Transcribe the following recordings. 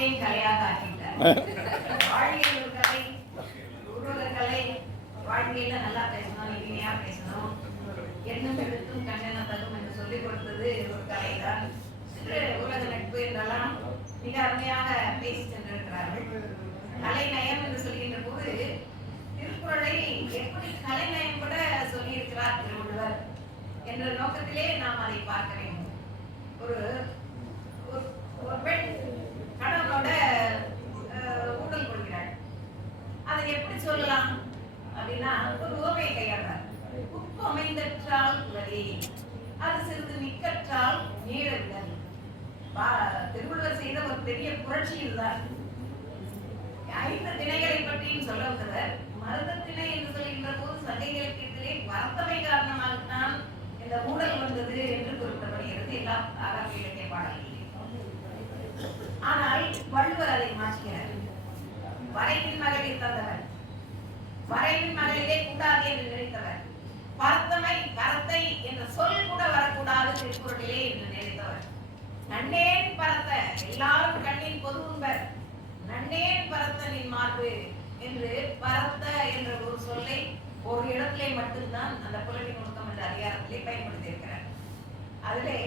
வாழ்க்கையும் கலையாக ஆக்கிட்டார். வாழ்க்கையில் ஒரு கலை, உருவக கலை. வாழ்க்கையில நல்லா பேசணும், இனிமையா பேசணும், எண்ணும் எழுத்தும் கண்ணென தகும் என்று சொல்லிக் கொடுத்தது ஒரு கலைதான். உலக நட்பு என்றெல்லாம் மிக அருமையாக பேசி சென்றிருக்கிறார்கள். கலைநயம் என்று சொல்கின்ற போது திருக்குறளை எப்படி கலைநயம் கூட சொல்லியிருக்கிறார் திருவள்ளுவர் என்ற நோக்கத்திலே நாம் அதை பார்க்க வேண்டும். ஒரு பெண் கணவனோட ஊடல் கொள்கிறாள். அதை எப்படி சொல்லலாம் அப்படின்னா ஒரு உவமையை கையாளார். உப்பு அமைந்தற்றால் உலகே, அது சிறிது மிக்கற்றால் நீழல். திருவள்ளுவர் செய்த ஒரு பெரிய புரட்சி இதுதான். 5 திணைகளை பற்றியும் சொல்ல வந்தவர் மருதத்திணை என்று சொல்கின்ற போது சங்க இலக்கியத்திலே வரத்தமை காரணமாகத்தான் இந்த ஊழல் வந்தது என்று குறிப்பிடப்படுகிறது எல்லா ஆகார இலக்கிய பாடல்களிலும். ஆனால் வள்ளுவர் அதை மாற்றுகிறார். வரைவின் மகளிர் தந்தவர், வரைவின் மகளிரே கூடாது என்று நினைத்தவர், பரத்தமை பரத்தை என்ற சொல் கூட வரக்கூடாது திருக்குறளிலே என்று நினைத்தவர், நன்னேன் பரத்த எல்லாரும் கண்ணின் பொது உண்பர், நன்னேன் பரத்தனின் மார்பு என்று பரத்த என்ற ஒரு சொல்லை ஒரு இடத்திலே மட்டும்தான் அந்த புலவி நுணுக்கம் என்ற அதிகாரத்திலே பயன்படுத்தி இருக்கிறார். அதிலே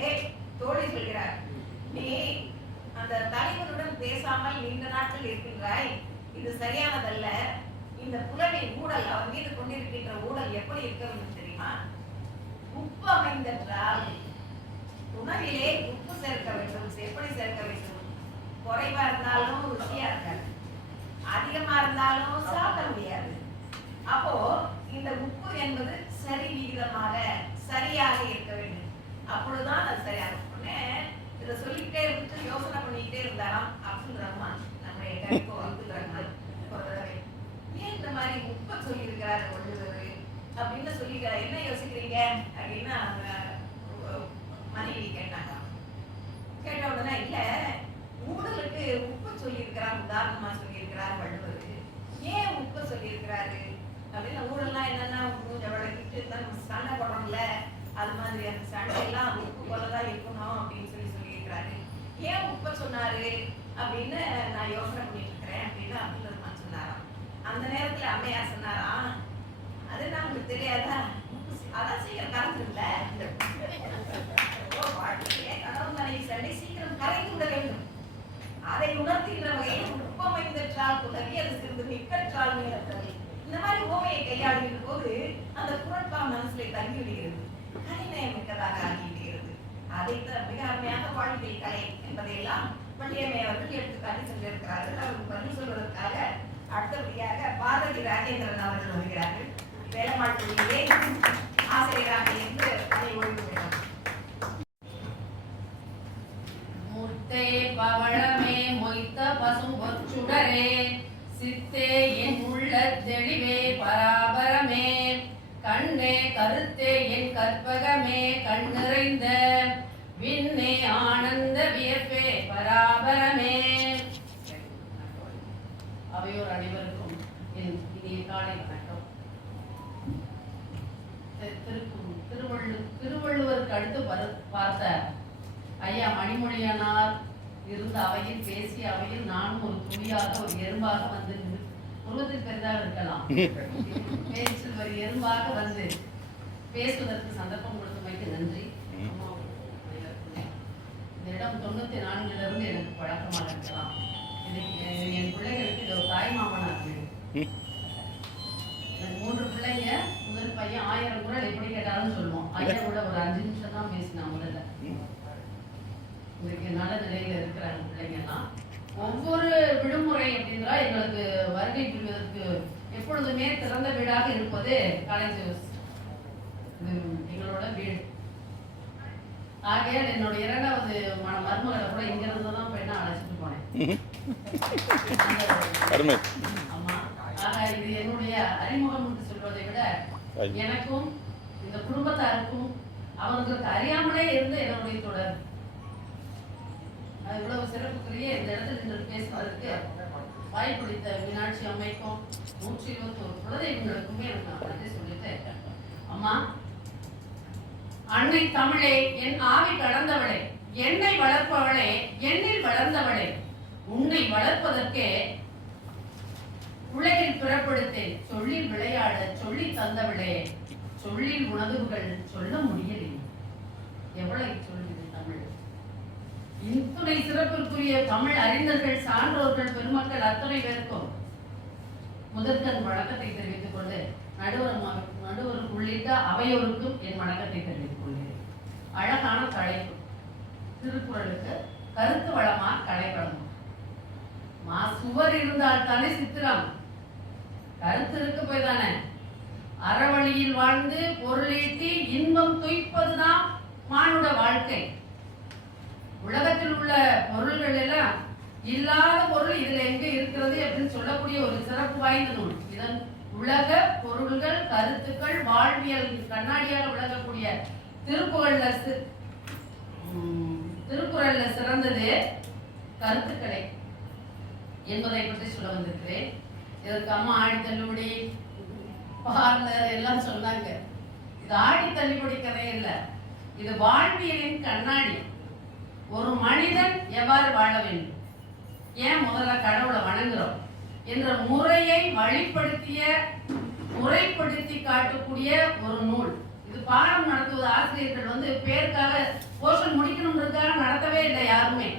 தோழி சொல்கிறார், நீ அந்த தலைவருடன் பேசாமல் நீண்ட நாட்கள் இருக்கின்றாய், இது சரியானதல்ல. இந்த புலவி ஊழல், அவர் மீது கொண்டிருக்கின்ற ஊழல் எப்படி இருக்க வேண்டும் தெரியுமா? உப்பு அமைந்தென்றால் உணவிலே உப்பு சேர்க்க வேண்டும். எப்படி சேர்க்க வேண்டும்? குறைவா இருந்தாலும் ருசியா இருக்காது, அதிகமா இருந்தாலும் சாப்பிட முடியாது. அப்போ இந்த உப்பு என்பது சரி விகிதமாக சரியாக இருக்க வேண்டும். அப்பொழுதுதான் அது சரியாக. இதை சொல்லிக்கிட்டே இருந்துட்டு யோசனை பண்ணிக்கிட்டே இருந்தாராம் அப்துல் ரஹ்மான், நம்முடைய கணிப்போ அப்துல் ரஹ்மான். ஒரு தடவை ஏன் இந்த மாதிரி உப்பை சொல்லியிருக்கிறாரு வள்ளுவர் அப்படின்னு சொல்லிக்கிறார், என்ன யோசிக்கிறீங்க அப்படின்னு அவங்க மனைவி கேட்டாங்க. கேட்ட உடனே இல்ல, ஊழலுக்கு உப்பு சொல்லியிருக்கிறார், உதாரணமா சொல்லியிருக்கிறார் வள்ளுவர். ஏன் உப்பு சொல்லியிருக்கிறாரு அப்படின்னு, ஊழல்லாம் என்னன்னா கொஞ்சம் வளர்க்கிட்டு சண்டை போடுறோம்ல, அது மாதிரி அந்த சண்டை எல்லாம் உப்பு போலதான் இருக்கணும் அப்படின்னு சொல்லியிருக்கிறாரு. ஏன் உப்ப சொன்னாரு அப்படின்னு நான் யோசனை பண்ணிட்டு இருக்கிறேன் அப்படின்னு அப்துல் ரஹ்மான் சொன்னாராம். அந்த நேரத்துல அம்மையார் சொன்னாராம், அது நான் உங்களுக்கு தெரியாதா, அதான் சீக்கிரம் கலந்துருல, வாழ்க்கையே கனவு மனைவி சண்டை சீக்கிரம் கரைந்து விட வேண்டும். அதை உணர்த்துகின்ற வகையில் உப்பமைந்தற்றால் புலவி, அது சிறிது மிக்கற்றால் மேலத்தது. இந்த மாதிரி ஓமையை கையாளுகின்ற போது அந்த குரட்பா மனசுல தங்கி விடுகிறது, கலைநயம் மிக்கதாக ஆகிவிடுகிறது. அதை மிக அருமையாக வாழ்க்கை கலை என்பதையெல்லாம் பள்ளியம்மை அவர்கள் எடுத்துக்காட்டி சென்றிருக்கிறார்கள். அவருக்கு பதில் சொல்வதற்காக அடுத்தபடியாக பாரதி ராஜேந்திரன் அவர்கள் வருகிறார்கள். வேலம்மாள் பள்ளியிலே ஆசிரியராக இருந்து அதை ஓய்வு பெறும். முத்தே பவளமே மொய்த்த பசும்பொற்சுடரே, சித்தே என் உள்ள தெளிவே பராபரமே, கண்ணே கருத்தே என் கற்பகமே கண் நிறைந்த விண்ணே ஆனந்த வியப்பே பராபரமே. அவையோர் அனைவருக்கும் என் இனிய காலை வணக்கம். திருவள்ளுவருக்கு அடுத்து பார்த்த ஐயா மணிமொழியானார் இருந்த அவையில் பேசிய அவையில் நானும் ஒரு துணியாக ஒரு எறும்பாக வந்து, உருவத்தில் பெரிதாக இருக்கலாம், பேச்சில் ஒரு எறும்பாக வந்து பேசுவதற்கு சந்தர்ப்பம் கொடுத்தமைக்கு நன்றி. இந்த இடம் 94 எனக்கு பழக்கமாக இருக்கலாம். என் பிள்ளைகளுக்கு இது ஒரு தாய் மாமனார் வீடு. எனக்கு 3 பிள்ளைங்க. முதல் பையன் 1000 குரல் எப்படி கேட்டாலும் சொல்லுவோம். ஐயா கூட ஒரு 5 நிமிஷம் தான் பேசினா முதல்ல. இன்னைக்கு நல்ல நிலையில இருக்கிறாங்க பிள்ளைங்கலாம். ஒவ்வொரு விடுமுறை அப்படின்றா எங்களுக்கு வருகை புரிவதற்கு எப்பொழுதுமே திறந்த வீடாக இருப்பது காலேஜ் எங்களோட வீடு. ஆகையால் என்னோட 2வது மருமகளை கூட இங்க இருந்துதான் பெண்ணா அழைச்சிட்டு போனேன். ஆமா, ஆக இது என்னுடைய அறிமுகம் என்று சொல்வதை விட எனக்கும் இந்த குடும்பத்தாருக்கும் அவங்களுக்கு அறியாமலே இருந்து என்னுடைய தொடர். அது இவ்வளவு சிறப்புக்குரிய இந்த இடத்துல நின்று பேசுவதற்கு வாய்ப்பிடித்த மீனாட்சி அம்மைக்கும் 121 குலதெய்வங்களுக்குமே நான் நன்றி சொல்லிட்டு, அம்மா அன்னை தமிழே, என் ஆவி கடந்தவளே, என்னை வளர்ப்பவளே, என்னில் வளர்ந்தவளே, உன்னை வளர்ப்பதற்கே உலகில் பிறப்படுத்தேன், சொல்லில் விளையாட சொல்லி தந்தவளே, சொல்லில் உணர்வுகள் சொல்ல முடியலை. எவ்வளவு சொல்லுது தமிழ். இத்துணை சிறப்பிற்குரிய தமிழ் அறிஞர்கள், சான்றோர்கள், பெருமக்கள் அத்தனை பேருக்கும் முதற்கண் வணக்கத்தை தெரிவித்துக் கொண்டு நடுவர் உள்ளிட்ட அவையோருக்கும் என் வணக்கத்தை தெரிவித்துக் கொள்கிறேன். அழகான தலைப்பு. திருக்குறளுக்கு கருத்து வளமா கலைவளமா? சுவர் இருந்தால் தானே சித்திரம். கருத்து இருக்கு போய் தானே. அறவழியில் வாழ்ந்து பொருளீட்டி இன்பம் துய்ப்பதுதான் மானுட வாழ்க்கை. உலகத்தில் உள்ள பொருள்கள் எல்லாம் இல்லாத பொருள் இதுல எங்க இருக்கிறது அப்படின்னு சொல்லக்கூடிய ஒரு சிறப்பு வாய்ந்த நூல். இதன் உலக பொருள்கள், கருத்துக்கள், வாழ்வியல் கண்ணாடியாக விளங்கக்கூடிய திருக்குறள்ல சிறந்தது கருத்துக்களை என்பதை பற்றி சொல்ல வந்திருக்கிறேன். இதற்கு அம்மா ஆடி தள்ளுபடி, பார்லர் எல்லாம் சொன்னாங்க. இது ஆடி தள்ளுபடி கதை இல்ல, இது வாழ்வியலின் கண்ணாடி. ஒரு மனிதன் எவ்வாறு வாழ வேண்டும், ஏன் முதல்ல கடவுளை வணங்குறோம் என்ற முறையை முறைப்படுத்தி காட்டக்கூடிய ஒரு நூல். இது பாடம் நடத்துவது ஆசிரியர்கள் பேருக்காக போர்ஷன் முடிக்கணும்ன்றதுக்காக நடத்தவே இல்லை யாருமே.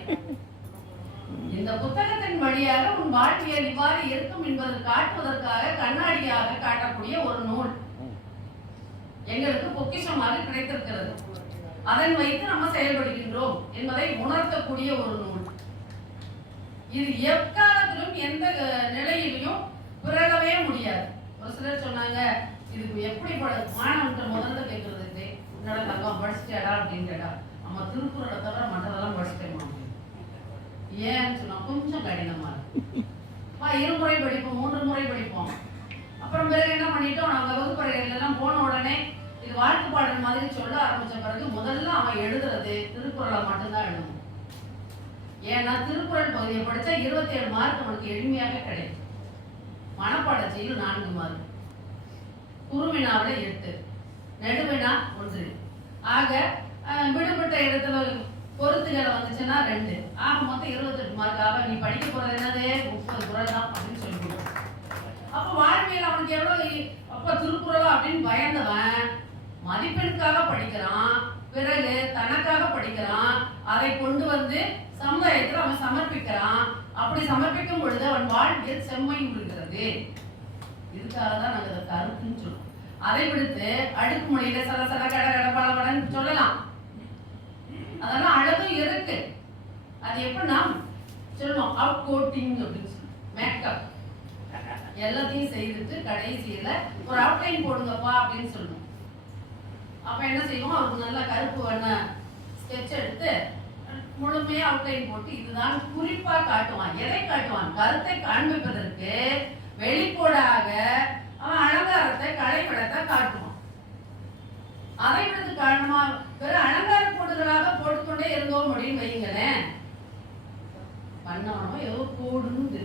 இந்த புத்தகத்தின் வழியாக உன் வாழ்வியல் இவ்வாறு இருக்கும் என்பதை காட்டுவதற்காக கண்ணாடியாக காட்டக்கூடிய ஒரு நூல் எங்களுக்கு பொக்கிஷமாக கிடைத்திருக்கிறது. அதன் வைத்து நம்ம செயல்படுகின்றோம் என்பதை உணர்த்தக்கூடிய ஒரு நூல். இது எக்காலத்திலும் எந்த நிலையிலையும் பிறழவே முடியாது. ஒரு சிலர் சொன்னாங்க, இதுக்கு எப்படி மாணவன் முதல்ல கேட்கறதுக்கு என்னோட தங்கம் படிச்சுட்டேடா அப்படின்னு கேட்டா, நம்ம திருக்குறளை தவிர மற்றதெல்லாம் படிச்சுட்டேமா. ஏன்னு சொன்னா கொஞ்சம் கடினமா இருக்கு. 2 முறை படிப்போம், 3 முறை படிப்போம். அப்புறம் பிறகு என்ன பண்ணிட்டோம், நாங்க வகுப்பறைகள் எல்லாம் போன உடனே இது வாழ்த்து பாடல் மாதிரி சொல்ல ஆரம்பிச்ச பிறகு முதல்ல அவன் எழுதுறது திருக்குறளை மட்டும்தான் எழுதணும். ஏன்னா திருக்குறள் பகுதியை படிச்சா 27 மார்க் அவனுக்கு எளிமையாக கிடைக்கும். மனப்பாடச்செய்யும் 4 மார்க், குறுவினாவில் 8, நெடுவினா 1. ஆக விடுபட்ட இடத்துல பொருத்துகளை வந்துச்சுன்னா 2. ஆக மொத்தம் 28 மார்க். ஆக நீ படிக்க போறது என்னது 30 குறள் தான் அப்படின்னு சொல்லிடுவோம். அப்ப வாழ்வியல் அவனுக்கு எவ்வளவு அப்ப திருக்குறளா அப்படின்னு பயந்தவன் மதிப்பெண்ணுக்காக படிக்கிறான், பிறகு தனக்காக படிக்கிறான், அதை கொண்டு வந்து சமுதாயத்தில் அவன் சமர்ப்பிக்கிறான். அப்படி சமர்ப்பிக்கும் பொழுது அவன் வாழ்வியல் செம்மை விடுகிறது. இதுக்காக தான் நாங்கள் அதை கருத்துன்னு சொல்லுவோம். அதை விடுத்து அடுக்குமுறையில சல கட பலன்னு சொல்லலாம். அதெல்லாம் அழகும் இருக்கு. அது எப்படின்னா சொல்லணும், அவுட் கோட்டிங் அப்படின்னு சொல்லணும், மேக்கப் எல்லாத்தையும் செய்துட்டு கடைசியில ஒரு அவுட்லைன் போடுங்கப்பா அப்படின்னு சொல்லணும். அப்ப என்ன செய்வோம், அவருக்கு நல்லா கருப்பு வண்ண ஸ்கெட்ச் எடுத்து முழுமையா அவுட்லைன் போட்டு இதுதான் குறிப்பா காட்டுவான். எதை காட்டுவான், கருத்தை காண்பிப்பதற்கு வெளிக்கோடாக அவன் அலங்காரத்தை கலைப்படத்தை காட்டுவான். அதை விடுத்து காரணமா பிற அலங்கார கோடுகளாக போட்டுக்கொண்டே இருந்தோம் அப்படின்னு வைங்களேன், பண்ணவனோ ஏதோ கோடுன்னு.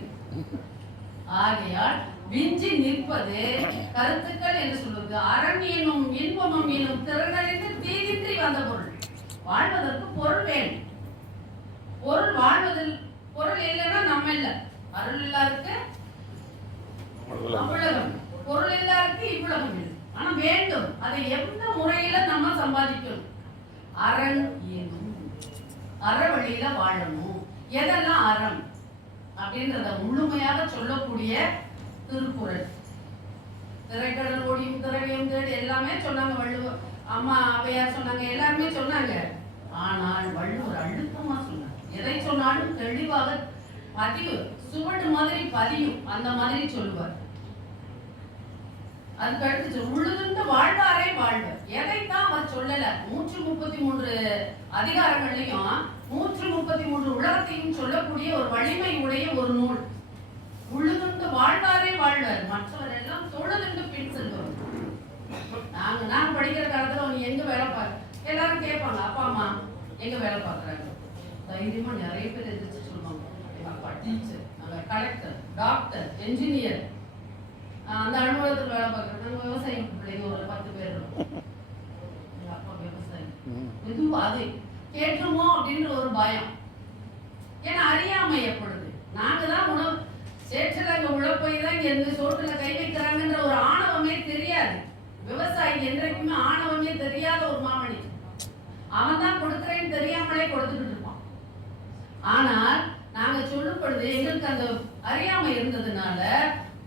ஆகையால் விஞ்சி நிற்பது கருத்துக்கள் என்று சொல்வது அரண் எனும் இன்பமும் எனும் திறனறிந்து தீதின்றி வந்த பொருள். வாழ்வதற்கு பொருள் வேண்டும். பொருள் வாழ்வதில் பொருள் இல்லைன்னா நம்ம இல்லை. அருள் இல்லாருக்கு அவ்வளவு, பொருள் இல்லாருக்கு இவ்வளவு இல்லை. ஆனா வேண்டும், அதை எந்த முறையில நம்ம சம்பாதிக்கணும். அரண் எனும் அற வழியில வாழணும். எதெல்லாம் அறம் அப்படின்றத முழுமையாக சொல்லக்கூடிய திருக்குறள். திரைக்கடல் ஓடியும் திரவியம் தேடி எல்லாமே சொன்னாங்க. வள்ளுவர் அம்மா அவையார் சொன்னாங்க, எல்லாருமே சொன்னாங்க. ஆனால் வள்ளுவர் அழுத்தமா சொன்னாங்க. எதை சொன்னாலும் தெளிவாக பதிவு சுவடு மாதிரி பதியும், அந்த மாதிரி சொல்லுவார். அதுக்கு அடுத்து உழுதுண்டு வாழ்வாரே வாழ்வர். எதைத்தான் அவர் சொல்லல. 133 அதிகாரங்களையும் 133 உலகத்தையும் சொல்லக்கூடிய ஒரு வலிமை உடைய ஒரு நூல். உழுதுண்டு வாழ்வாரே வாழ்வர், மற்றவர் எல்லாம் தொழுதுண்டு பின் செல்வர். நான் படிக்கிற காலத்துல அவன் எங்க வேலை பார்க்க எல்லாரும் கேட்பாங்க, அப்பா அம்மா எங்க வேலை பார்க்கறாங்க. தைரியமா நிறைய பேர் எதிர்த்து சொல்லுவாங்க, எங்க அப்பா டீச்சர், நாங்க கலெக்டர், டாக்டர், என்ஜினியர். அந்த அலுவலகத்தில் வேலை பார்க்கறது. நாங்கள் விவசாயம் பிள்ளைங்க ஒரு 10 பேர் இருக்கோம். எங்க அப்பா விவசாயம். எதுவும் அது கேட்டுருமோ அப்படின்ற ஒரு பயம். ஏன்னா அறியாமை எப்பொழுது போய் தான் இங்க சோற்றுல கை வைக்கிறாங்கன்ற ஒரு ஆணவமே தெரியாது. விவசாயி என்றைக்குமே ஆணவமே தெரியாத ஒரு மாமணி. அவன் தான் கொடுக்குறேன்னு தெரியாமலே கொடுத்துக்கிட்டு இருப்பான். ஆனால் நாங்க சொல்லும் பொழுது எங்களுக்கு அந்த அறியாமை இருந்ததுனால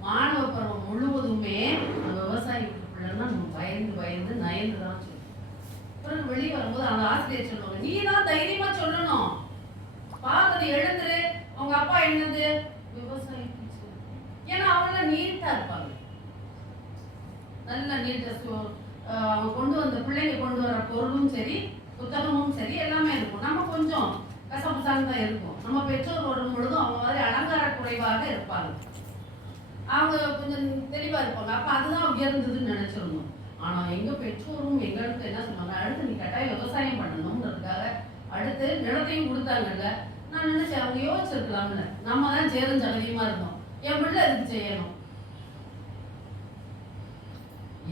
மாணவ பருவம் முழுவதுமே விவசாயி பிள்ளைன்னா நம்ம பயந்து பயந்து நயந்து தான் சொல்லுவோம். பிறகு வெளியே வரும்போது அந்த ஆசிரியர் சொல்லுவாங்க, நீ தான் தைரியமா சொல்லணும், பாக்குறது எழுந்துரு, அவங்க அப்பா என்னது விவசாயி. ஏன்னா அவங்க நீட்டா இருப்பாங்க, நல்ல நீட்டா. அவங்க கொண்டு வந்த பிள்ளைங்க கொண்டு வர பொருளும் சரி புத்தகமும் சரி எல்லாமே இருக்கும். நம்ம கொஞ்சம் கசப்புசான்னு தான் இருக்கும். நம்ம பெற்றோர் வரும் பொழுதும் அவங்க மாதிரி அலங்கார குறைவாக இருப்பாங்க, அவங்க கொஞ்சம் தெளிவா இருப்பாங்க. அப்ப அதுதான் உயர்ந்ததுன்னு நினைச்சிருந்தோம். ஆனா எங்க பெற்றோரும் எங்களுக்கு என்ன சொன்னாங்க, அடுத்து நீ கட்டாயம் விவசாயம் பண்ணணும்ன்றதுக்காக அடுத்து நிலத்தையும் கொடுத்தாங்கல்ல. நான் நினைச்சேன் அவங்க யோசிச்சிருக்கலாம்ல, நம்ம தான் சேரும் ஜகதியமா இருந்தோம், என் பிள்ளை அதுக்கு செய்யணும்.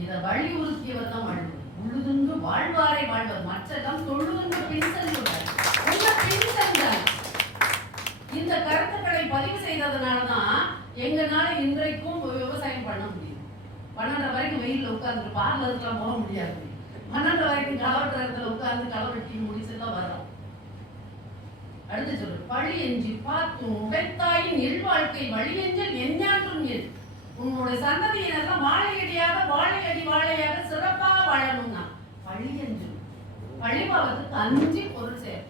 இதை வலியுறுத்தியவர் தான் வாழ்வு. உழுதுண்டு வாழ்வாரை வாழ்வது, மற்றெல்லாம் தொழுதுண்டு பின்செல் சொல்றாரு. உங்க பின்செல் இந்த கருத்துக்களை பதிவு செய்ததுனாலதான் எங்கனால இன்றைக்கும் விவசாயம் பண்ண முடியும். 12 வரைக்கும் வெயில்ல உட்கார்ந்து பார்லருக்குலாம் போக முடியாது. 12 வரைக்கும் களவெட்டுறதுல உட்கார்ந்து களவெட்டி முடிச்சுதான் வர்றோம். அடுத்து சொல்லு, பழி எஞ்சி பார்த்தும் உடைத்தாயின் இல்வாழ்க்கை வழியெஞ்சல் எஞ்ஞான்றும் எல். உன்னுடைய சந்ததியினெல்லாம் வாழையடியாக வாழையடி வாழையாக சிறப்பாக வாழணும்னா பழி என்று பழிபாவத்துக்கு 5 பொருள் சேரும்.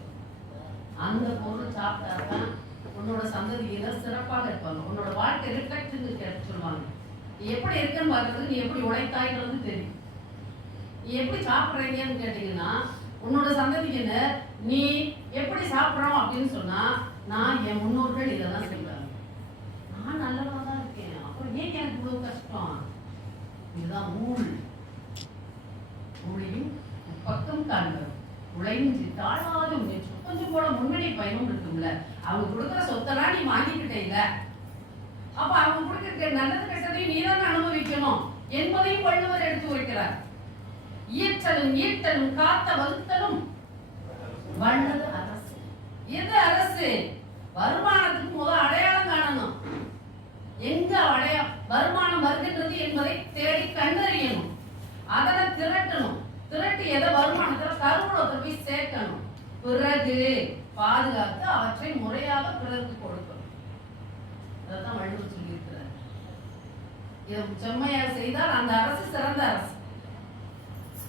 அந்த பொருள் சாப்பிட்டாதான் உன்னோட சந்ததியினர் சிறப்பாக இருப்பாங்க. உன்னோட வாழ்க்கை ரிஃப்ளெக்ட்னு சொல்லுவாங்க. நீ எப்படி இருக்குன்னு பார்க்கறது, நீ எப்படி உழைத்தாய்ன்றது தெரியும். நீ எப்படி சாப்பிட்றீங்கன்னு கேட்டீங்கன்னா உன்னோட சந்ததியினர் நீ எப்படி சாப்பிட்றோம் அப்படின்னு சொன்னா, நான் என் முன்னோர்கள் இதெல்லாம் செய்வாங்க, நான் நல்லவா தான் இருக்கேன், அப்புறம் ஏன் எனக்கு இவ்வளவு கஷ்டம். இதுதான் ஊழ். ஊழியும் பக்கம் காண்பது உழைஞ்சி தாழாத முயற்சி. கொஞ்சம் போல முன்னணி பயனும் இருக்கும்ல. அவங்க கொடுக்குற சொத்தெல்லாம் நீ வாங்கிக்கிட்டீங்க, அப்ப அவங்க கொடுக்க நல்லது கெட்டதையும் நீதான் அனுபவிக்கணும் என்பதையும் வள்ளுவர் எடுத்து வைக்கிறார். இயற்றலும் ஈட்டலும் காத்த வகுத்தலும் வல்லது அரசு. எது அரசு? வருமானத்துக்கு முதல் அடையாளம் காணணும். எங்க வருமானம் வருகின்றது என்பதை தேடி கண்டறியணும். அதனை திரட்டணும். திரட்டி எதை வருமானத்துல கருவூலத்தை போய் சேர்க்கணும். பிறகு பாதுகாத்து அவற்றை முறையாக பிறருக்கு கொடுக்கணும். அதான் வள்ளுவர் சொல்லியிருக்கிறார். இதை செம்மையாக செய்தால் அந்த அரசு சிறந்த அரசு.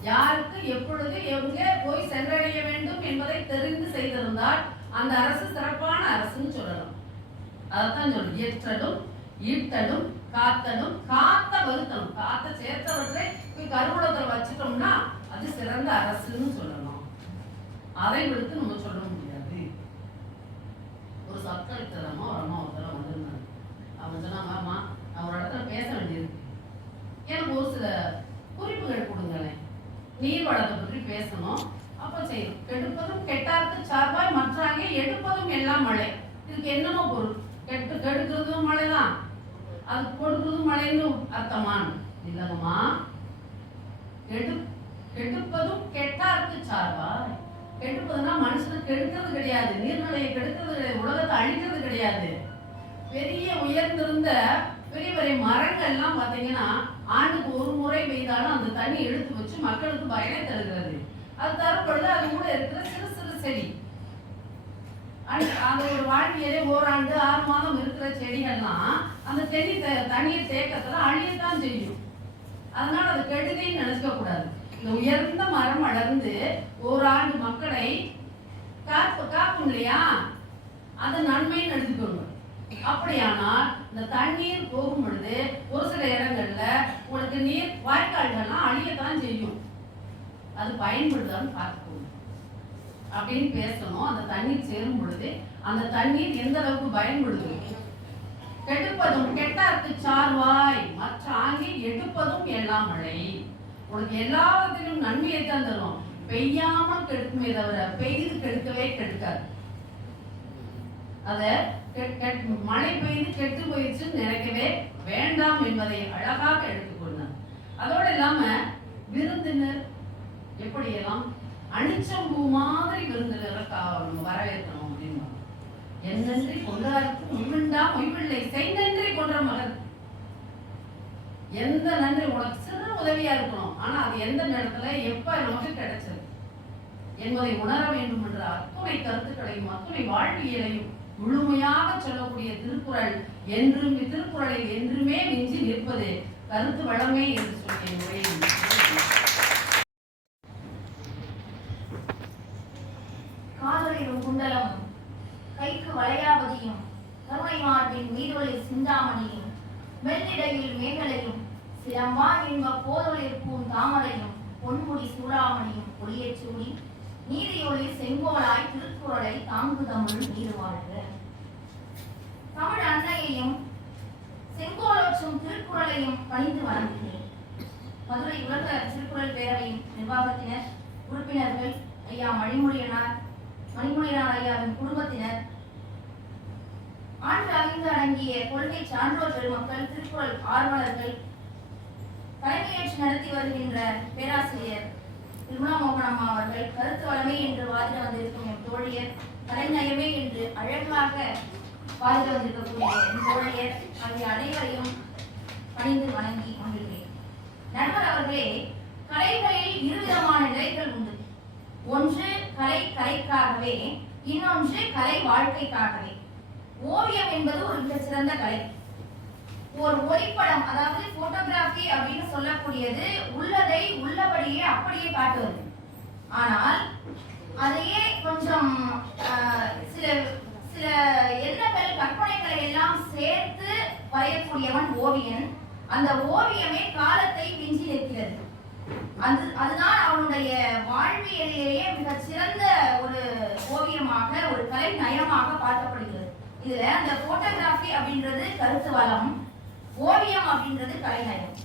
யாருக்கு எப்பொழுது எங்கே போய் சென்றடைய வேண்டும் என்பதை தெரிந்து செய்திருந்தால் அந்த அரசு சிறப்பான அரசுன்னு சொல்லலாம். அதைத்தான் சொல்லு, இயற்றலும் ஈட்டலும் காத்தலும் காத்த வகுத்தலும். காத்த சேர்த்தவற்றை கருவூலத்தில் வச்சுட்டோம்னா அது சிறந்த அரசுன்னு சொல்லலாம். அதை விடுத்து நம்ம சொல்ல முடியாது. ஒரு சப்கலெக்டரமா ஒரு அம்மா ஒருத்தர வந்திருந்தாங்க. அவங்க சொன்னாங்க, அம்மா நான் ஒரு இடத்துல பேச வேண்டியிருக்கு, எனக்கு ஒரு சில குறிப்புகள் கொடுங்களேன், நீர் வளத்தை பற்றி பேசணும், அப்ப செய்யணும். கெடுப்பதும் கெட்டார்க்கு சார்பாய் மற்றாங்கே எடுப்பதும் எல்லாம் மழை. இதுக்கு என்னமோ பொருள்? கெடுக்கிறதும் மழைதான், அது கொடுக்கிறதும் மழைன்னு அர்த்தமான் இல்லங்கம்மா. கெடுப்பதும் கெட்டார்க்கு சார்பாய். கெடுப்பதுன்னா மனுஷனை கெடுக்கிறது கிடையாது, நீர்நிலையை கெடுக்கிறது கிடையாது, உலகத்தை அழிக்கிறது கிடையாது. பெரிய உயர்ந்திருந்த பெரிய பெரிய மரங்கள்லாம் பாத்தீங்கன்னா ஆண்டுக்கு ஒரு முறை பெய்தாலும் அந்த தண்ணி எடுத்து வச்சு மக்களுக்கு பயனை தருகிறது. அது தரப்படுது. அது கூட இருக்கிற சிறு சிறு செடி, அந்த ஒரு வாழ்க்கையிலே ஓராண்டு 6 மாதம் இருக்கிற செடிகள்லாம் அந்த தண்ணியை தேக்கத்துல அழியத்தான் செய்யும். அதனால அது கெடுதின்னு நினைச்சுக்க கூடாது. இந்த உயர்ந்த மரம் வளர்ந்து ஓராண்டு மக்களை காக்கும் இல்லையா, அது நன்மைன்னு எடுத்துக்கோங்க. அப்படியானால் இந்த தண்ணீர் போகும் பொழுது ஒரு சில இடங்கள்ல உங்களுக்கு நீர் வாய்க்கால்கள்லாம் அழியத்தான் செய்யும். அது பயன்படுதான்னு பார்க்கணும் அப்படின்னு பேசணும். அந்த தண்ணீர் சேரும் பொழுது அந்த தண்ணீர் எந்த அளவுக்கு பயன்படுது. கெடுப்பதும் கெட்டார்க்கு சார்வாய் மற்ற ஆங்கி எடுப்பதும் எல்லாம் மழை. உனக்கு எல்லாவற்றிலும் நன்மையை தான் தரும். பெய்யாமல் கெடுக்குமே தவிர பெய்து கெடுக்கவே கெடுக்காது. அத மழை பெய்து கெட்டு போயிடுச்சுன்னு நினைக்கவே வேண்டாம் என்பதை அழகாக எடுத்துக்கொண்டார். அதோடு இல்லாம விருந்தினர் எப்படியெல்லாம் அணிச்சம்பூ மாதிரி விருந்தினரை வரவேற்கணும் அப்படின்னு. என்னன்றி கொண்டாருக்கு உய்விண்டா மொய்வில்லை செய்தன்றி கொன்ற மகன். எந்த நன்றி உனக்கு சிறு உதவியா இருக்கணும், ஆனா அது எந்த நேரத்துல எப்ப நமக்கு கிடைச்சது என்பதை உணர வேண்டும் என்ற அத்துணை கருத்துக்களையும் அத்துணை வாழ்வியலையும் முழுமையாக சொல்லக்கூடிய திருக்குறள் என்றும் திருக்குறளில் என்றுமே மிஞ்சி நிற்பது கருத்து வளமே என்று சொல்லிய முறையில் காதலிலும் குண்டலம் கைக்கு வளையாவதியும் கருணை மார்பின் மீதொளி சிந்தாமணியும் மெல்லிடையில் மேகலையும் சிலம்பா இன்ப போதொழில் பூன் தாமரையும் பொன்முடி சூடாமணியும் ஒளியச் சூடி நீதியொளி செங்கோலாய் திருக்குறளை தாங்கு தமிழ் நீர் வாழ்க. தமிழ் அன்னையையும் செங்கோலோற்றும் திருக்குறளையும் பணிந்து வணங்குகிறேன். மதுரை உலக திருக்குறள் பேரவையின் நிர்வாகத்தினர், உறுப்பினர்கள், ஐயா மணிமொழியனார் ஐயாவின் குடும்பத்தினர், ஆண்டு அறிந்து அடங்கிய கொள்கை சான்றோர் பெருமக்கள், திருக்குறள் ஆர்வலர்கள், தலைமையேற்று நடத்தி வருகின்ற பேராசிரியர் திருமணா மோகனம்மா அவர்கள், கருத்து வளமை என்று வாதிட வந்திருக்கும் என் தோழியர், கலைநயமே என்று அழகாக வாதிட வந்திருக்கக்கூடிய என் தோழியர் ஆகிய அனைவரையும் பணிந்து வணங்கி கொண்டிருக்கிறேன். நண்பர் அவர்களே, கலைகளில் இருவிதமான நிலைகள் உண்டு. ஒன்று கலை கலைக்காகவே, இன்னொன்று கலை வாழ்க்கைக்காகவே. ஓவியம் என்பது ஒரு மிகச்சிறந்த கலை. ஒரு ஒளிப்படம், அதாவது போட்டோகிராஃபி அப்படின்னு சொல்லக்கூடியது உள்ளதை உள்ளபடியே அப்படியே காட்டுவது. ஆனால் அதையே கொஞ்சம் சில சில எண்ணங்கள் கற்பனைகளை எல்லாம் சேர்த்து வரையக்கூடியவன் ஓவியன். அந்த ஓவியமே காலத்தை விஞ்சி நிற்கிறது. அதுதான் அவனுடைய வாழ்வியலிலேயே மிக சிறந்த ஒரு ஓவியமாக, ஒரு கலை நயமாக பார்க்கப்படுகிறது. இதுல அந்த போட்டோகிராஃபி அப்படின்றது கருத்து வளம், ஓவியம் அப்படின்றது கலைநயம்.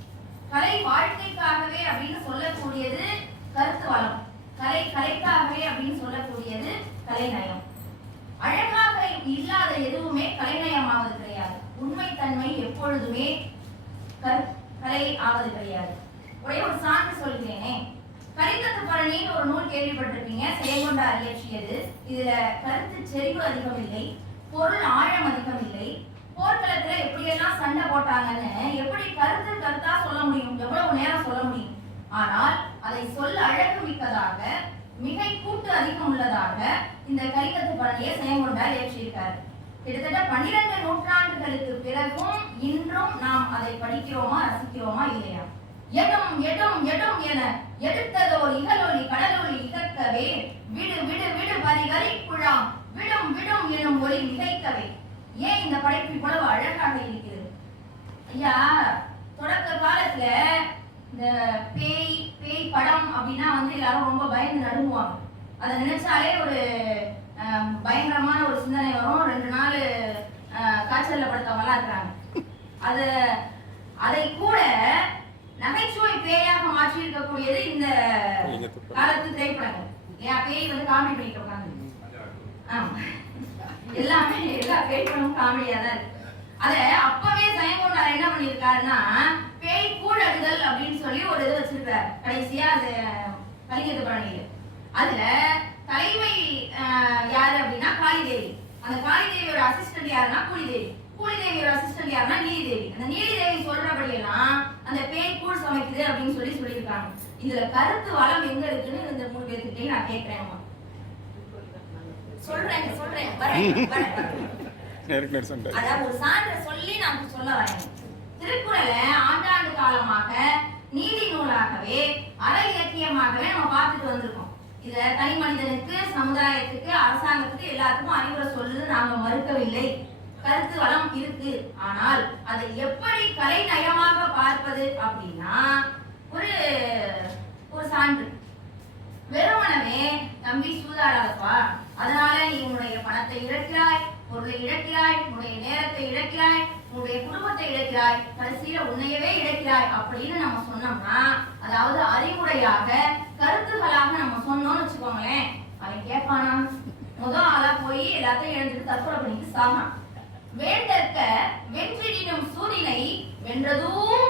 கலை வாழ்க்கைக்காகவே அப்படின்னு சொல்லக்கூடியது கருத்து வளம், கலை கலைக்காகவே அப்படின்னு சொல்லக்கூடியது கலைநயம். அழகாக இல்லாத எதுவுமே கலைநயமாவது கிடையாது. உண்மைத்தன்மை எப்பொழுதுமே கலை ஆவது கிடையாது. ஒரே ஒரு சான்று சொல்கிறேனே, கலிங்கத்து பரணின்னு ஒரு நூல் கேள்விப்பட்டிருப்பீங்க, செயங்கொண்டார் இயற்றியது. இதுல கருத்து செறிவு அதிகம் இல்லை, பொருள் ஆழம் அதிகம் இல்லை. போர்க்களத்துல எப்படியெல்லாம் சண்டை போட்டாங்கன்னு எப்படி கருத்தா சொல்ல முடியும், எவ்வளவு நேரம் சொல்ல முடியும். ஆனால் அதை சொல்ல அழகு மிக்கதாக, மிகை கூட்டு அதிகம் உள்ளதாக இந்த கலிங்கத்து பரணியை செயங்கொண்டார் இயற்றியிருக்காரு. கிட்டத்தட்ட 12 நூற்றாண்டுகளுக்கு பிறகும் இன்றும் நாம் அதை படிக்கிறோமா, ரசிக்கிறோமா இல்லையா? எடும் எடும் எடும் என எடுத்ததோர் இகலொலி கடலொலி இகக்கவே, விடு விடு விடு வரி வரி குழாம் விடும் விடும் எனும் ஒளி மிகைக்கவே. ஏன் இந்த படைப்பு இவ்வளவு அழகாக இருக்கிறது? ஐயா, தொடக்க காலத்துல இந்த பேய் படம் அப்படின்னா எல்லாரும் ரொம்ப பயந்து நடுங்குவாங்க. அதை நினைச்சாலே ஒரு பயங்கரமான ஒரு சிந்தனை வரும். 2 நாள் காய்ச்சல்ல படுத்தவங்கலாம் இருக்கிறாங்க. அதை கூட நகைச்சுவை பேயாக மாற்றி இருக்கக்கூடியது இந்த காலத்து திரைப்படங்கள். ஏன் பேய் காமெடி பண்ணிட்டு உட்காந்து எல்லாமே எல்லா பேய்களும் காமெடியா தான் இருக்கு. அத அப்பவே செயங்கொண்டார் என்ன பண்ணிருக்காருன்னா, பேய் கூழடுதல் அப்படின்னு சொல்லி ஒரு இது வச்சிருக்காரு கடைசியா அது கலிங்கத்து பரணியில. அதுல தலைமை யாரு அப்படின்னா காளிதேவி. அந்த காளிதேவியோட அசிஸ்டன்ட் யாருன்னா கூலிதேவி. கூலிதேவியோட அசிஸ்டன்ட் யாருன்னா நீலிதேவி. அந்த நீலிதேவி சொல்றபடி எல்லாம் அந்த பேய் கூழ் சமைக்குது அப்படின்னு சொல்லியிருக்காங்க. இதுல கருத்து வளம் எங்க இருக்குன்னு இந்த 3 பேர்கிட்டையும் நான் கேட்கிறேன். சொல்றேன் அதாவது ஒரு சான்றை சொல்லி நான் சொல்ல வரேன். திருக்குறளை ஆண்டாண்டு காலமாக நீதி நூலாகவே அற இலக்கியமாகவே நம்ம பார்த்துட்டு வந்திருக்கோம். இத தனி மனிதனுக்கு, சமுதாயத்துக்கு, அரசாங்கத்துக்கு எல்லாத்துக்கும் அறிவுரை சொல்லுது நாம மறுக்கவில்லை. கருத்து வளம் இருக்கு. ஆனால் அதை எப்படி கலை நயமாக பார்ப்பது அப்படின்னா ஒரு சான்று. வெறுமனவே தம்பி சூதாடாதப்பா, அதனால நீ உன்னுடைய பணத்தை இழக்கிறாய், பொருளை இழக்கிறாய், உன்னுடைய நேரத்தை இழக்கிறாய், உன்னுடைய குடும்பத்தை இழக்கிறாய், கடைசியில உன்னையவே இழக்கிறாய் அப்படின்னு நம்ம சொன்னோம்னா, அதாவது அறிவுரையாக கருத்துகளாக நம்ம சொன்னோம்னு வச்சுக்கோங்களேன், அவன் கேட்பானா? முதல் ஆளா போய் எல்லாத்தையும் இழந்துட்டு தற்கொலை பண்ணிட்டு சாகான். வேண்டற்க வென்றிடினும் சூதினை வென்றதும்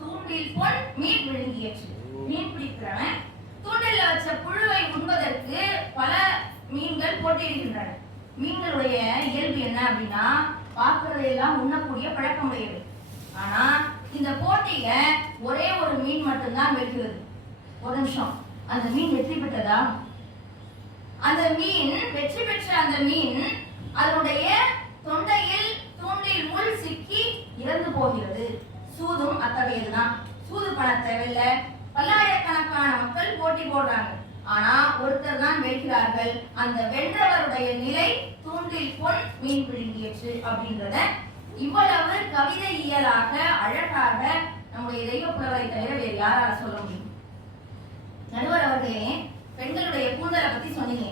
தூண்டில் பொன் மீன் விழுங்கியற்று. மீன் பிடிக்கிறவன் தூண்டில வச்ச புழுவை உண்பதற்கு பல மீன்கள் போட்டியிடுகின்றன. மீன்களுடைய இயல்பு என்ன அப்படின்னா, பார்க்கறதையெல்லாம் உண்ணக்கூடிய பழக்கமுடையது. ஆனா இந்த போட்டியில ஒரே ஒரு மீன் மட்டும்தான் வெல்கிறது. ஒரு நிமிஷம், அந்த மீன் வெற்றி பெற்றதா? அந்த மீன் வெற்றி பெற்ற அந்த மீன் அதனுடைய தொண்டையில் தூண்டில் முள் சிக்கி இறந்து போகிறது. சூதும் அத்தகையதுதான். சூது பணத்தை வெல்ல பல்லாயிரக்கணக்கான மக்கள் போட்டி போடுறாங்க. ஆனா ஒருத்தர் தான் வெல்கிறார்கள். அந்த வென்றவருடைய நிலை தூண்டில் பொன் மீன் விழுங்கியற்று அப்படின்றத இவ்வளவு கவிதை இயலாக அழகாக நம்முடைய தெய்வ புலவரை தவிர வேறு யாரால சொல்ல முடியும்? நடுவர் அவர்களே, பெண்களுடைய கூந்தலை பத்தி சொன்னீங்க.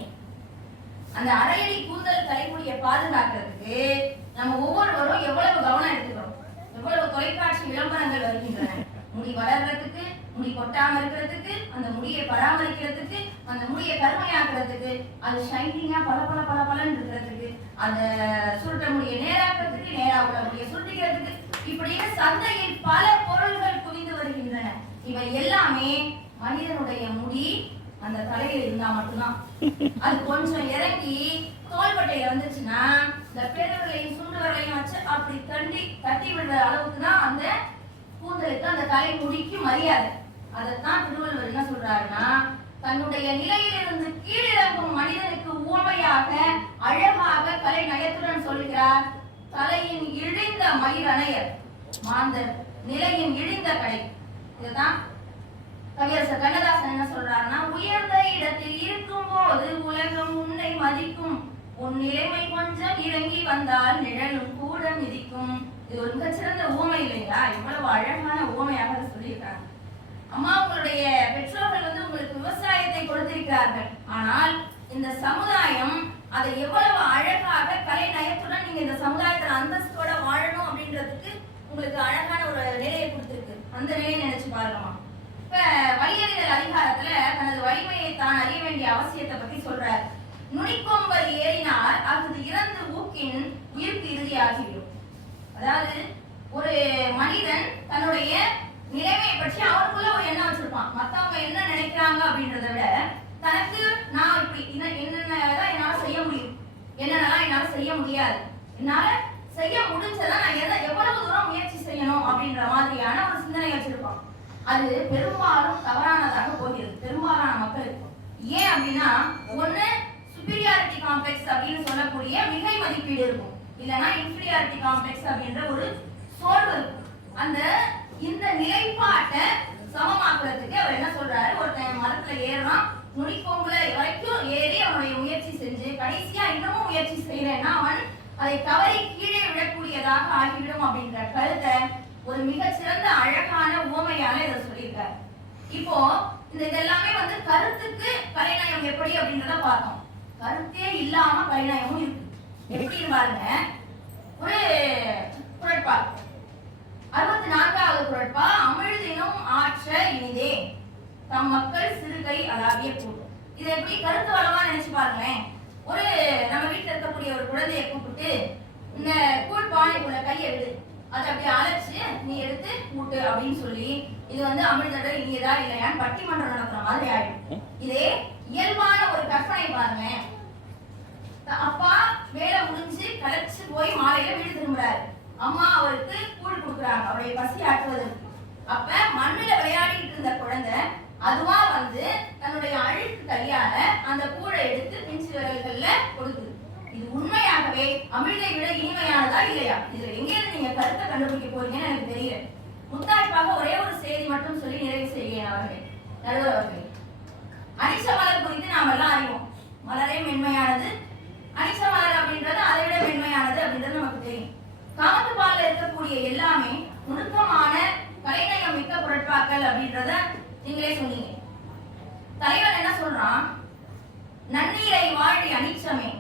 அந்த அரையடி கூந்தல் தலைமுடியை பாதுகாக்கிறதுக்கு நம்ம ஒவ்வொருவரும் எவ்வளவு கவனம் எடுத்துக்கிறோம், எவ்வளவு தொலைக்காட்சி விளம்பரங்கள் வருகின்றன. முடி வளர்றதுக்கு, முடி கொட்டாம இருக்கிறதுக்கு, அந்த முடியை பராமரிக்கிறதுக்கு, அந்த முடியை கருமையாக்குறதுக்கு, அது ஷைனிங்கா பல பல பல பலன்னு இருக்கிறதுக்கு, அந்த சுருட்ட முடியை நேராக்கிறதுக்கு, நேரா உள்ள முடியை சுருட்டிக்கிறதுக்கு, இப்படின்னு சந்தையில் பல பொருள்கள் குவிந்து வருகின்றன. இவை எல்லாமே மனிதனுடைய முடி அந்த தலையில இருந்தா மட்டும்தான். அது கொஞ்சம் இறங்கி தோள்பட்டையில வந்துச்சுன்னா இந்த பெருவர்களையும் சுண்டு வரலையும் வச்சு அப்படி தட்டி விடுற அளவுக்கு தான் அந்த கூந்தலுக்கு, அந்த தலை முடிக்கு மரியாதை. அதைத்தான் திருவள்ளுவர் என்ன சொல்றாருன்னா, தன்னுடைய நிலையிலிருந்து கீழிறங்கும் மனிதனுக்கு உவமையாக அழகாக கலை நயத்துடன் சொல்கிறார். தலையின் இழிந்த மயிரணையர் மாந்தர் நிலையின் இழிந்த கடை. இதுதான் கவியரசர் கண்ணதாசன் என்ன சொல்றாருன்னா, உயர்ந்த இடத்தில் இருக்கும் போது உலகம் உன்னை மதிக்கும், உன் நிலைமை கொஞ்சம் இறங்கி வந்தால் நிழலும் கூட மிதிக்கும். இது ஒரு மிகச்சிறந்த ஊமை இல்லையா? இவ்வளவு அழகான ஊமையாக சொல்லியிருக்காங்க. அம்மா, உங்களுடைய பெற்றோர்கள் உங்களுக்கு விவசாயத்தை கொடுத்திருக்கிறார்கள். ஆனால் இந்த சமுதாயம் அதை எவ்வளவு அழகாக கலை நயத்துடன் நீங்க இந்த சமுதாயத்துல அந்தஸ்தோட வாழணும் அப்படின்றதுக்கு உங்களுக்கு அழகான ஒரு நிலையை கொடுத்திருக்கு. அந்த நிலையை நினைச்சு பாருங்கம்மா. இப்ப வலியறிதல் அதிகாரத்துல தனது வலிமையை தான் அறிய வேண்டிய அவசியத்தை பத்தி சொல்றாரு. நுனிக்கொம்பல் ஏறினால் அது இறந்து ஊக்கின் உயிர்ப்பு இறுதியாகிவிடும். அதாவது ஒரு மனிதன் தன்னுடைய நிலைமையை பற்றி அவருக்குள்ள ஒரு எண்ணம் வச்சிருப்பான். மத்தவங்க என்ன நினைக்கிறாங்க அப்படின்றத விட தனக்கு நான் இப்படி என்னென்னதான் என்னால செய்ய முடியும், என்னென்னலாம் என்னால செய்ய முடியாது, என்னால செய்ய முடிஞ்சதா நான் எவ்வளவு தூரம் முயற்சி செய்யணும் அப்படின்ற மாதிரியான ஒரு சிந்தனை வச்சிருப்பான். அது பெரும்பாலும் தவறானதாக போகிறது பெரும்பாலான மக்களுக்கு. ஏன் அப்படின்னா, ஒண்ணு சுப்பீரியாரிட்டி காம்ப்ளெக்ஸ் அப்படின்னு சொல்லக்கூடிய மிகை மதிப்பீடு இருக்கும், இல்லைன்னா இன்ஃபீரியாரிட்டி காம்ப்ளெக்ஸ் அப்படின்ற ஒரு சோர்வு இருக்கும். இந்த நிலைப்பாட்டை சமமாக்குறதுக்கு அவர் என்ன சொல்றாரு, ஒருத்தன் மரத்துல ஏறான், நுனிக்கொம்புல வரைக்கும் ஏறி அவனுடைய முயற்சி செஞ்சு கடைசியா இன்னமும் முயற்சி செய்யறேன்னா அவன் அதை தவறி கீழே விடக்கூடியதாக ஆகிவிடும் அப்படின்ற கருத்தை ஒரு மிகச்சிறந்த அழகான உவமையால இதை சொல்லியிருக்காரு. இப்போ இதெல்லாமே கருத்துக்கு கலைநயம் எப்படி அப்படின்றத பார்த்தோம். கருத்தே இல்லாம கலைநயமும் இருக்கு. எப்படின்னு பாருங்க, ஒரு குரட்பா 64வது குரட்பா, அமிழ்தினும் ஆற்ற இனிதே தம் மக்கள் சிறுகை அலாவிய கூட்டம். இதை எப்படி கருத்து வளமா நினைச்சு பாருங்களேன். ஒரு நம்ம வீட்டுல இருக்கக்கூடிய ஒரு குழந்தைய கூப்பிட்டு இந்த கூழ் பானைக்குள்ள கையை விடு, அதை அப்படி அழைச்சு நீ எடுத்து கூட்டு அப்படின்னு சொல்லி இது அமிழ்தடல் இனியதா இல்லையான்னு பட்டிமன்றம் நடத்துற மாதிரி ஆயிடும். இதே இயல்பான ஒரு கற்பனை பாருங்களேன். அப்பா வேலை முடிஞ்சு களைச்சு போய் மாலையில வீடு திரும்புறாரு. அம்மா அவருக்கு கூழ் கொடுக்குறாங்க அவருடைய பசி ஆற்றுவதற்கு. அப்ப மண்ணுல விளையாடிட்டு இருந்த குழந்தை அதுவா தன்னுடைய அழுக்கு கையால அந்த கூழை எடுத்து பிஞ்சு விரல்கள்ல கொடுக்குது. இது உண்மையாகவே அமிழ்தை விட இனிமையானதா இல்லையா? இதுல எங்கேயிருந்து நீங்க கருத்தை கண்டுபிடிக்க போறீங்கன்னு எனக்கு தெரியல. முத்தாய்ப்பாக ஒரே ஒரு செய்தி மட்டும் சொல்லி நிறைவு செய்கிறேன் அவர்களே, நடுவர் அவர்களே. அனிச்ச மலர் குறித்து நாம் எல்லாம் அறிவோம். மலரே மென்மையானது, அனிச்ச மலர் அப்படின்றது அதை விட மென்மையானது அப்படின்றது நமக்கு தெரியும். காமத்துப்பால்ல இருக்கக்கூடிய எல்லாமே நுணுக்கமான கலைநயம் மிக்க பொருட்பாக்கள் அப்படின்றத நீங்களே சொன்னீங்க. தலைவன் என்ன சொல்றான், நன்னீரை வாழி அனிச்சமே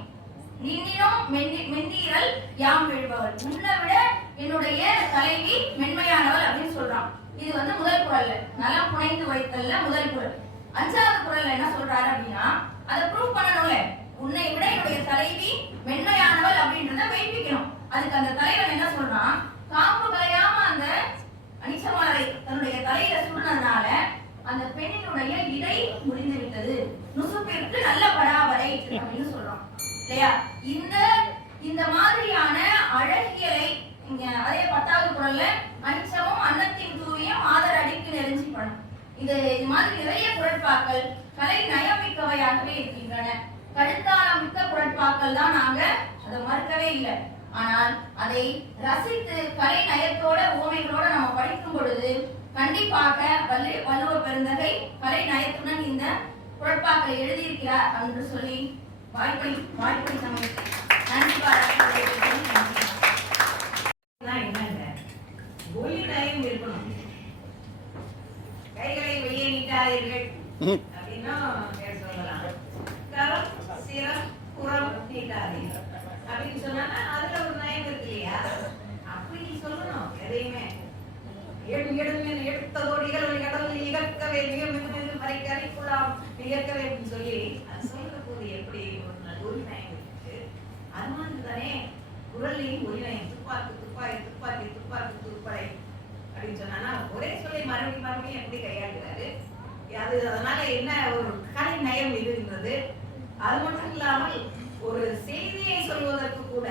நின்னினும் மென்னீரல் யாம் விழுபவள், உன்னை விட என்னுடைய தலைவி மென்மையானவள் அப்படின்னு சொல்றான். இது முதல் குறள்ல நலம் புனைந்து வைத்தல்ல முதல் குறள். 5வது குறள்ல என்ன சொல்றாரு அப்படின்னா, அதை ப்ரூவ் பண்ணணும்ல, உன்னை விட என்னுடைய தலைவி மென்மையானவள் அப்படின்றத மெய்ப்பிக்கணும். அதுக்கு அந்த தலைவன் என்ன சொல்றான், காம்பு கலையாம அந்த அனிச்சமலரை தன்னுடைய தலையில சுடுனதுனால அந்த பெண்ணினுடைய இடை முடிந்து விட்டது, நுசுப்பிற்கு நல்ல பராபரை அப்படின்னு சொல்றான் இல்லையா? இந்த மாதிரியான அழகியலை அதே 10வது குறள்ல அனிச்சமும் அன்னத்தை இது மாதிரி நிறைய குரட்பாக்கள் கலை நயமிக்கவையாகவே இருக்கின்றன. கருத்தாளம் மிக்க குரட்பாக்கள் தான், நாங்க அதை மறுக்கவே இல்லை. ஆனால் அதை ரசித்து கலை நயத்தோட உவமைகளோட நம்ம படிக்கும் பொழுது கண்டிப்பாக வள்ளுவ பெருந்தகை கலை நயத்துடன் இந்த குரட்பாக்களை எழுதியிருக்கிறார் என்று சொல்லி வாய்ப்பளி சமைத்து நன்றி என்னங்க ஒளி நயம் இருக்கணும். கைகளை வெளியே நீட்டாதீர்கள் அப்படின்னா சொல்லலாம். கரம் சிரம் புறம் நீட்டாதீர்கள் அப்படின்னு சொன்னா அதுல ஒரு நயம் இருக்கு இல்லையா? அப்படி சொல்லணும். எதையுமே எடுத்ததோடு கடவுள் இகக்கவே மிக மிக மிக மறைக்கரைக்குள்ளாம் இயக்கவே அப்படின்னு சொல்லி அது சொல்ற போது எப்படி ஒரு நயம் இருக்கு. அது மாதிரி தானே குரல்லையும் ஒரு நயம். துப்பாக்கு துப்பாக்கி துப்பாக்கி துப்பாக்கி துப்படை அப்படின்னு சொன்னா ஒரே சொல்லி மறுபடியும் மறுபடியும் எப்படி கையாளுகிறாரு. அது அதனால என்ன ஒரு கலை நயம் இருக்கின்றது. அது மட்டும் இல்லாமல் ஒரு செய்தியை சொல்வதற்கு கூட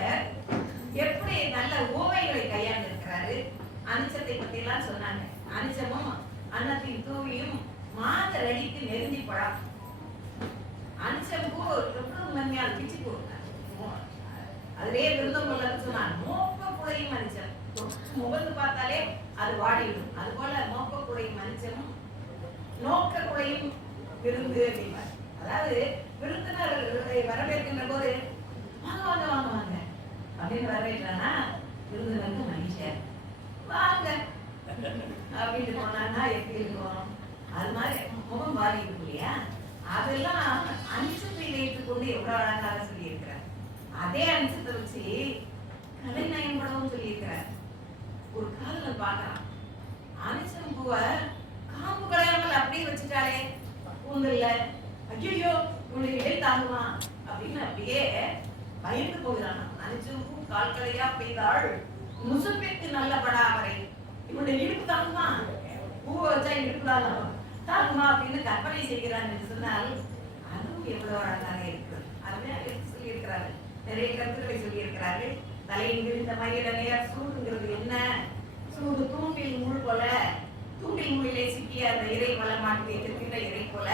எப்படி நல்ல ஓமைகளை கையாண்டு இருக்கிறாரு. அனிச்சத்தை பத்தி எல்லாம் சொன்னாங்க. அனிச்சமும் அன்னத்தின் தூவியும் மாதர் அடிக்கு நெருங்கி பழம். அனிச்சம் பூ எவ்வளவு மென்மையால் பிச்சு போடுறாங்க. அதிலே விருந்தம் சொன்னாங்க. மோப்ப குடையும் அனிச்சம் முகந்து பார்த்தாலே அது வாடிவிடும். அது போல மோப்ப குடையும் அனிச்சமும் நோக்க குடையும் விருந்து அப்படின்னா, அதாவது விருந்தினர் வரவேற்கின்ற போது வாங்க வாங்க வாங்க வாங்க அப்படின்னு வரவேற்றானா விருந்தினருக்கு மனுஷன் வாங்க அப்படின்னு போனான்னா எப்படி இருக்கும்? அது மாதிரி முகம் வாடி இருக்கும் இல்லையா? அதெல்லாம் அனிச்சத்தை வைத்துக் கொண்டு எவ்வளவு அழகாக சொல்லி இருக்கிறார். அதே அனிச்சத்தை வச்சு கலை நயம் படவும் சொல்லி இருக்கிறார். ஒரு காதல பார்க்கலாம். அனிச்சம் பூவை காம்பு கலையாமல் அப்படியே வச்சுட்டாலே கூந்தல்ல ஐயோ உங்களுக்கு இடை தாங்குமா அப்படின்னு அப்படியே பயந்து போகிறான். அனிச்சம் பூ கால் கலையா பெய்தாள் முசுப்பிற்கு நல்ல படாவரை இவனுடைய இடுப்பு தாங்குமா? பூவை வச்சா இடுப்பு தாங்குமா அப்படின்னு கற்பனை செய்கிறான் என்று சொன்னால் அதுவும் எவ்வளவு அழகாக இருக்கு. அதுதான் எடுத்து சொல்லி இருக்கிறாரு. நிறைய கருத்துக்களை சொல்லி இருக்கிறார்கள். தலையின் விழுந்த மயிலனையார் சூடுங்கிறது என்ன? சூடு தூண்டில் முள் போல, தூண்டில் முள்ளிலே சிக்கிய அந்த இறை போல மாட்டி வைத்திருக்கின்ற இறை போல.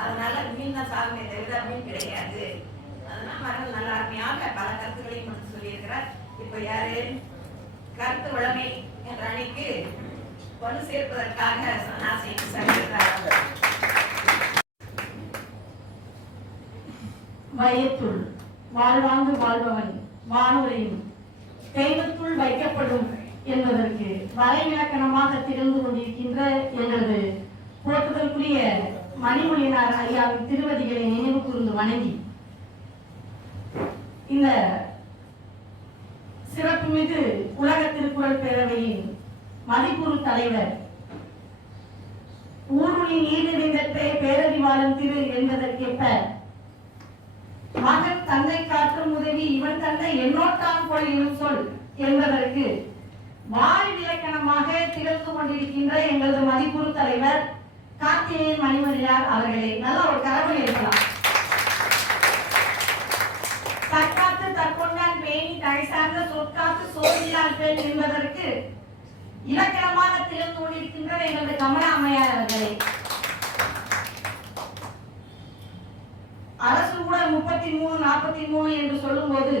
அதனால மீன் தான் சாகுமே தவிர மீன் கிடையாது. அதனால மரங்கள் நல்ல அருமையாக பல கருத்துக்களையும் மட்டும் சொல்லி இருக்கிறார். இப்ப யாரு கருத்து வளமை என்ற அணிக்கு வலு சேர்ப்பதற்காக சன்னாசி சென்றிருக்கிறார். வையத்துள் வாழ்வாங்கு வாழ்பவன் வானுரையும் தெய்வத்துள் வைக்கப்படும் என்பதற்கு வரைவிலக்கணமாக திகழ்ந்து கொண்டிருக்கின்ற எங்களது போற்றுதற்குரிய மணிமொழியினார் ஐயாவின் திருவடிகளை நினைவு கூர்ந்து வணங்கி இந்த சிறப்புமிகு உலக திருக்குறள் பேரவையின் மதிப்புறு தலைவர் ஊருளி நீரிழிந்தற்றே பேரறிவாளன் திரு என்பதற்கேற்ப மகன் தந்தை காற்றும் உதவி இவன் தந்தை என்னோட்டான் போல் சொல் என்பதற்கு வாழ்விலக்கணமாக திகழ்ந்து கொண்டிருக்கின்ற எங்களது மதிப்புறு தலைவர் கார்த்திகேயன் மணிமொழியார் அவர்களே நல்ல ஒரு கரவொலி இருக்கலாம். தற்காத்து தற்கொண்டான் பேணி தழை சார்ந்த சொற்காத்து சோதியால் பெண் என்பதற்கு இலக்கணமாக திகழ்ந்து கொண்டிருக்கின்ற எங்களது கமலா அம்மையார் அவர்களே. அரசு கூட 33-43 என்று சொல்லும் போது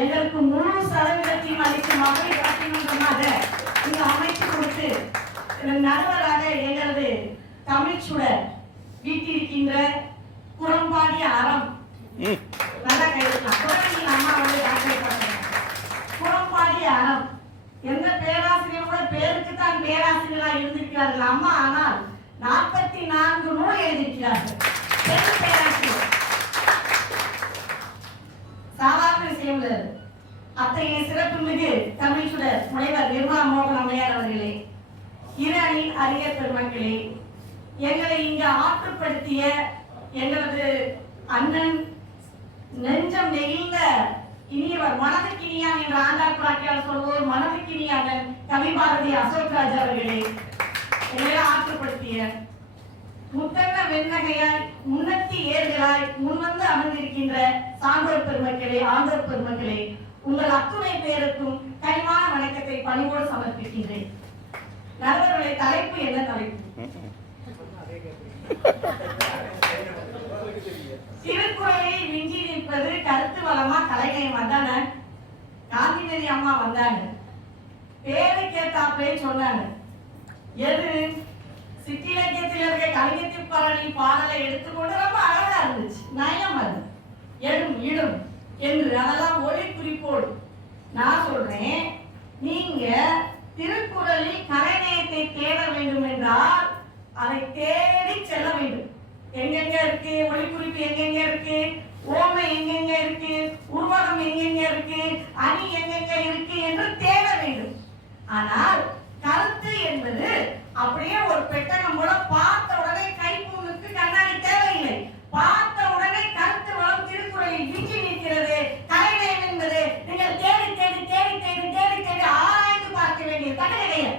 எங்களுக்கு முழு சதவீதத்தையும் அளிக்கும் மகளிர் பட்டிமன்றமாக இங்கு அமைத்து கொடுத்து நடுவராக எங்களது தமிழ்ச்சுடர் வீட்டிருக்கின்ற குரம்பாடிய அறம் நல்லா கைவிடலாம். குரலில் அம்மா வந்து குரம்பாடிய அறம் எந்த பேராசிரியர் கூட பேருக்குத்தான் பேராசிரியரா இருந்திருக்கிறார்கள் அம்மா. ஆனால் 44 நூல் எழுதியிருக்கிறார்கள். பேராசிரியர் சாதாரண விஷயம் இல்லை. அத்தகைய சிறப்புமிகு தமிழ்ச்சுடர் முனைவர் நிர்மலா மோகன் அம்மையார் அவர்களே, இரு அணியின் அறிஞர் பெருமக்களே, எங்களை இங்கு ஆற்றுப்படுத்திய எங்களது அண்ணன் நெஞ்சம் நெகிழ்ந்த இனியவர் மனதுக்கினியான் என்ற ஆண்டாள் பிராட்டியால் சொல்வோர் மனதுக்கினியான கவி பாரதி அசோக்ராஜ் அவர்களே, எங்களை ஆற்றுப்படுத்திய முத்தன்ன வெண்ணகையாய் முன்னத்தி ஏர்களாய் முன்வந்து அமர்ந்திருக்கின்ற சான்றோர் பெருமக்களே, ஆண்டோர் பெருமக்களே, உங்கள் அத்துணை பேருக்கும் கனிவான வணக்கத்தை பணிவோடு சமர்ப்பிக்கின்றேன். நடுவர்களே, தலைப்பு என்ன தலைப்பு? திருக்குறளை விஞ்சி நிற்பது கருத்து வளமா கலைநயமா தானே? காந்திமதி அம்மா வந்தாங்க, பேருக்கேத்தாப்லே சொன்னாங்க. எது சிற்றிலக்கியத்தில் இருக்க கலிங்கத்தின் பரணி பாடலை எடுத்துக்கொண்டு ரொம்ப அழகா இருந்துச்சு, நயம் அது, எழும் இடும் என்று அதெல்லாம் ஒளி குறிப்போடு. நான் சொல்றேன், நீங்க திருக்குறளில் கலைநயத்தை தேட வேண்டும் என்றால் அதை தேடி செல்ல வேண்டும். எங்கெங்க இருக்கு ஒளி குறிப்பு, எங்கெங்க இருக்கு ஓமை, எங்கெங்க இருக்கு உருவகம், எங்கெங்க இருக்கு அணி, எங்கெங்க இருக்கு என்று தேட வேண்டும். ஆனால் கருத்து என்பது அப்படியே ஒரு பெட்டகம் போல பார்த்த உடனே கைப்பூனுக்கு கண்ணாடி தேவையில்லை. பார்த்த உடனே கருத்து வளம் திருக்குறளில் விஞ்சி நிற்கிறது. கலைநயம் என்பது நீங்கள் தேடி தேடி தேடி தேடி தேடி தேடி ஆராய்ந்து பார்க்க வேண்டியது. கட்டளைய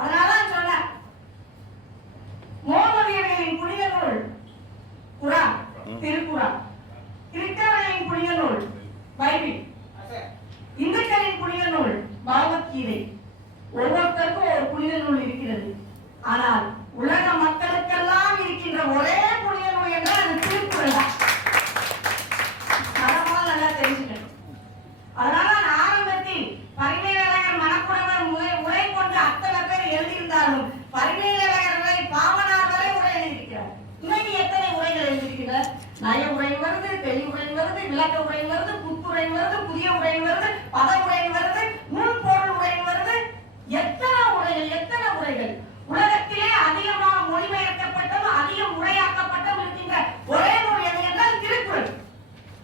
அதனால சொன்னேன், முகமதியர்களின் புனித நூல் குர்ஆன், திருக்குர்ஆன், கிறிஸ்தவர்களின் புனித நூல் பைபிள், இந்துக்களின் புனித நூல் பகவத்கீதை. ஒவ்வொருத்தருக்கும் ஒரு புனித நூல் இருக்கிறது. ஆனால் உலக மக்களுக்கெல்லாம் இருக்கின்ற ஒரே புனித நூல் என்றால் அது திருக்குறள் தான். அதனால நல்லா தெரிஞ்சுக்கணும். அதனால நான் ஆரம்பத்தில் பரிமேலழகர் மனக்குறவர் உரை கொண்டு அத்தனை பேர் எழுதியிருந்தாலும் பரிமேலழகரை பாவனார் வரை உரை எழுதியிருக்கிறார். இன்னைக்கு எத்தனை உரைகள் எழுதியிருக்கிறார்? நய உரை வருது, தெளி உரை வருது, விளக்க உரை வருது, புத்துரை வருது, புதிய உரை வருது, பத உரை வருது, முன்பொருள் உரை வருது. எத்தனை உரைகள், எத்தனை உரைகள்! உலகத்திலே அதிகமாக மொழிபெயர்க்கப்பட்டதும் அதிகம் உரையாக்கப்பட்டும் இருக்கின்ற ஒரே நூல் எது என்றால் திருக்குறள்.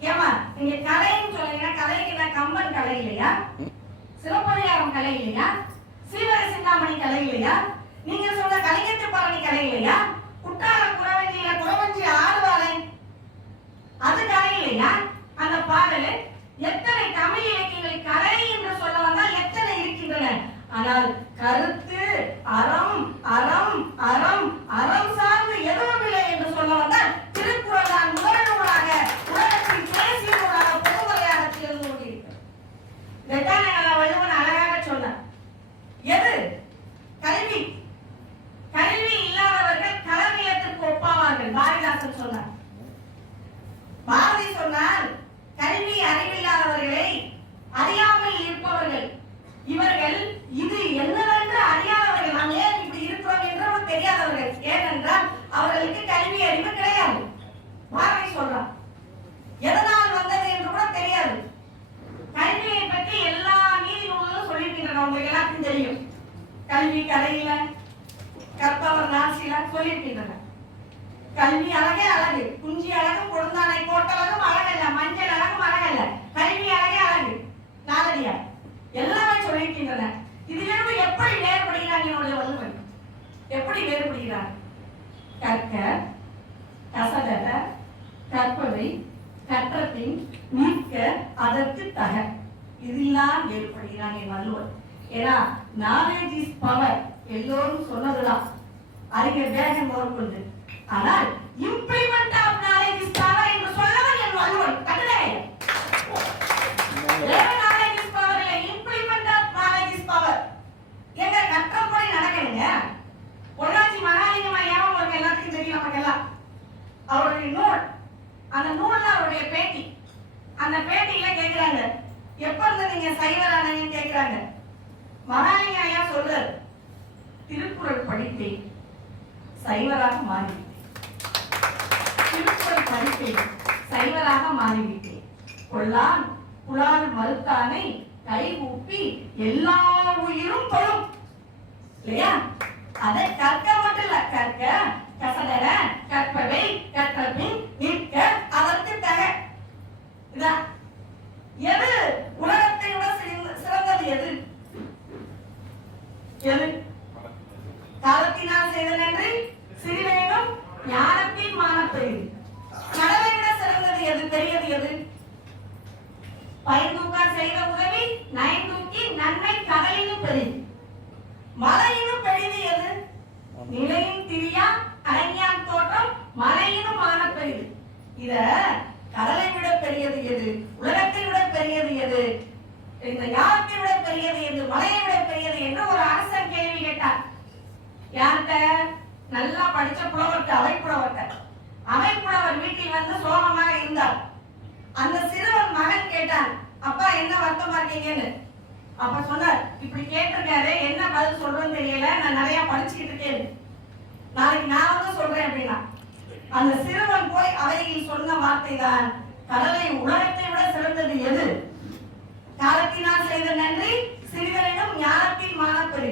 ஏமா நீங்க கலைன்னு சொல்றீங்கன்னா கலைக்கு கம்பன் கலை இல்லையா? சிலப்பதிகாரம் கலை இல்லையா? சீவக சிந்தாமணி கலை இல்லையா? நீங்க சொன்ன கலிங்கத்து பரணி கலை இல்லையா? குற்றால குறவஞ்சியில குறவஞ்சி ஆடுவாரை அது கலை இல்லையா? அந்த பாடல் எத்தனை தமிழ் இலக்கியங்களில் கலை என்று சொல்ல வந்தால் எத்தனை இருக்கின்றன. ஆனால் கருத்து அறம் அறம் அறம் அறம் சார்ந்து எதுவும் இல்லை என்று சொல்ல வந்தால் திருக்குறள் தான் முதல் நூலாக உலகத்தின் தேசிய நூலாக பொதுமறையாக திகழ்ந்து கொண்டிருக்கிறது. இதைத்தான் வள்ளுவன் அழகாக சொன்னார். எது கல்வி? கல்வி இல்லாதவர்கள் களவியத்திற்கு ஒப்பாவார்கள். பாரதிதாசன் சொன்னார். பாரதி சொன்னார், கல்வி அறிவில்லாதவர்களை அறியாமல் இருப்பவர்கள் இவர்கள், இது என்னவென்று அறியாதவர்கள். நாம் ஏன் இப்படி இருக்கிறோம் என்று தெரியாதவர்கள். ஏனென்றால் அவர்களுக்கு கல்வி அறிவு கிடையாது. பாரதி சொல்றான், எதனால் வந்தது என்று கூட தெரியாது. கல்வியை பற்றி எல்லா நீதி நூல்களும் சொல்லியிருக்கின்றன. உங்களுக்கு எல்லாருக்கும் தெரியும். கல்வி கலையில கற்பவர் நாசில சொல்லியிருக்கின்றன. கல்வி அழகே அழகு, குஞ்சி அழகும் கொடுந்தானை கோட்டழகும் அழகல்ல, மஞ்சள் அழகும் அழகல்ல, கல்வி அழகே அழகு, நாலடியா எல்லாமே சொல்லியிருக்கின்றன. இதிலிருந்து எப்படி வேறுபடுகிறாங்க என்னுடைய வள்ளுவன்? எப்படி வேறுபடுகிறார்? கற்க கசடர கற்பவை கற்றபின் நிற்க அதற்கு தக, இதெல்லாம் வேறுபடுகிறான் என் வள்ளுவன். ஏன்னா நாலேஜ் இஸ் பவர் எல்லோரும் சொன்னதுதான், அறிஞர் வேகம் கொண்டு. ஆனால் implement of knowledge is power என்று சொல்லவன் என் வள்ளுவன். கட்டளை நாலேஜ் இஸ் பவர் இல்லை, implement of knowledge is power. எங்க கற்றபடி நடக்கணுங்க. பொள்ளாச்சி மகாலிங்கம் ஐயா உங்களுக்கு எல்லாத்துக்கும் தெரியும். நமக்கு எல்லாம் அவருடைய நூல், அந்த நூல்ல அவருடைய பேட்டி, அந்த பேட்டியில கேட்கிறாங்க, எப்ப இருந்து நீங்க சைவரானீங்கன்னு கேட்கிறாங்க. மகாலிங்க ஐயா சொல்றாரு, திருக்குறள் படித்தேன் சைவராக மாறிவிட்டேன். திருக்குறள் படித்தேன் சைவராக மாறிவிட்டேன். கொள்ளான் புலால் மறுத்தானை கை ஊப்பி எல்லா உயிரும் தொழும் இல்லையா? அதை கற்க மட்டும் இல்ல, கற்க கசடர கற்பவை கற்றபின் நிற்க அதற்கு தக. இதான் எது உலகத்தை விட சிறந்தது? எது எது? காலத்தினால் செய்த நன்றி சிறிவேனும் ஞானத்தின் மானப்பெரிது. கடலை விட சிறந்தது எது? பெரியது எது? பயந்தூக்கார் செய்த உதவி நயந்தூக்கி நன்மை கடலினும் பெரிது. மலையினும் பெரிது எது? நிலையின் திரியா அடங்கியான் தோற்றம் மலையினும் மானப்பெரிது. இத கடலை விட பெரியது எது? உலகத்தை விட பெரியது ஞானத்தை விட பெரியது என்று, மலையை விட பெரியது என்று ஒரு அரசன் கேள்வி கேட்டார். யார்கிட்ட? நல்லா படிச்ச புலவர்கிட்ட, அவைப்புலவர்கிட்ட. அவைப்புலவர் வீட்டில் வந்து சோகமாக இருந்தார். அந்த சிறுவன் மகன் கேட்டான், அப்பா என்ன வருத்தமா இருக்கீங்கன்னு. அப்ப சொன்னார், இப்படி கேட்டிருக்காரு, என்ன பதில் சொல்றேன்னு தெரியல, நான் நிறைய படிச்சுக்கிட்டு இருக்கேன், நாளைக்கு நான் வந்து சொல்றேன் அப்படின்னா. அந்த சிறுவன் போய் அவையில் சொன்ன வார்த்தை தான், கடலை உலகத்தை விட சிறந்தது எது? காலத்தினால் செய்த நன்றி சிறிதனும் ஞானத்தின் மானப்பெரு.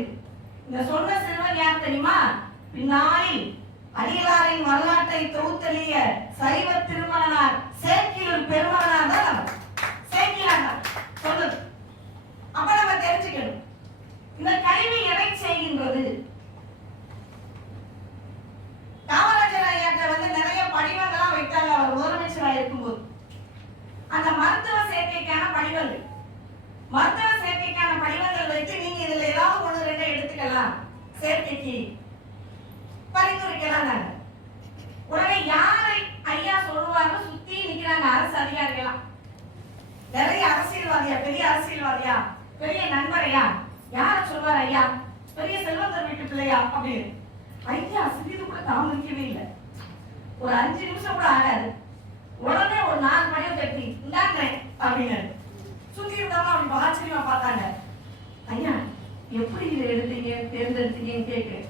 இந்த சொன்ன சிறுவன் யார் தெரியுமா? பின்னாளில் அடிகளாரின் வரலாற்றை தொகுத்தலிய சைவ திருமணனார் சேக்கிலூர் பெருமகனார் தான் அவர். சேக்கிலார் தான் சொல்லுது. அப்ப நம்ம தெரிஞ்சுக்கணும், இந்த கல்வி எதை செய்கின்றது? காமராஜர் ஐயாட்ட வந்து நிறைய படிவங்கள்லாம் வைத்தாங்க அவர் முதலமைச்சராக இருக்கும்போது. அந்த மருத்துவ சேர்க்கைக்கான படிவங்கள், மருத்துவ சேர்க்கைக்கான படிவங்கள் வைத்து நீங்க இதுல ஏதாவது ஒன்று ரெண்டு எடுத்துக்கலாம், சேர்க்கைக்கு பரிந்துரைக்கலாம். நாங்க உடனே யாரை ஐயா சொல்லுவாங்க, சுத்தி நிக்கிறாங்க அரசு அதிகாரிகளா, நிறைய அரசியல்வாதியா, பெரிய அரசியல்வாதியா, பெரிய நண்பரையா, யார சொல்வார் ஐயா? பெரிய செல்வந்தர் வீட்டு பிள்ளையா அப்படின்னு. ஐயா சிறிது கூட தாமதிக்கவே இல்லை, ஒரு 5 நிமிஷம் கூட ஆகாது, உடனே ஒரு 4 மணியை தட்டி இந்தாங்கிறேன் அப்படின்னு. சுத்தி இருந்தவங்க அப்படி ஆச்சரியமா பார்த்தாங்க. ஐயா எப்படி இதை எடுத்தீங்க, தேர்ந்தெடுத்தீங்கன்னு கேட்கிறேன்.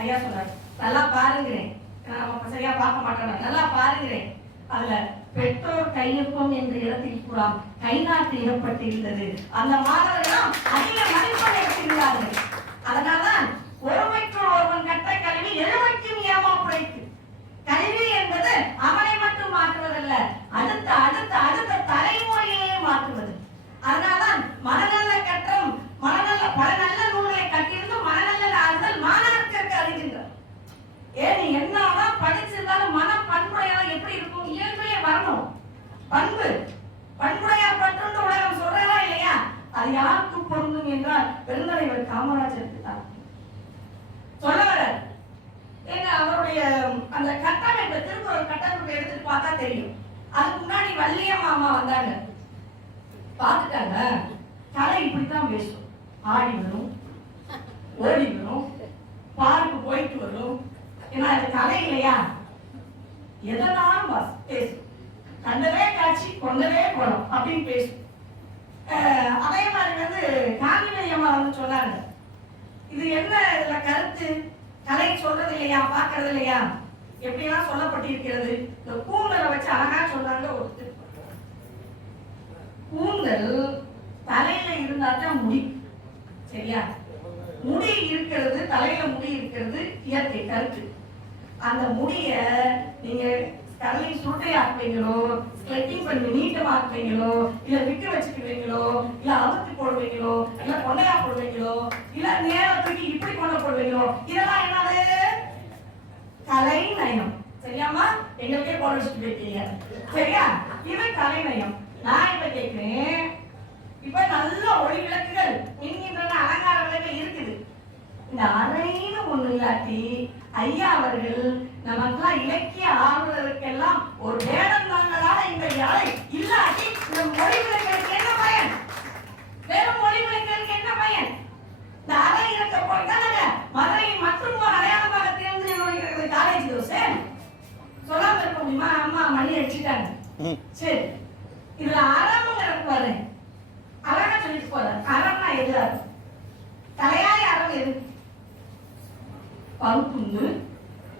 ஐயா சொன்னார், நல்லா பாருங்கிறேன், சரியா பார்க்க மாட்டேன், நல்லா பாருங்கிறேன், அதுல பெற்றோர் கையொப்பம் என்ற இடத்தில் கூட கைநாட்டு இடப்பட்டிருந்தது, அந்த மாணவர்களும் அதிக மதிப்பெண் எடுத்திருந்தார்கள். அதனால்தான் ஒருமைக்குள் ஒருவன் கற்ற கல்வி எழுமைக்கும் ஏமா புடைத்து. கல்வி என்பது அவனை மட்டும் மாற்றுவதல்ல, அடுத்த அடுத்த அடுத்த தலைமுறையே மாற்றுவது. அதனால்தான் மனநல கற்றம், மனநல பல நல்ல நூல்களை கட்டியிருந்து மனநல ஆறுதல் மாணவர்களுக்கு அறிகின்றார். ஏன் என்னதான் படிச்சிருந்தாலும் மன பண்புடையாத எப்படி இருக்கும்? இயல்பையே வரணும். பண்பு பண்புடையார் பற்று உலகம் சொல்றதா இல்லையா? அது யாருக்கு பொருந்தும் என்றால் பெருந்தலைவர் காமராஜருக்கு தான் சொல்ல வர. ஏன்னா அவருடைய அந்த கட்டமைப்பு, திருக்குறள் கட்டமைப்பை எடுத்துட்டு பார்த்தா தெரியும். அதுக்கு முன்னாடி வள்ளியம்மா வந்தாங்க, பார்த்துட்டாங்க, கலை இப்படித்தான் பேசும், ஆடி வரும், ஓடி வரும், பார்க்கு போயிட்டு வரும். ஏன்னா அது கலை இல்லையா? எதனாலும் பேசும், கண்டதே காட்சி கொண்டதே போடும் அப்படின்னு பேசும். அதே மாதிரி வந்து காந்திமதி அம்மா வந்து சொன்னாங்க, இது என்ன இதுல கருத்து? கலை சொல்றது இல்லையா, பார்க்கறது இல்லையா, எப்படிலாம் சொல்லப்பட்டிருக்கிறது. இந்த கூந்தலை வச்சு அழகா சொன்னாங்க. ஒரு கூந்தல் தலையில இருந்தாதான் முடி, சரியா? முடி இருக்கிறது, தலையில முடி இருக்கிறது இயற்கை கருத்து. அந்த முடிய நீங்க கடலை சுருட்டை ஆக்குவீங்களோ, ஸ்ட்ரெட்டிங் பண்ணி நீட்டமா ஆக்குவீங்களோ, இல்ல விட்டு வச்சுக்குவீங்களோ, இல்ல அவுத்து போடுவீங்களோ, இல்ல கொண்டையா போடுவீங்களோ, இல்ல நேரத்துக்கு இப்படி கொண்ட போடுவீங்களோ, இதெல்லாம் என்னது? கலை நயம். சரியாமா? எங்களுக்கே போட வச்சுட்டு போயிட்டீங்க, சரியா? இது கலை நயம். நான் இப்ப கேட்கிறேன், இப்ப நல்ல ஒளி விளக்குகள், மின்கின்றன, அலங்கார விளக்குகள் இருக்குது. இந்த அறைன்னு ஒண்ணு இல்லாட்டி ஐயா அவர்கள் நமக்கெல்லாம் இலக்கிய ஆர்வலருக்கெல்லாம் ஒரு வேடம் தாங்களான இந்த யாழை இல்லாட்டி இந்த மொழி விளக்குகளுக்கு என்ன பயன்? வெறும் மொழி விளக்குகளுக்கு என்ன பயன்? இந்த அறை இருக்க போய்தானங்க மதுரையை மற்றும் அடையாளமாக தேர்ந்து காலேஜ் தோசை சொல்லாம இருக்க முடியுமா? அம்மா மணி அடிச்சுட்டாங்க. சரி, இதுல அறம்ங்கிறது பாரு, அழகா சொல்லிட்டு போற. அறம்னா எதுல? தலையாய அறம் எது? பகுப்புண்டு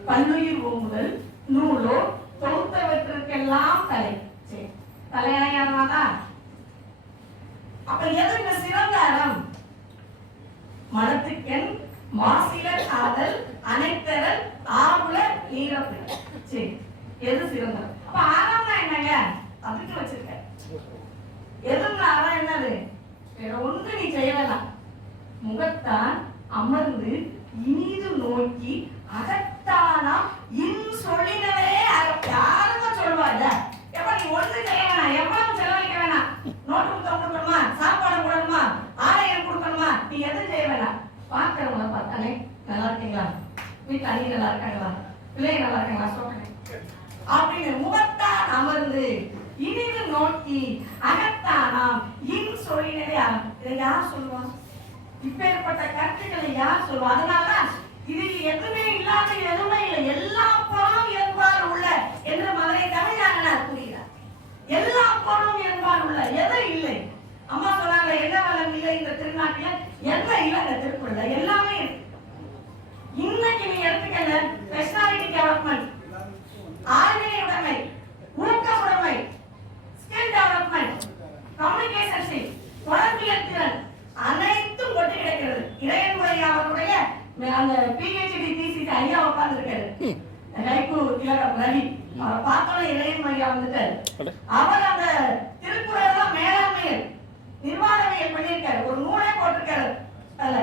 பல்லுயிர் ஓம்புதல் நூலோ தொகுத்தவற்றுக்கெல்லாம் தலை. சரி, தலையாயமாதான். அப்ப எதுக்கு சிறந்த அறம்? மனத்துக்கென் மாசிலர் ஆதல் அனைத்தரல் ஆகுல நீரப்பு. சரி, எது சிறந்த? அப்ப அறம்னா என்னங்க? அதுக்கு வச்சிருக்க. எதுங்க அறம்? என்னது? வேற ஒன்று நீ செய்ய வேணாம். முகத்தான் அமர்ந்து இனிது நோக்கி அகத்தானா இன் சொல்லினவே அறம். யாருங்க சொல்லுவாங்க? எப்ப நீ ஒன்று செய்ய வேணாம், எவ்வளவு செலவழிக்க வேணாம், நோட்டு புத்தகம் கொடுக்கணுமா, சாப்பாடு கொடுக்கணுமா, ஆலயம் கொடுக்கணுமா, நீ எதுவும் செய்ய வேணாம். பார்க்கிறவங்கள பார்த்தாலே நல்லா இருக்கீங்களா, வீட்டுல அணி நல்லா இருக்காங்களா, பிள்ளைங்க நல்லா இருக்காங்களா சொல்றேன் அப்படின்னு முகத்தான் அமர்ந்து இனிது நோக்கி அகத்தானாம் இன் சொல்லினவே அறம். இதை யார் சொல்லுவா? இப்பேற்பட்ட கருத்துக்களை யார் சொல்லுவா? அதனால இதில் எதுவுமே இல்லாத எதுவுமே இல்லை, எல்லா பொருளும் என்பார் உள்ள என்று மதுரை தமிழானார் கூறுகிறார். எல்லா பொருளும் என்பார் உள்ள எது இல்லை. அம்மா சொன்னாங்க என்ன வளம் இல்லை இந்த திருநாட்டில், என்ன இல்லை இந்த திருக்குறள்ல, எல்லாமே இருக்கு. இன்னைக்கு நீ எடுத்துக்கல பெர்சனாலிட்டி டெவலப்மெண்ட், ஆளுமை உடைமை, ஊக்க உடைமை, ஸ்கில் டெவலப்மெண்ட், கம்யூனிகேஷன் ஸ்கில், தொடர்பியல் திறன் அனைத்தும் கொட்டி கிடக்கிறது. இறையன்முறை அவருடைய அந்த பிஹெச்டி தீசிஸ் ஐயா உட்கார்ந்து இருக்காரு, கைப்பு இலக்கம் ரவி. அவரை பார்த்தோன்னே இறையன்முறை வந்துட்டாரு. அவர் அந்த திருக்குறள் மேலாண்மையில் நிர்வாகவியல் பண்ணியிருக்காரு, ஒரு நூலே போட்டிருக்காரு. அதுல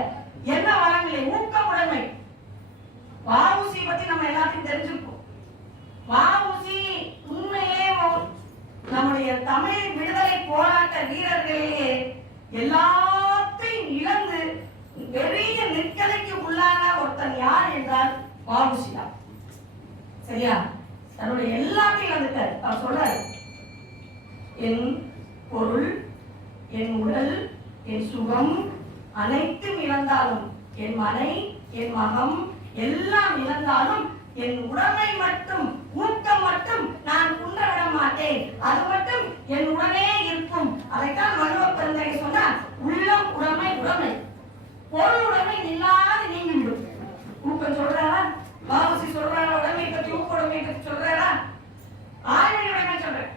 என்ன வளமில்லை, ஊக்கமுடைமை. வஉசி பத்தி நம்ம எல்லாத்தையும் தெரிஞ்சிருக்கோம். வஉசி உண்மையே நம்முடைய தமிழ் விடுதலை போராட்ட வீரர்களிலே எல்லாத்தையும் இழந்து பெரிய நிற்கலைக்கு உள்ளான ஒருத்தன் யார் என்றால் வஉசி தான். சரியா? தன்னுடைய எல்லாத்தையும் இழந்துட்டார். அவர் சொல்றாரு, என் பொருள், என் உடல், என் சுகம் அனைத்தும் இழந்தாலும், என் மனை, என் மகம் எல்லாம் இழந்தாலும் என் உடைமை மட்டும், ஊக்கம் மட்டும் நான் குன்ற விட மாட்டேன். அது மட்டும் என் உடனே இருக்கும். அதைத்தான் வள்ளுவ பெருந்தகை சொன்னார், உள்ளம் உடைமை உடைமை, பொருள் உடைமை நில்லாது நீங்கிவிடும். ஊக்கம் சொல்றாரா? வஉசி சொல்றாரா? உடைமை பற்றி, ஊக்க உடைமை பற்றி சொல்றாரா? ஆளுமை உடைமை சொல்றேன்.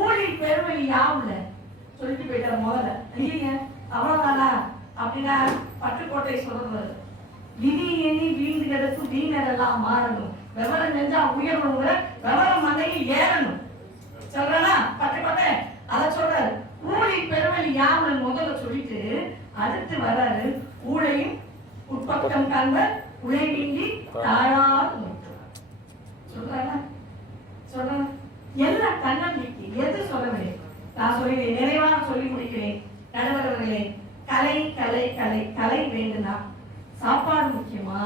ஊழி பெருவெளி யாவுல சொல்லிட்டு போயிட்டார் முதல்ல. இல்லைங்க அவ்வளவுதானா அப்படின்னா பட்டுக்கோட்டை சொல்றது, விதி எண்ணி வீழ்ந்து கிடக்கு வீணரெல்லாம் மாறணும், விவரம் செஞ்சா உயரணுங்கிற விவரம் மண்டையில் ஏறணும் சொல்றா பட்டுக்கோட்டை. அதை சொல்றாரு. ஊழி பெருவெளி யாவுல முதல்ல சொல்லிட்டு அடுத்து வர்றாரு, ஊழையும் உட்பக்கம் காண்பர் உழைவின்றி தாழாது சொல்றாங்க. சொல்றாங்க எல்லாம் தன்னம்பிக்கை. எது சொல்லவில்லை, நான் சொல்லுகிறேன், நிறைவாக சொல்லி முடிக்கிறேன். நடுவர்களே, கலை கலை கலை கலை வேண்டுனா சாப்பாடு முக்கியமா,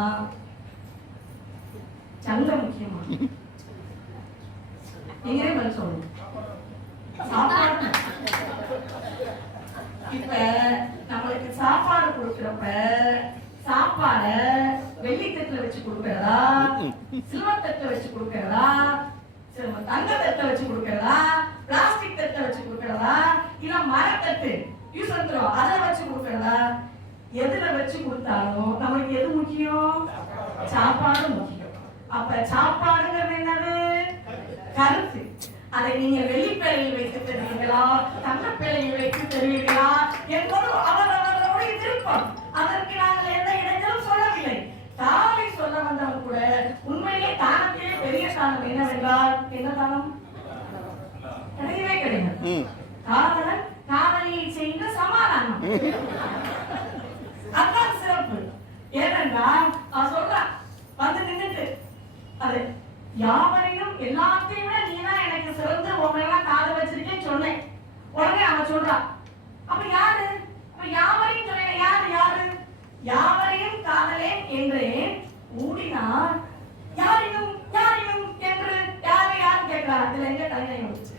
சங்கம் முக்கியமா? நீங்களே பதில் சொல்லணும். சாப்பாடு. இப்ப நம்மளுக்கு சாப்பாடு கொடுக்கிறப்ப சாப்பாட வெள்ளித்தட்டுல வச்சு கொடுக்கறதா, சில்வர் தட்டுல வச்சு கொடுக்கறதா, தங்க தட்டை வச்சு கொடுக்கறதா, பிளாஸ்டிக் தட்டை வச்சு கொடுக்கறதா, இல்ல மரத்தட்டு யூஸ் பண்றோம் அதை வச்சு கொடுக்கறதா, எதுல வச்சு கொடுத்தாலும் நம்மளுக்கு எது முக்கியம்? சாப்பாடு முக்கியம். அப்ப சாப்பாடுங்கிறது என்னது? கருத்து. அதை நீங்க வெள்ளிப்பேழையில் வைத்து தருவீர்களா, தங்கப்பேழையில் வைத்து தருவீர்களா என்பது அவரவர்களுடைய விருப்பம். அதற்கு நாங்கள் எந்த இடத்திலும் சொல்லவில்லை. தானை சொல்ல வந்தவன் கூட உண்மையிலே தானத்திலே பெரிய தானம் என்னவென்றால், என்ன தானம்? கிடையவே கிடையாது. காதலன் காதலியை செய்த சமாதானம், அதான் சிறப்பு. ஏனென்றால் அவன் சொல்றான் வந்து நின்றுட்டு, அது யாவரையும் எல்லாத்தையும் விட நீதான் எனக்கு சிறந்து உங்களெல்லாம் காதல் வச்சிருக்கேன்னு சொன்னேன். உடனே அவன் சொல்றான், அப்ப யாரு? அப்ப யாவரையும் சொன்ன யாரு? யாரு? யாவரையும் காதலேன் என்றேன் ஊடினார் யாரினும் யாரினும் என்று யாரை யாரும் கேட்கிறார். அதுல எங்க கலைஞரை வந்துச்சு?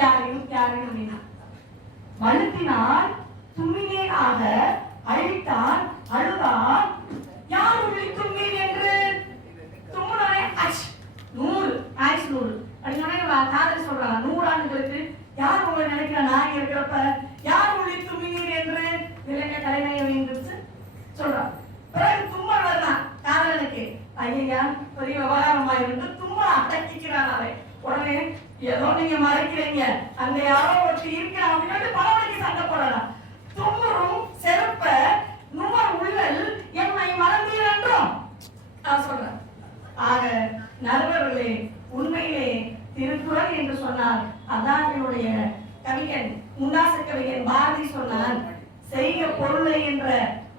யாரினும் யாரினும் அப்படின்னா வலுத்தினால் தும்மினேனாக அழித்தான் அழுதார் யார் உள்ளி தும்மீன் என்று தும்முனே அஷ் 100 ஆயிஷ் 100 அப்படின்னா காதல் சொல்றாங்க. 100 ஆண்டுகளுக்கு யார் உங்களை நினைக்கிற நான் இருக்கிறப்ப யார் உள்ளி தும்மினீர் என்று விளக்க கலைஞரை வேண்டுச்சு சொல்றான். பிறகு தும்மல் வரலாம் காதலனுக்கு, ஐயா பெரிய விவகாரமா இருந்து தும்மல் அடக்கிக்கிறான். அவன் உடனே ஏதோ நீங்க மறைக்கிறீங்க, அங்க யாரோ ஒருத்தர் இருக்கிறான் அப்படின்னு பலவழிக்கு சண்டை போடலாம். தும்முறும் செருப்ப நுமர் உள்ளல் என்னை மறந்தீர் என்றும் நான் சொல்றேன். ஆக நடுவர்களே, உண்மையிலே திருக்குறள் என்று சொன்னார், அதான் என்னுடைய கவிஞன் முன்னாச கவிஞன் பாரதி சொன்னான், செய்க பொருளை என்ற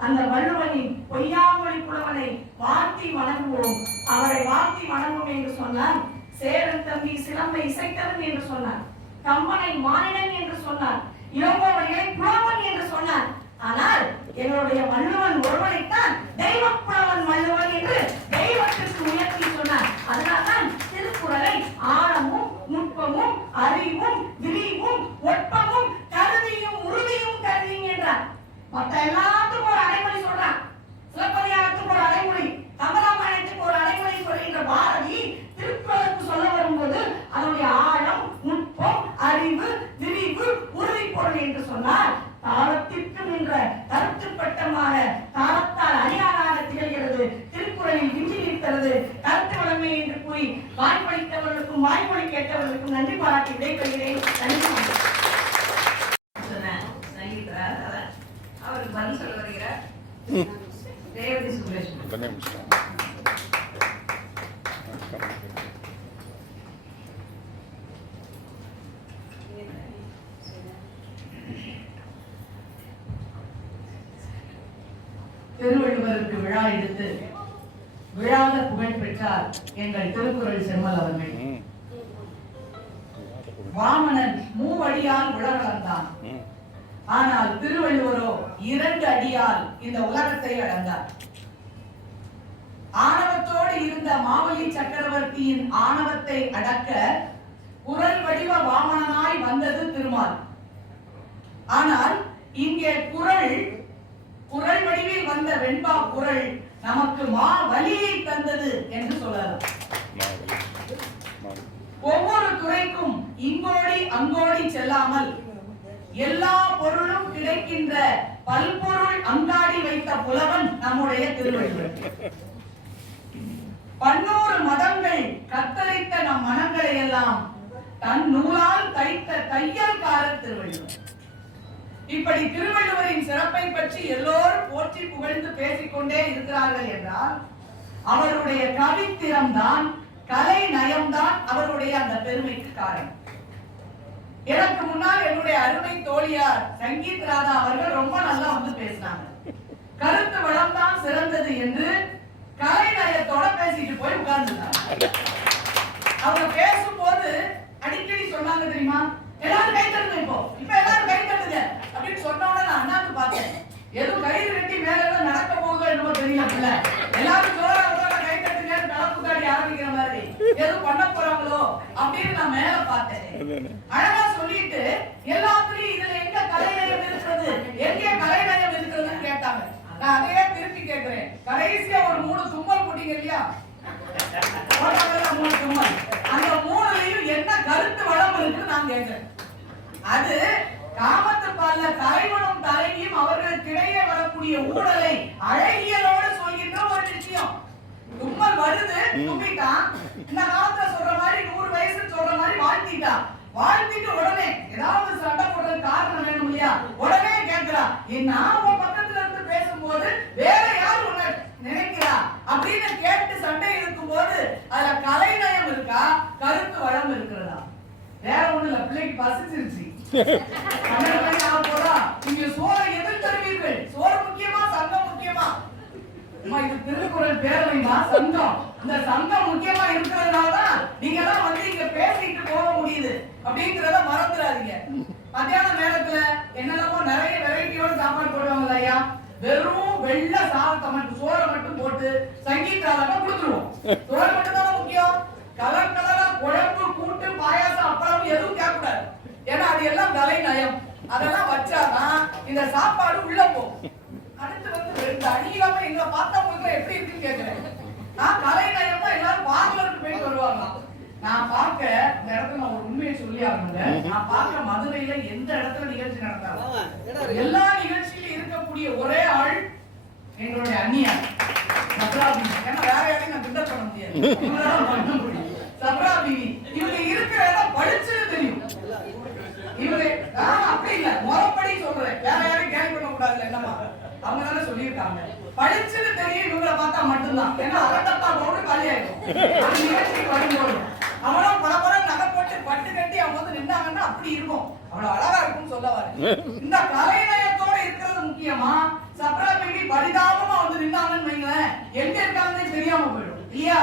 அந்த வள்ளுவனின் பொய்யாமொழி புலவனை வாழ்த்தி வணங்குவோம், அவரை வாழ்த்தி வணங்குவோம் என்று சொன்னார். சேரன் தம்பி சிலம்பை இசைத்தவன் என்று சொன்னார், கம்பனை மானிடன் என்று சொன்னார், இளங்கோவடிகளை புலவன் என்று சொன்னார். ஆனால் எங்களுடைய வள்ளுவன் ஒருவனைத்தான் தெய்வ புலவன் வள்ளுவன் என்று தெய்வத்திற்கு உயர்த்தி சொன்னார். அதனால்தான் திருக்குறளை ஆழமும் நுட்பமும் அறிவும் விரிவும் ஒட்பமும் கருதியும் உறுதியும் கருதி கூறி வாய்மொழித்தவர்களுக்கும் வாய்மொழி கேட்டவர்களுக்கும் நன்றி பாராட்டி விடைபெறுகிறேன். நன்றி. அவருக்கு பதில் சொல்ல வருகிறார் ரேவதி சுரேஷ். திருவள்ளுவருக்கு விழா எடுத்து விழாத புகழ் பெற்றார் எங்கள் திருக்குறள் செம்மல் அவர்கள். வாமனன் மூவடியால் உலகளந்தான், ஆனால் திருவள்ளுவரோ 2 அடியால் இந்த உலகத்தை அளந்தார். ஆணவத்தோடு இருந்த மாவலி சக்கரவர்த்தியின் ஆணவத்தை அடக்க குறள் வடிவ வாமனனாய் வந்தது திருமால். ஆனால் இங்கே குறள் வடிவில் வந்த வெண்பா குறள் நமக்கு வலியை தந்தது என்று சொல்லலாம். ஒவ்வொரு துறைக்கும் இங்கோடி அங்கோடி செல்லாமல் எல்லா பொருளும் கிடைக்கின்ற பல்பொருள் அங்காடி வைத்த புலவன் நம்முடைய திருவள்ளுவர். 11 மதங்கள் கத்தரித்த நம் மனங்களை எல்லாம் தன் நூலால் தைத்த தையல்காரர் திருவள்ளுவர். இப்படி திருவள்ளுவரின் சிறப்பை பற்றி எல்லோரும் போற்றி புகழ்ந்து பேசிக்கொண்டே இருக்கிறார்கள் என்றால் அவருடைய கவித்திறம் தான், கலை நயம்தான் அவருடைய அந்த பெருமைக்கு காரணம். எனக்கு முன்னால் என்னுடைய அருமை தோழியார் சங்கீத் ராதா அவர்கள் ரொம்ப நல்லா வந்து பேசினாங்க. கருத்து வளம் தான் சிறந்தது என்று கலை நயத்தோட பேசிட்டு போய் உட்கார்ந்துட்டாங்க. அவங்க பேசும்போது அடிக்கடி சொன்னாங்க தெரியுமா, எல்லாரும் கை தட்டுங்க, இப்ப எல்லாரும் கை தட்டுங்க அப்படின்னு சொன்னோட நான் அண்ணாந்து பார்த்தேன். எதுவும் கயிறு கட்டி மேல எல்லாம் நடக்க போகுதோ என்னமோ தெரியல, எல்லாரும் ஜோரா கை தட்டுங்க கலப்புக்காடி ஆரம்பிக்கிற மாதிரி எதுவும் பண்ண போறாங்களோ அப்படின்னு நான் மேல பார்த்தேன். அழகா சொல்லிட்டு எல்லாத்துலயும் இதுல எங்க கலைநயம் இருக்கிறது, எங்க கலைநயம் இருக்கிறதுன்னு கேட்டாங்க. நான் அதையே திருப்பி கேட்கிறேன். கடைசியா ஒரு 3 தும்மல் போட்டீங்க இல்லையா, 3 தும்மல், அந்த 3லயும் என்ன கருத்து வளம் இருக்குன்னு நான் கேட்கிறேன். அது காமத்து பால்ல தலைவனும் தலைவியும் அவர்களுக்கிடையே வரக்கூடிய ஊழலை அழகியலோடு சொல்கின்ற ஒரு விஷயம். தும்மல் வருது, தும்பிட்டான், இந்த காலத்துல சொல்ற மாதிரி 100 வயசு சொல்ற மாதிரி வாழ்த்திட்டான். வாழ்த்திட்டு உடனே ஏதாவது சண்டை போடுறது காரணம் வேணும் இல்லையா, உடனே கேட்கிறா, நான் உன் பக்கத்துல இருந்து பேசும்போது வேற யாரு உன்னை நினைக்கிறா அப்படின்னு கேட்டு சண்டை இருக்கும் போது அதுல கலைநயம் இருக்கா, கருத்து வளம் இருக்கிறதா? வேற ஒண்ணு இல்ல, பிள்ளைக்கு பசிச்சிருச்சு, நீங்க சோறை எதிர் தருவீர்கள். சோறு முக்கியமா சங்கம் முக்கியமா? இது திருக்குறள் பேரவைமா, சங்கம். இந்த சங்கம் முக்கியமா இருக்கிறதுனாலதான் நீங்க எல்லாம் வந்து இங்க பேசிட்டு போக முடியுது அப்படிங்கறத மறந்துடாதீங்க. மத்தியான நேரத்துல என்னென்னமோ நிறைய வெரைட்டியோட சாப்பாடு போடுவாங்க ஐயா. வெறும் வெள்ளை சாதத்தை மட்டும் சோறை மட்டும் போட்டு சங்கீதாலமா கொடுத்துருவோம். சோறு மட்டும் தானே முக்கியம். கலர் கலரா குழம்பு கூட்டு பாயாசம் அப்பளம் எதுவும் கேட்கக்கூடாது. ஏன்னா அது எல்லாம் கலை நயம். அதெல்லாம் வச்சாதான் இந்த சாப்பாடு உள்ள போகும். அடுத்து வந்து 2 அடி இல்லாம எங்க பார்த்தவங்களுக்கு எப்படி இருக்குன்னு கேட்கிறேன். நான் கலை நயம் தான் எல்லாரும் பார்லருக்கு போயிட்டு வருவாங்க. நான் பார்க்க இந்த இடத்துல நான் ஒரு உண்மையை சொல்லி ஆகணுங்க. நான் பார்க்க மதுரையில எந்த இடத்துல நிகழ்ச்சி நடந்தாலும் எல்லா நிகழ்ச்சியிலும் இருக்கக்கூடிய ஒரே ஆள் எங்களுடைய அண்ணியார் சப்ராபினி. ஏன்னா வேற யாரையும் நான் கிண்டல் பண்ண முடியாது. சப்ராபினி இவங்க இருக்கிற இடம் படிச்சுன்னு தெரியும். இவங்க அப்படி இல்ல, முறைப்படி சொல்றேன், வேற யாரையும் கேள்வி பண்ண கூடாது. என்னமா அவங்க தானே சொல்லியிருக்காங்க. படிச்சுன்னு தெரியும் இவங்களை பார்த்தா மட்டும்தான். ஏன்னா அரட்டப்பா போட்டு காலியாயிடும். அந்த நிகழ்ச்சிக்கு வரும்போது அவனும் பரபரம் நகை போட்டு பட்டு கட்டி அவங்க வந்து நின்னாங்கன்னா அப்படி இருக்கும், அவ்வளவு அழகா இருக்கும்னு சொல்ல வரேன். இந்த கலைநயத்தோட இருக்கிறது முக்கியமா, சப்ராபினி பரிதாபமா வந்து நின்னாங்கன்னு வைங்களேன், எங்க இருக்காங்கன்னு தெரியாம போயிடும் இல்லையா?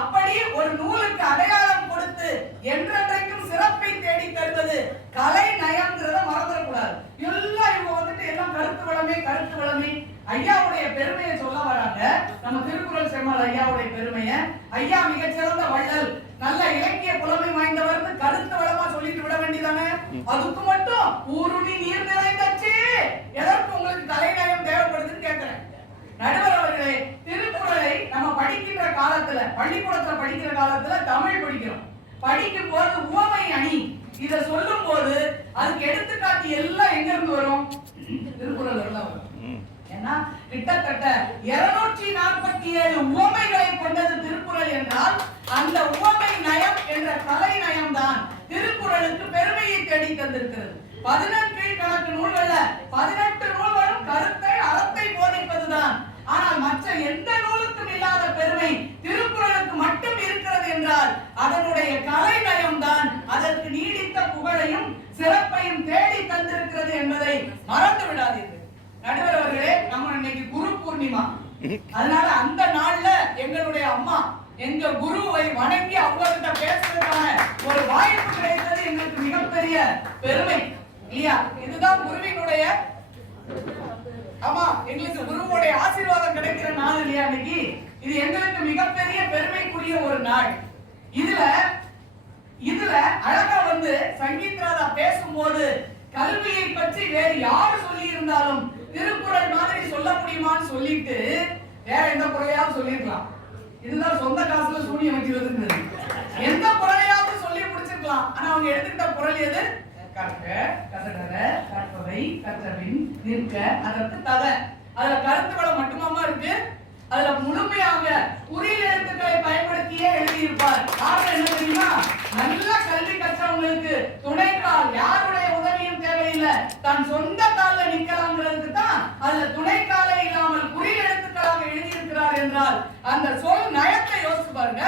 அப்படி ஒரு நூலுக்கு அடையாளம் கொடுத்து என்றென்றைக்கும் சிறப்பை தேடி தருவது கலை நயம்ங்கிறத மறந்துடக்கூடாது. எல்லாம் இவங்க வந்துட்டு எல்லாம் கருத்து வளமே ஐயாவுடைய பெருமையை சொல்ல வராங்க. நம்ம திருக்குறள் செம்மல் ஐயாவுடைய பெருமையை, ஐயா மிகச்சிறந்த வள்ளல், நல்ல இலக்கிய புலமை வாய்ந்தவர் கருத்து வளமா சொல்லிட்டு விட வேண்டியதானே? அதுக்கு மட்டும் ஊருணி நீர் நிறைந்தச்சு எதற்கு உங்களுக்கு கலை நயம் தேவைப்படுதுன்னு கேட்கிறேன். நடுவர் அவர்களே, திருக்குறளை நம்ம படிக்கின்ற காலத்துல, பள்ளிக்கூடத்துல படிக்கிற காலத்துல தமிழ் படிக்கிறோம். படிக்கும் போது உவமை அணி இத சொல்லும் போது அதுக்கு எடுத்துக்காட்டு எல்லாம் எங்க இருந்து வரும்? திருக்குறள் வரும். ஏன்னா கிட்டத்தட்ட 247 உவமைகளை கொண்டது திருக்குறள் என்றால் அந்த உவமை நயம் என்ற கலை நயம் தான் திருக்குறளுக்கு பெருமையை தேடி தந்திருக்கிறது. 18 கீழ்கணக்கு நூல்கள்ல 18 நூல்களும் கருத்தை அறத்தை போதிப்பதுதான். ஆனால் மற்ற எந்த நூலுக்கும் இல்லாத பெருமை திருக்குறளுக்கு மட்டும் இருக்கிறது என்றால் அதனுடைய கலை நயம் தான் அதற்கு நீடித்த புகழையும் சிறப்பையும் தேடி தந்திருக்கிறது என்பதை மறந்து விடாதீர்கள். நடுவர் அவர்களே, நம்ம இன்னைக்கு குரு பூர்ணிமா, அதனால அந்த நாள்ல எங்களுடைய அம்மா எங்க குருவை வணங்கி அவங்ககிட்ட பேசுறதுக்கான ஒரு வாய்ப்பு கிடைத்தது எங்களுக்கு மிகப்பெரிய பெருமை இல்லையா? இதுதான் குருவினுடைய ஆமா எங்களுக்கு குருவுடைய ஆசீர்வாதம் கிடைக்கிற நாள் இல்லையா இன்னைக்கு? இது எங்களுக்கு மிகப்பெரிய பெருமைக்குரிய ஒரு நாள். இதுல அழகா சங்கீத் ராதா பேசும்போது கல்வியை பற்றி வேறு யாரு சொல்லி இருந்தாலும் திருக்குறள் மாதிரி சொல்ல முடியுமான்னு சொல்லிட்டு வேற எந்த குறையாவது சொல்லிருக்கலாம். இதுதான் சொந்த காசுல சூனியம் வைக்கிறதுங்கிறது. எந்த குறையாவது சொல்லி முடிச்சிருக்கலாம். ஆனா அவங்க எடுத்துக்கிட்ட குறள் எது? கற்க, கசடர, கற்பவை, கற்றபின், நிற்க, அதற்கு தக. அதுல கருத்து வளம் மட்டுமாமா இருக்கு. அதுல முழுமையாக குறில் எழுத்துக்களை பயன்படுத்தியே எழுதியிருப்பார். காரணம் என்ன தெரியுமா? நல்ல கல்வி கற்றவங்களுக்கு துணைக்கால் யாருடைய உதவியும் தேவையில்லை, தான் சொந்த கால நிக்கலாம்ங்கிறதுக்கு தான் அதுல துணைக்காலே இல்லாமல் குறில் எழுத்துக்களாக எழுதியிருக்கிறார் என்றால் அந்த சொல் நயத்தை யோசிச்சு பாருங்க.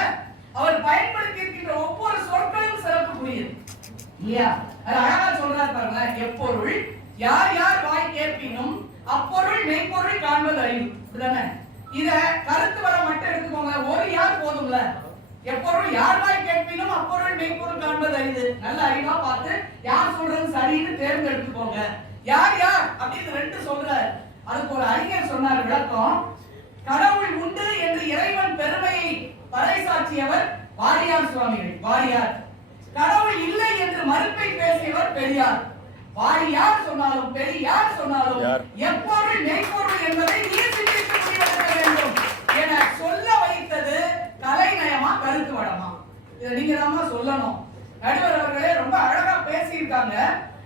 அவர் பயன்படுத்தி இருக்கின்ற ஒவ்வொரு சொற்களும் சிறப்புக்குரியது இல்லையா? அது அழகா சொல்றாரு பாருங்க. எப்பொருள் யார் யார் வாய் கேட்பினும் அப்பொருள் மெய்ப்பொருள் காண்பது அறிவு. அப்படிதானே? இத கருத்து வளம் மட்டும் எடுத்துக்கோங்க. ஒரு யார் போதும்ல. எப்பொருள் யார் வாய் கேட்பினும் அப்பொருள் மெய்ப்பொருள் காண்பது அறிவு. நல்ல அறிவா பார்த்து யார் சொல்றது சரின்னு தேர்ந்தெடுத்துக்கோங்க. யார் யார் அப்படின்னு ரெண்டு சொல்றாரு. அதுக்கு ஒரு அறிஞர் சொன்னார் விளக்கம். கடவுள் உண்டு என்று இறைவன் பெருமையை பறைசாற்றியவர் வாரியார் சுவாமிகள். வாரியார். கடவுள் இல்லை என்று மறுப்பை பேசியவர் பெரியார். வாரியார் சொன்னாலும் பெரியார் சொன்னாலும் எப்பொருள் மெய்ப்பொருள் என்பதை நீ சிந்தித்து முடிவெடுக்க வேண்டும் என சொல்ல வைத்தது கலைநயமா கருத்து வளமா? இதை நீங்க தான் சொல்லணும். நடுவர் அவர்களே ரொம்ப அழகா பேசியிருக்காங்க.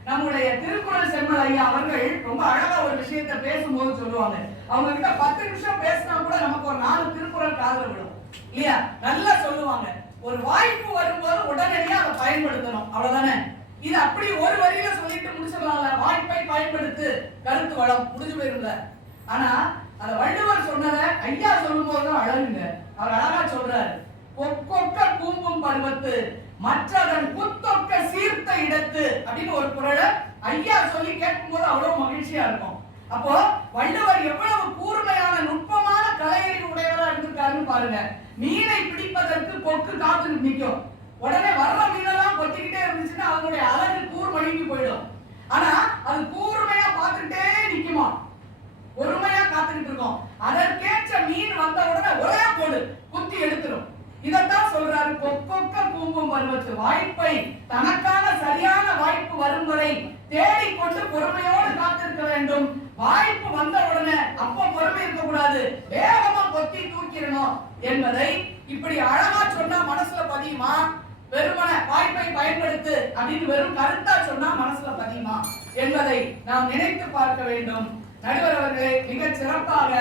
நம்முடைய திருக்குறள் செம்மல் ஐயா அவர்கள் ரொம்ப அழகா ஒரு விஷயத்தை பேசும்போது சொல்லுவாங்க. அவங்க கிட்ட 10 நிமிஷம் பேசினா கூட நமக்கு ஒரு 4 திருக்குறள் காதுல விடும் இல்லையா? நல்லா சொல்லுவாங்க. ஒரு வாய்ப்பு வரும்போது உடனடியாக அதை பயன்படுத்தணும். அவ்வளவுதானே? இது அப்படி ஒரு வரியில சொல்லிட்டு முடிச்சிடலாம்ல. வாய்ப்பை பயன்படுத்து, கருத்து வளம், முடிஞ்சு போயிருந்த. ஆனா அத வள்ளுவர் சொன்னதை ஐயா சொல்லும் போதுதான் அழகுங்க. அவர் அழகா சொல்றாரு. கொக்கொக்க கூம்பும் பருவத்து மற்றதன் புத்தொக்க சீர்த்த இடத்து அப்படின்னு ஒரு குறளை ஐயா சொல்லி கேட்கும் போது அவ்வளவு மகிழ்ச்சியா இருக்கும். அப்போ வள்ளுவர் எவ்வளவு கூர்மையான நுட்பமான கலையறிவு உடையவரா இருந்திருக்காருன்னு பாருங்க. மீனை பிடிப்பதற்கு கொக்கு காத்து நிற்கும். உடனே வர்ற மீனெல்லாம் கொத்திக்கிட்டே இருந்துச்சுன்னா அதனுடைய அழகு கூர்மணிக்கு போயிடும். ஆனா அது கூர்மையா பார்த்துக்கிட்டே நிக்குமா, பொறுமையா காத்துக்கிட்டு இருக்கோம். அதற்கேற்ற மீன் வந்த உடனே ஒரே போடு குத்தி எடுத்துரும். இதத்தான் சொல்றாரு. கொக்கொக்க கூம்பும் பருவத்து வாய்ப்பை தனக்கான சரியான வாய்ப்பு வரும் வரை தேடிக்கொண்டு பொறுமையோடு காத்திருக்க வேண்டும். வாய்ப்பு வந்த உடனே அப்ப பொறுமை இருக்க கூடாது, வேகமா கொத்தி தூக்கிடணும் என்பதை இப்படி அழகா சொன்னா மனசுல பதியுமா? வெறுமன வாய்ப்பை பயன்படுத்து அப்படின்னு வெறும் கருத்தா சொன்னா மனசுல பதியுமா என்பதை நாம் நினைத்து பார்க்க வேண்டும். நடுவர் அவர்களே, மிக சிறப்பாக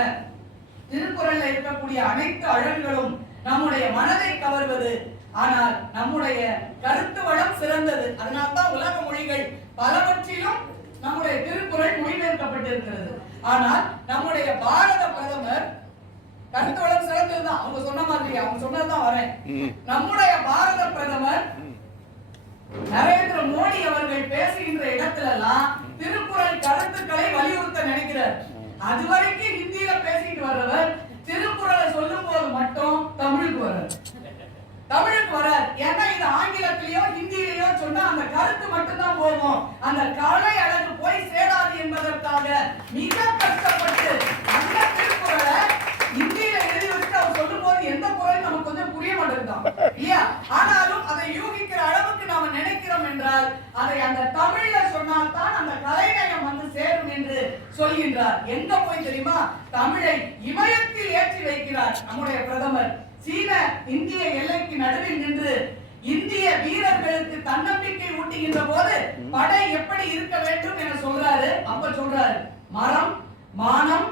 திருக்குறள்ல இருக்கக்கூடிய அனைத்து அழகுகளும் நம்முடைய மனதை கவர்வது. ஆனால் நம்முடைய கருத்து வளம் சிறந்தது. அதனால்தான் உலக மொழிகள் பலவற்றிலும் நம்முடைய திருக்குறள் மொழிபெயர்க்கப்பட்டிருக்கிறது. ஆனால் நம்முடைய பாரத பிரதமர் கருத்து வளம் சிறந்ததுதான். அவங்க சொன்ன மாதிரி அவங்க சொன்னதுதான் வரேன். நம்முடைய பாரத பிரதமர் நரேந்திர மோடி அவர்கள் பேசுகின்ற இடத்துல எல்லாம் திருக்குறள் கருத்துக்களை வலியுறுத்த நினைக்கிறார். அதுவரைக்கும் ஹிந்தியில பேசிட்டு வர்றவர் திருக்குறளை சொல்லும் போது மட்டும் தமிழுக்கு வர்றார். ஏன்னா இது ஆங்கிலத்திலேயோ ஹிந்தியிலேயோ சொன்னா அந்த கருத்து மட்டும்தான் போகும், அந்த கலை அழகு போய் சேராது என்பதற்காக மிக கஷ்டப்பட்டு அந்த திருக்குறளை ஹிந்தியில எழுதி வச்சுட்டு அவர் சொல்லும் போது எந்த குரல் நமக்கு கொஞ்சம் புரிய மாட்டேங்குதான் இல்லையா? ஆனாலும் அதை யூகிக்கிற அளவுக்கு நாம நினைக்கிறோம் என்றால் அதை அந்த தமிழ்ல சொன்னால்தான் அந்த கலைநயம் வந்து சேரும் என்று சொல்கின்றார். எங்க போய் தெரியுமா? தமிழை இமயத்தில் ஏற்றி வைக்கிறார் நம்முடைய பிரதமர். சீன இந்திய எல்லைக்கு நடுவில் நின்று இந்திய வீரர்களுக்கு தன்னம்பிக்கை ஊட்டுகின்ற போது படை எப்படி இருக்க வேண்டும் என சொல்றாரு. அப்ப சொல்றாரு, மரம், மானம்,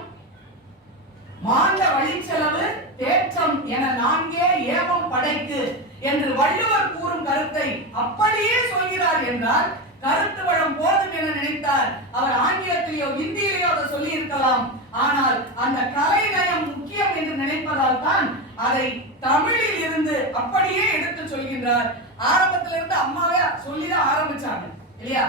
மாண்ட வழிச்செலவு தேற்றம் என நான்கே ஏவம் படைக்கு என்று வள்ளுவர் கூறும் கருத்தை அப்படியே சொல்கிறார் என்றால் கருத்து வளம் போதும் என நினைத்தார் அவர் ஆங்கிலத்திலேயோ ஹிந்தியிலேயோ அதை சொல்லி இருக்கலாம். ஆனால் அந்த கலை நயம் முக்கியம் என்று நினைப்பதால் தான் அதை தமிழில் இருந்து அப்படியே எடுத்து சொல்கின்றார். ஆரம்பத்திலிருந்து அம்மாவே சொல்லிதான் ஆரம்பிச்சாங்க இல்லையா?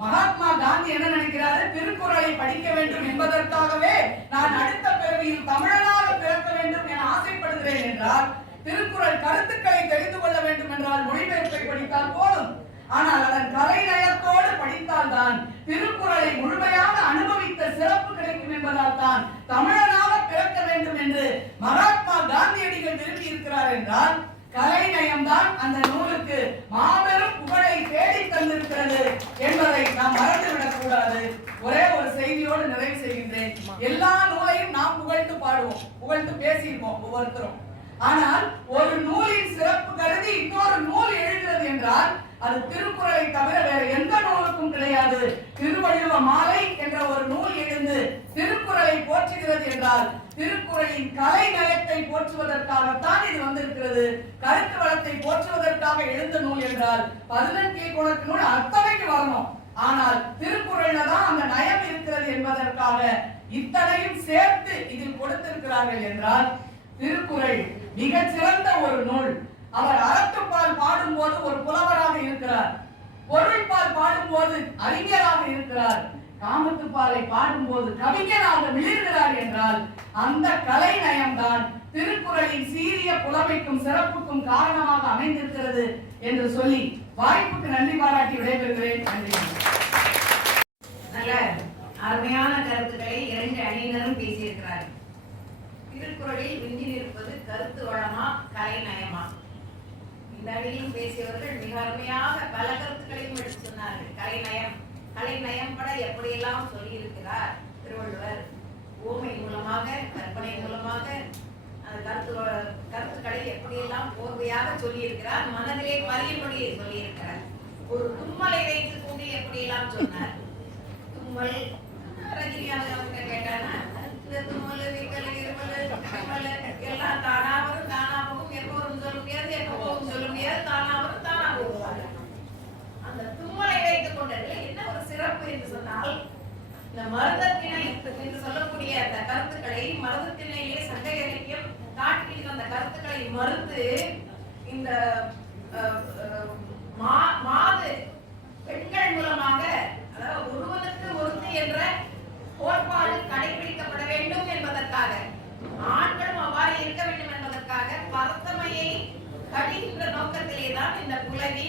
மகாத்மா காந்தி என்ன நினைக்கிறாரு? திருக்குறளை படிக்க வேண்டும் என்பதற்காகவே நான் அடுத்த பிறவியில் தமிழனாக பிறக்க வேண்டும் என ஆசைப்படுகிறேன் என்றால், திருக்குறள் கருத்துக்களை தெரிந்து கொள்ள வேண்டும் என்றால் மொழிபெயர்ப்பை படித்தால் போதும். ஆனால் அதன் கலை நயத்தோடு படித்தால் தான் திருக்குறளை முழுமையாக அனுபவித்த சிறப்பு கிடைக்கும் என்பதால் தான் தமிழனாக பிறக்க வேண்டும் என்று மகாத்மா காந்தியடிகள் விரும்பி இருக்கிறார் என்றால், கலை நயம்தான் அந்த நூலுக்கு மாபெரும் புகழை தேடி தந்திருக்கிறது என்பதை நாம் மறந்துவிடக் கூடாது. ஒரே ஒரு செய்தியோடு நிறைவு செய்கின்றேன். எல்லா நூலையும் நாம் புகழ்ந்து பாடுவோம், புகழ்ந்து பேசியிருப்போம் ஒவ்வொருத்தரும். ஆனால் ஒரு நூலின் சிறப்பு கருதி இன்னொரு நூல் எழுகிறது என்றால் அது திருக்குறளை தவிர வேற எந்த நூலுக்கும் கிடையாது. திருவள்ளுவ மாலை என்ற ஒரு நூல் எழுந்து திருக்குறளை போற்றுகிறது என்றால் திருக்குறளின் கலை நயத்தை போற்றுவதற்காகத்தான் இது வந்திருக்கிறது. கருத்து வளத்தை போற்றுவதற்காக எழுந்த நூல் என்றால் 14 கணக்கு நூல் அத்தனைக்கு வரணும். ஆனால் திருக்குறள்ல தான் அந்த நயம் இருக்கிறது என்பதற்காக இத்தனையும் சேர்த்து இதில் கொடுத்திருக்கிறார்கள் என்றால் திருக்குறள் மிகச் சிறந்த ஒரு நூல். அவர் அறத்துப்பால் பாடும்போது ஒரு புலவராக இருக்கிறார், பொருள்பால் பாடும்போது அறிஞராக இருக்கிறார், காமத்துப்பாலை பாடும்போது கவிஞராக மிளிர்கிறார் என்றால் அந்த கலை நயம்தான் திருக்குறளின் சீரிய புலமைக்கும் சிறப்புக்கும் காரணமாக அமைந்திருக்கிறது என்று சொல்லி வாய்ப்புக்கு நன்றி பாராட்டி விடைபெறுகிறேன். நன்றி. நல்ல அருமையான கருத்துக்களை 2 அணியினரும் பேசியிருக்கிறார்கள். திருக்குறளில் விஞ்சி நிற்பது கருத்து வளமா கலை நயமா? இந்த அணியிலும் பேசியவர்கள் மிக அருமையாக பல கருத்துக்களையும் எடுத்து சொன்னார்கள். கலை நயம் பட எப்படியெல்லாம் சொல்லி இருக்கிறார் திருவள்ளுவர். ஓமை மூலமாக, கற்பனை மூலமாக அந்த கருத்துக்களை எப்படியெல்லாம் கோர்வையாக சொல்லி இருக்கிறார், மனதிலே பதியும்படி சொல்லி இருக்கிறார். ஒரு தும்மலை வைத்து கூடி எப்படியெல்லாம் சொன்னார். தும்மல் ரஜினியாக கேட்டானா இந்த தும்மல் விக்கல் இருமல் தும்மல் எல்லாம் தானா வரும் தானா போகும், எப்போதும் சொல்ல முடியாது எப்போதும் சொல்ல முடியாது, தானா வரும் தானா போகுவாங்க. அந்த தும்மலை வைத்துக் கொண்டதுல என்ன ஒரு சிறப்பு என்று சொன்னால், இந்த மருதத்திணை என்று சொல்லக்கூடிய அந்த கருத்துக்களை மருதத்திணையிலே சங்க இலக்கியம் காட்டில் அந்த கருத்துக்களை மறுத்து இந்த மாது பெண்கள் மூலமாக, அதாவது ஒருவனுக்கு ஒருத்தி என்ற கோட்பாடு கடைபிடிக்கப்பட வேண்டும் என்பதற்காக, ஆண்களும் அவ்வாறு இருக்க வேண்டும் என்பதற்காக பரத்தமையை கடிகின்ற நோக்கத்திலே தான் இந்த புலவி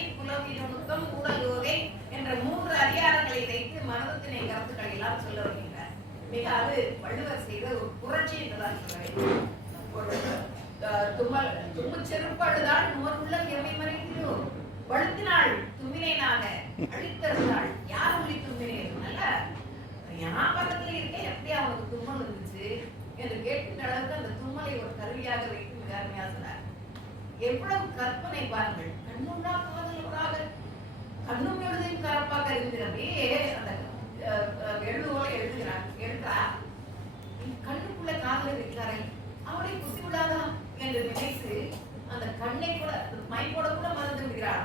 நுணுக்கம் ஊடல் யோகை என்ற 3 அதிகாரங்களை வைத்து மருதத்திணை கருத்துக்களை எல்லாம் சொல்ல வருகின்றார். மிக அது வள்ளுவர் செய்த ஒரு புரட்சி என்றுதான் சொல்ல வேண்டும். தும்முச்செருப்படுதான் நுமருள்ளம் எம்மை மறைக்கிறோ வழுத்தினாள் தும்பினேனாக அழித்தருந்தாள் யார் ஒளி தும்பினேன். நல்ல ஞாபகத்துல இருக்க எப்படி அவனுக்கு தும்மல் இருந்துச்சு என்று கேட்கின்ற அளவுக்கு அந்த தும்மலை ஒரு கருவியாக வைத்து மிக அருமையாக சொன்னார். எவ்வளவு கற்பனை பாருங்கள். கண்ணுண்டா காதலோடாக கண்ணும் எழுதையும் கரப்பாக இருக்கிறவே அந்த எழுதுவோட எழுதுறார். கண்ணுக்குள்ள காதலை வைக்கிறாரை அவளை குசி விடாதா என்று நினைத்து அந்த கண்ணை கூட மைப்போட கூட மறந்து விடுகிறார்.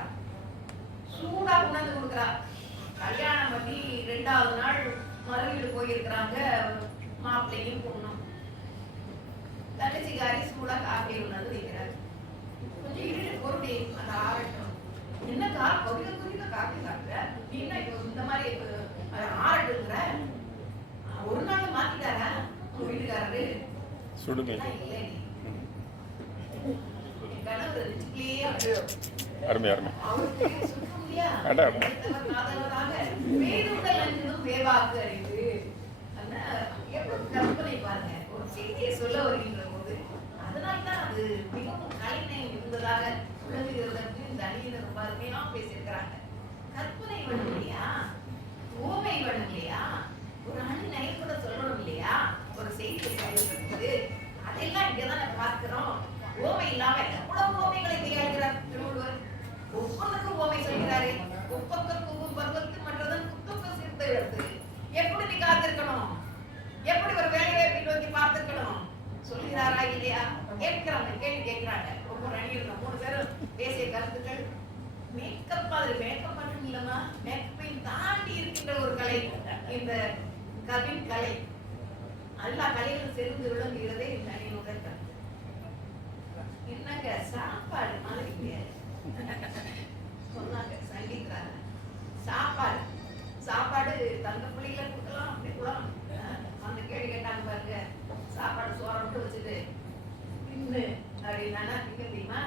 சூடா கொண்டாந்து கொடுக்கிறார். கல்யாணம் பண்ணி 2வது நாள் மறுவீடு போயிருக்கிறாங்க மாப்பிள்ளையும் பொண்ணும். தங்கச்சிக்காரி சூடா காஃபி கொண்டாந்து வைக்கிறார். கொஞ்சம் இரு பொருளே அந்த ஆரட்டும். என்னக்கா குறிக்க காஃபி சாப்பிட்ற நீ என்ன இந்த மாதிரி ஆரட்டுங்கிற? ஒரு நாள் மாத்திட்டாரா உங்க வீட்டுக்காரரு? சுடுங்க. அருமை அருமை. கற்பனை பாருங்க, ஒரு செய்தியை சொல்ல வருகின்ற போது அதனால்தான் அது மிகவும் கலைநயம் இருந்ததாக விளங்குகிறதற்கு இந்த அணியினர் ரொம்ப அருமையா பேசியிருக்கிறாங்க. கற்பனை வேணும் இல்லையா, ஓமை வேணும் இல்லையா, ஒரு அணி நயத்தோட சொல்லணும் இல்லையா, ஒரு செய்தியை செயல்படுத்துவது அதெல்லாம் இங்கதான் பார்க்கிறோம். ஓமை இல்லாம எவ்வளவு ஓமைகளை கையாளுகிறார் திருவள்ளுவர். ஒவ்வொன்றுக்கும் ஓமை சொல்கிறாரு. ஒப்பக்க கூவும் பருவத்து மற்றதன் குத்தொக்க சிறுத்தை எடுத்து எப்படி நீ காத்திருக்கணும், எப்படி ஒரு வேலை வாய்ப்பை நோக்கி பார்த்திருக்கணும், மேக்கப், அது மேக்கப் மட்டும் இல்லமா, மேக்கப்பை தாண்டி இருக்கின்ற ஒரு கலை இந்த கவின் கலை. எல்லா கலைகளும் சேர்ந்து விளங்குகிறதே இந்த அணியுடன் தான். என்னங்க சாப்பாடு மாதிரிங்க சொன்னாங்க சங்கீதா. சாப்பாடு தங்க புள்ளியில கொடுக்கலாம், அப்படி கூட அந்த கேள்வி கேட்டாங்க பாருங்க. சாப்பாடு சோற விட்டு வச்சுட்டு தின்னு அப்படின்னா திங்க முடியுமா?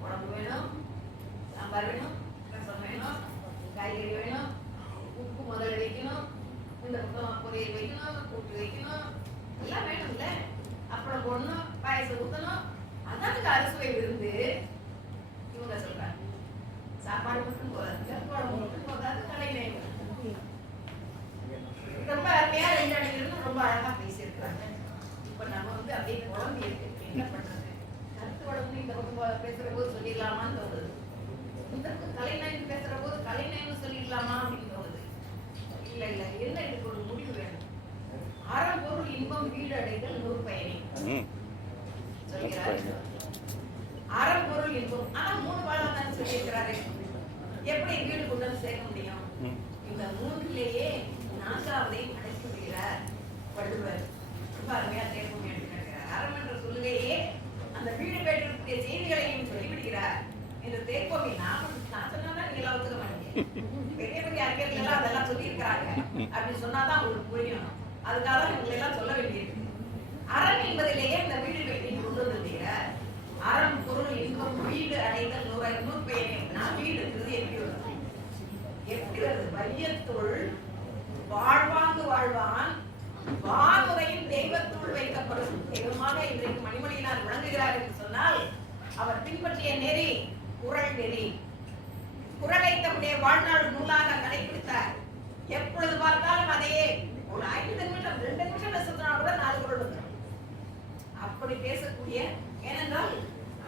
குழம்பு வேணும், சாம்பார் வேணும், ரசம் வேணும், காய்கறி வேணும், உப்பு முதல்ல வைக்கணும், இந்த பக்கம் பொரியல் வைக்கணும், கூட்டு வைக்கணும், எல்லாம் வேணும்ல. அப்புறம் போடணும், பாயசம் ஊற்றணும். அதானுங்க அறுசுவை விருந்து. இவங்க சொல்றாங்க சாப்பாடு மட்டும் போதாது, குழம்பு மட்டும் போதாது, கலை ரொம்ப அருமையா 2 அணிகளும் ரொம்ப அழகா பேசியிருக்கிறாங்க. இப்ப நம்ம அப்படியே குழம்பு இருக்கு, என்ன பண்றது? கருத்து வளர்ந்து இந்த பக்கம் பேசுற போது சொல்லிடலாமான்னு தோணுது. இந்த கலைநயம் பேசுற போது கலைநயம் சொல்லிடலாமா அப்படின்னு தோணுது. இல்ல என்ன, இதுக்கு ஒரு முடிவு வேணும். அறம்பொருள் இன்பம் வீடு அடைதல் நூற்பயணி சொல்கிறாரு. அறம்பொருள் இன்பம், ஆனா 3 பாடம் தான் சொல்லியிருக்கிறாரு. எப்படி வீடு கொண்டு வந்து சேர்க்க முடியும்? இந்த 3லேயே 4வதை அடைத்து விடுகிறார் வள்ளுவர். ரொம்ப அருமையா தேர்வு எடுக்கிறார். அறம் என்ற சொல்லையே அந்த வீடு பெற்றிருக்கிற செய்திகளையும் சொல்லிவிடுகிறார். இந்த தேர்ப்போவை நான் சொன்னா நீங்க எல்லாம் ஒத்துக்க மாட்டீங்க. பெரிய பெரிய அறிஞர்கள் எல்லாம் அதெல்லாம் சொல்லியிருக்கிறாங்க அப்படின்னு சொன்னாதான் உங்களுக்கு புரியும். அதுக்காக தான் இவங்க எல்லாம் சொல்ல வேண்டியிருக்கு. அறம் என்பதிலேயே இந்த வீடு பெற்றி கொண்டு வந்துகிறார். அறம் பொருள் இன்பம் வீடு அடைதல் நூற்பயணி. நான் வீடு இருக்கிறது எப்படி வருது? வையத்துள் வாழ்வாங்கு வாழ்வான், வானுரையும் தெய்வத்துள் வைக்கப்படும். தெய்வமாக இன்றைக்கு மணிமொழியினார் விளங்குகிறார் என்று சொன்னால் அவர் பின்பற்றிய நெறி குறள் நெறி. குறளை தம்முடைய வாழ்நாள் நூலாக கடைபிடித்தார். எப்பொழுது பார்த்தாலும் அதையே ஒரு 5 நிமிஷம் 2 நிமிஷம் சுத்தினா கூட 4 குறள் வந்துடும். அப்படி பேசக்கூடிய, ஏனென்றால்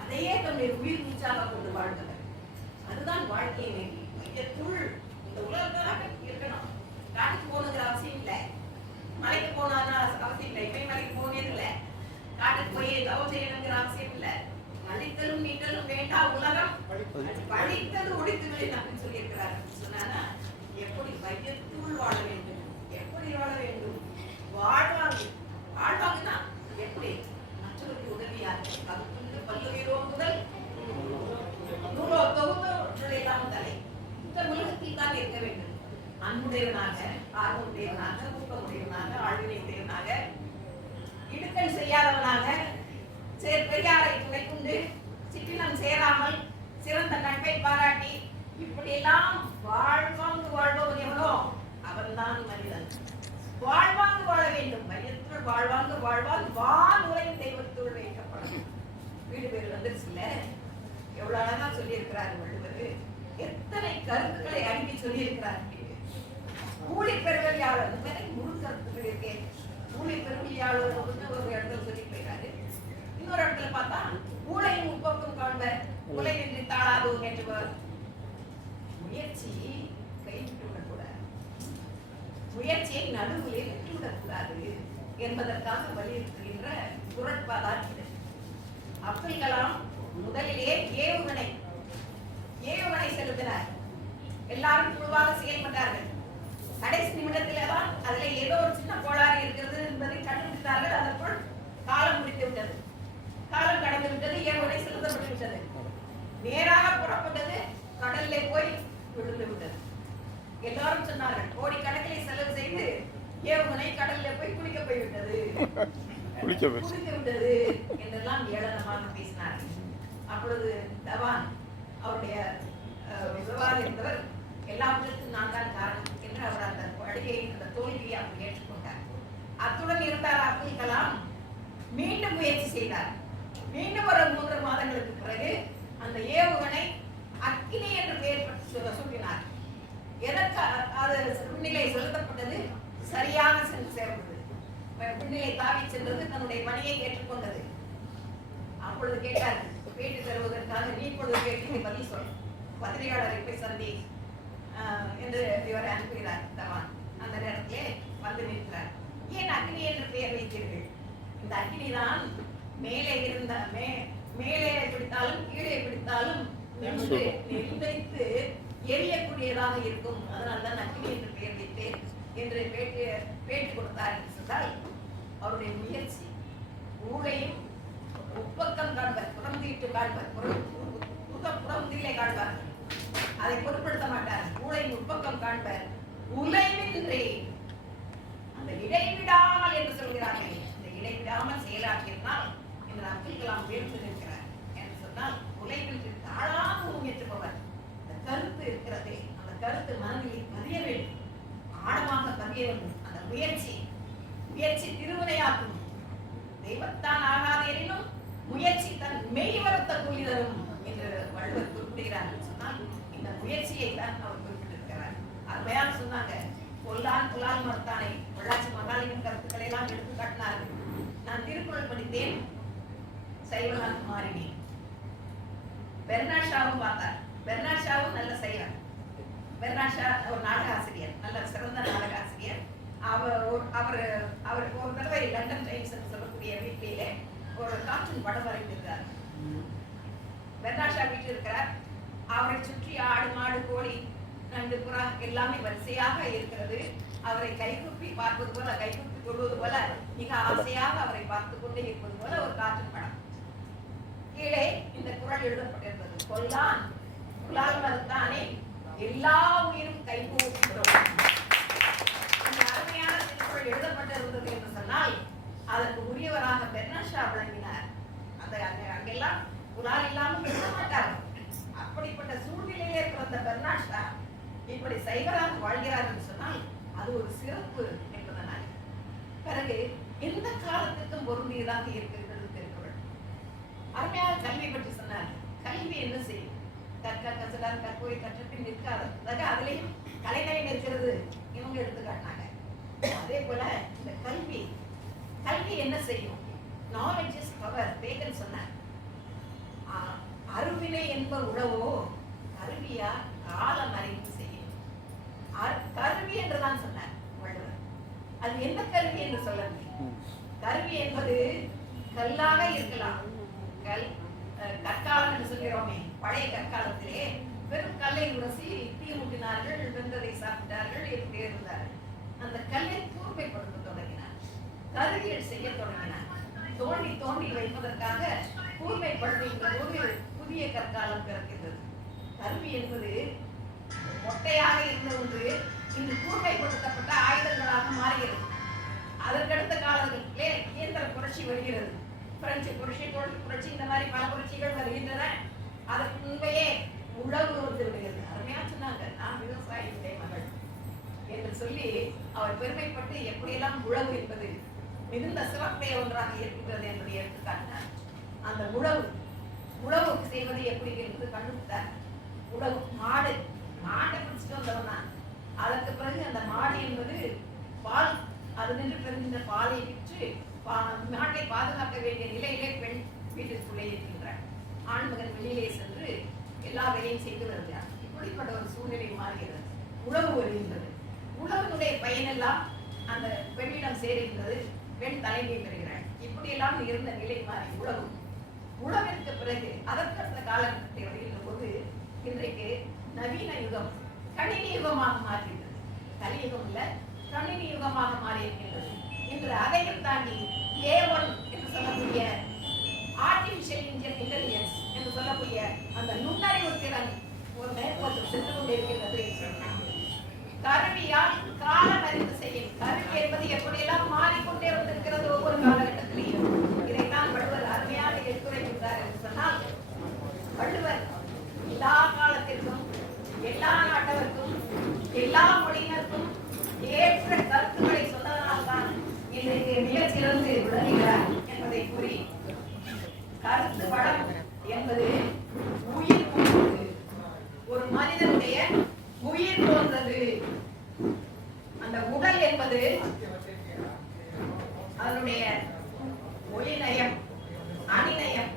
அதையே தன்னுடைய உயிர் மூச்சாக கொண்டு வாழ்ந்தவர். அதுதான் வாழ்க்கையை நெறி. மையத்துள் இந்த உலகத்தாக இருக்கணும். காட்டுக்கு போகணுங்கிற அவசியம் இல்லை, மலைக்கு போனாலும் அவசியம் இல்லை. இப்ப மலைக்கு போனது இல்லை, காட்டுக்கு போய் தவம் செய்யணுங்கிற அவசியம் இல்லை. அழித்தலும் நீட்டலும் வேண்டாம் உலகம், படித்தது ஒழித்து விடும் அப்படின்னு சொல்லி இருக்கிறார். சொன்னா எப்படி மையத்துள் வாழ வேண்டும், எப்படி வாழ வேண்டும்? வாழ்வாங்கன்னா எப்படி? மற்றவருக்கு உதவியாக பகுத்து பல்லுயிரோ முதல் நூலோ தொகுதோ எல்லாம் தலை. இந்த உலகத்தில் தான் இருக்க வேண்டும். அன்புடையவனாக, ஆர்வமுடையவனாக, ஊக்கமுடையவனாக, ஆழ்வினை உடையவனாக, இடுக்கல் செய்யாதவனாக, பெரியாரை துணை கொண்டு சிற்றினம் சேராமல் சிறந்த நட்பை பாராட்டி இப்படியெல்லாம் வாழ்வாங்கு வாழ்பவன் எவனோ அவன்தான் மனிதன். வாழ்வாங்கு வாழ வேண்டும். மையத்துள் வாழ்வாங்கு வாழ்வான், வானுரையும் தெய்வத்துள் வைக்கப்படும். வீடு பேர் வந்துருச்சு இல்ல? எவ்வளவு அழகா சொல்லி இருக்கிறார் வள்ளுவர். எத்தனை கருத்துக்களை அடங்கி சொல்லி இருக்கிறார். கூலி பெருவழியாளர் முழு கருத்துக்கள் இருக்கேன். கூலி பெருவழியாளர் ஒரு இடத்துல சொல்லி போயிறாரு. இன்னொரு இடத்துல பார்த்தா ஊழையும் உப்பக்கும் காண்பர் உலை நின்று தாழாதோ என்றவர். முயற்சி கைவிட்டு விடக்கூடாது, முயற்சியை நடுவிலே விட்டுவிடக்கூடாது என்பதற்காக வலியுறுத்துகின்ற குறட்பாதான் இது. அப்துல் கலாம் முதலிலே ஏவுகணை செலுத்தினார். எல்லாரும் குழுவாக செயல்பட்டார்கள். கடைசி நிமிடத்தில்தான் அதுல ஏதோ ஒரு சின்ன கோளாறு இருக்கிறது என்பதை கண்டுபிடித்தார்கள். அதற்குள் காலம் முடித்து விட்டது, காலம் கடந்து விட்டது, ஏவுகணை செலுத்தப்பட்டு விட்டது. நேராக புறப்பட்டது, கடல்ல போய் விழுந்து விட்டது. எல்லாரும் சொன்னார்கள் கோடிக்கணக்கில் செலவு செய்து ஏவுகணை கடல்ல போய் குளிக்க போய்விட்டது, குளித்து விட்டது என்றெல்லாம் ஏளனமாக பேசினார்கள். அப்பொழுது தவான் அவருடைய விவாதித்தவர் எல்லாவற்றுக்கும் நான் தான் காரணம் என்று அவர் அந்த படுகையை, அந்த தோல்வியை அவர் ஏற்றுக்கொண்டார். அத்துடன் இருந்தார் அப்துல் கலாம். மீண்டும் முயற்சி செய்தார். மீண்டும் ஒரு 3 மாதங்களுக்கு பிறகு அந்த ஏவுகணை அக்கினி என்று பெயர் சூட்டினார். எதற்கு அது விண்ணிலை செலுத்தப்பட்டது? சரியாக சென்று சேர்ந்தது. விண்ணிலை தாவி சென்றது, தன்னுடைய பணியை ஏற்றுக்கொண்டது. அப்பொழுது கேட்டார், பேட்டி தருவதற்காக நீ இப்பொழுது கேட்டு பதில் சொல், பத்திரிகையாளரை போய் சந்தி என்று இவரை அனுப்புகிறார் தவான். அந்த நேரத்திலே வந்து நிற்கிறார். ஏன் அக்னி என்று பெயர் வைத்தீர்கள்? இந்த அக்னி தான் மேலே இருந்த மேலே பிடித்தாலும் கீழே பிடித்தாலும் நின்று நிர்ணயித்து எரியக்கூடியதாக இருக்கும். அதனால்தான் அக்னி என்று பெயர் வைத்தேன் என்று பேட்டி கொடுத்தார் என்று சொன்னால் அவருடைய முயற்சி. ஊழையும் உப்பக்கம் காண்பர், புறந்தீட்டு காண்பர், புறந்தீலை காண்பார், அதை பொருட்படுத்த மாட்டார். ஊழையும் உப்பக்கம் காண்பர், உலைவின்றி அந்த இடைவிடாமல் என்று சொல்கிறார்கள். இந்த இடைவிடாமல் செயலாக்கியிருந்தால் இந்த அப்துல் கலாம் உயர்ந்து நிற்கிறார் என்று சொன்னால் உலைவின்றி தாழாக முயற்றுபவர். அந்த கருத்து இருக்கிறதே, அந்த கருத்து மனதில் பதிய வேண்டும், ஆழமாக பதிய வேண்டும். அந்த முயற்சி திருவினையாக்கும். தெய்வத்தான் ஆகாது எனினும் முயற்சி தன் மெய் வருத்த கூலி தரும் என்று வள்ளுவர் குறிப்பிடுகிறார் சொன்னால் இந்த முயற்சியை தான் அவர் குறிப்பிட்டிருக்கிறார். அருமையாக சொன்னாங்க. கொல்லான் புலால் மறுத்தானை பொள்ளாச்சி மகாலிங்கம் கருத்துக்களை எல்லாம் எடுத்து காட்டினார்கள். நான் திருக்குறள் படித்தேன், சைவனாக மாறினேன். பெர்னாட் ஷாவும் பார்த்தார். பெர்னாட் ஷாவும் நல்ல சைவன். பெர்னாட் ஷா ஒரு நாடக ஆசிரியர், நல்ல சிறந்த நாடக ஆசிரியர். அவர் ஒரு தடவை லண்டன் டைம்ஸ் சொல்லக்கூடிய வீட்டிலே ஒரு கார்ட்டூன் படம் வரைந்திருக்கிறார். பெர்னாட் ஷா வீட்டில் இருக்கிறார். அவரை சுற்றி ஆடு மாடு கோழி நண்டு புறா எல்லாமே வரிசையாக இருக்கிறது. அவரை கைகூப்பி பார்ப்பது போல, கைகூப்பி கொள்வது போல, மிக ஆசையாக அவரை பார்த்து கொண்டே இருப்பது போல ஒரு கார்ட்டூன் படம். கீழே இந்த குறள் எழுதப்பட்டிருந்தது, கொல்லான் புலால் மறுத்தானே எல்லா உயிரும் கைகூப்புகிறோம். இந்த அருமையான திருக்குறள் எழுதப்பட்டிருந்தது என்று சொன்னால் அதற்கு உரியவராக பெர்னாட் ஷா விளங்கினார். அங்கெல்லாம் புலால் இல்லாமல் இருக்க மாட்டார்கள். அப்படிப்பட்ட சூழ்நிலையிலே பிறந்த பெர்னாட் ஷா இப்படி சைவராக வாழ்கிறார் என்று சொன்னால் அது ஒரு சிறப்பு என்பதனால் பிறகு எந்த காலத்துக்கும் பொருந்தியதாக இருக்கிறது திருக்குறள். அருமையாக கல்வி பற்றி சொன்னார். கல்வி என்ன செய்யும்? கற்க கசடார் கற்போய் கற்றபின் நிற்காத, அதுலேயும் கலைநயம் இருக்கிறது இவங்க எடுத்துக்காட்டினாங்க. அதே போல இந்த கல்வி என்ன செய்யும்? Knowledge is power. பேகன் சொன்னார், அருவினை என்ப உழவோ கருவியா காலம் அறிந்து செய்யும். கருவி என்றுதான் சொன்னார் வள்ளுவர். அது எந்த கருவி என்று சொல்லவில்லை. கருவி என்பது கல்லாக இருக்கலாம். கற்காலம் என்று சொல்கிறோமே, பழைய கற்காலத்திலே வெறும் கல்லை உரசி தீ மூட்டினார்கள், வென்றதை சாப்பிட்டார்கள், எப்படி இருந்தார்கள். அந்த கல்லை கூர்மைப்படுத்த தொடங்கினார், கருவிகள் செய்ய தொடங்கினார். தோண்டி வைப்பதற்காக கூர்மைப்படுத்துகின்ற போது புதிய கற்காலம் பிறக்கிறது. கருவி என்பது மொட்டையாக இருந்த ஒன்று இன்று கூர்மைப்படுத்தப்பட்ட ஆயுதங்களாக மாறுகிறது. அதற்கடுத்த காலங்களிலே இயந்திர புரட்சி வருகிறது. பிரெஞ்சு புரட்சி இந்த மாதிரி பல புரட்சிகள் வருகின்றன. அதற்கு முன்பையே உழவு வந்து விடுகிறது. அருமையா சொன்னாங்க, நான் விவசாயியுடைய மகள் என்று சொல்லி அவர் பெருமைப்பட்டு எப்படியெல்லாம் உழவு என்பது மிகுந்த சிறப்புடைய ஒன்றாக இருக்கின்றது என்பதை எடுத்துக்காட்டினார். அந்த உழவு செய்வது எப்படி என்று கண்டுபிடித்தார். உழவு மாடை பிடிச்சிட்டு வந்தவன் தான். அதற்கு பிறகு அந்த மாடு என்பது பால், அது நின்று பிறந்த பாலை விற்று நாட்டை பாதுகாக்க வேண்டிய நிலையிலே பெண் வீட்டிற்குள்ளே இருக்கின்றார். ஆண்மகன் வெளியிலே சென்று எல்லா வேலையும் செய்து வருகிறார். இப்படிப்பட்ட ஒரு சூழ்நிலை மாறுகிறது. உழவு வருகின்றது. உழவுடைய பயனெல்லாம் அந்த பெண்ணிடம் சேருகின்றது. பெண் தலைமை பெறுகிறாள். இப்படியெல்லாம் இருந்த நிலை மாறி உழவிற்கு பிறகு அதற்கடுத்த காலகட்டத்தை வருகின்ற போது இன்றைக்கு நவீன யுகம் கணினி யுகமாக மாறிவிட்டது. கலியுகம் இல்ல, கணினி யுகமாக மாறி இருக்கின்றது. இன்று அதையும் தாண்டி A1 என்று சொல்லக்கூடிய ஆர்டிபிஷியல் இன்டெலிஜென்ஸ் என்று சொல்லக்கூடிய அந்த நுண்ணறிவு திறன் ஒரு மேற்கோள் சென்று கொண்டிருக்கின்றது. கருவியால் காலம் அறிந்து செய்யும். கருவி என்பது எப்படியெல்லாம் மாறிக்கொண்டே வந்திருக்கிறது ஒவ்வொரு காலகட்டத்திலையும். இதைத்தான் வள்ளுவர் அருமையாக எடுத்துரைக்கின்றார் என்று சொன்னால், வள்ளுவர் எல்லா காலத்திற்கும் எல்லா நாட்டவர்க்கும் எல்லா மொழியினருக்கும் ஏற்ற கருத்துக்களை சொன்னதனால்தான் இன்றைக்கு மிகச்சிறந்து விளங்குகிறார் என்பதை கூறி, கருத்து வளம் என்பது உயிர் போன்றது. ஒரு மனிதனுடைய உயிர் போன்றது. அந்த உடல் என்பது அதனுடைய ஒளிநயம், அணிநயம்.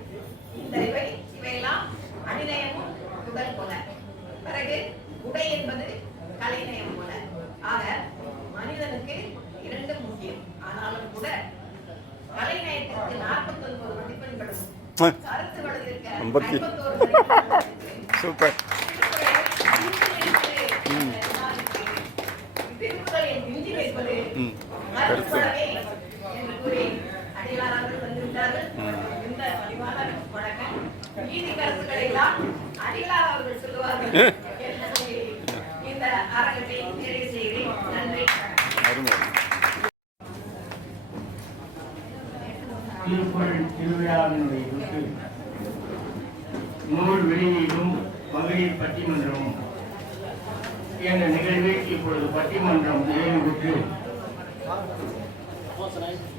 இவையெல்லாம் அணிநயமும் உடல் போல. பிறகு உடை என்பது கலைநயம் போல. ஆக மனிதனுக்கு இரண்டும் முக்கியம். ஆனாலும் கூட கலைநயத்திற்கு 49 மதிப்பெண்களும் கருத்து வளத்திற்கு 51 மதிப்பெண்களும் சூப்பர். திருக்குறளை மிஞ்சி வைப்பது மறுப்புறவே என்று கூறி அடிகளார்கள் வந்திருக்கிறார்கள். இந்த பணிவான வணக்கம். நீதி கருத்துக்களை எல்லாம் அடிகளார் அவர்கள் சொல்லுவார்கள் என்று சொல்லி இந்த அரங்கத்தை நிறைவு செய்கிறேன். நன்றி. அருமை. திருக்குறள் திருவிழாவினுடைய நூல் வெளியீடும் மகளிர் பட்டிமன்றமும் என்ற நிகழ்வில் இப்பொழுது பட்டிமன்றம் நிறைவு பெற்று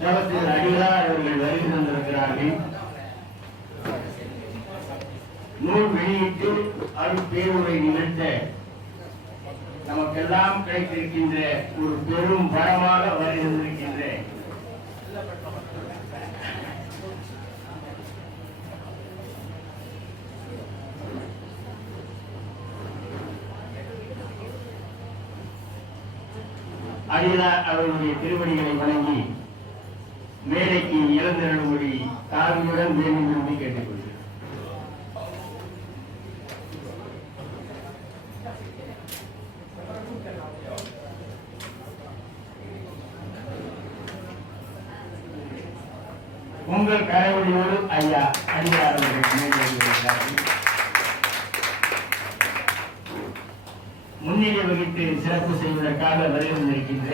தவத்தில் அடிகளார் அவர்கள் வருகை தந்திருக்கிறார்கள். நூல் வெளியிட்டு அருள் பேருரை நிகழ்த்த நமக்கெல்லாம் கிடைத்திருக்கின்ற ஒரு பெரும் பலமாக வருகை தந்திருக்கின்ற அடிகளார் அவர்களுடைய திருவடிகளை வணங்கி மேடைக்கு இழந்திரும்படி தாழ்மையுடன் வேண்டும் என்று கேட்டுக்கொள்கிறேன். உங்கள் கரைவழியோடு ஐயா அடிகளார் அவர்கள் மேடையில் இருக்கிறார்கள். முன்னிலை வகித்து சிறப்பு செய்வதற்காக வருகின்ற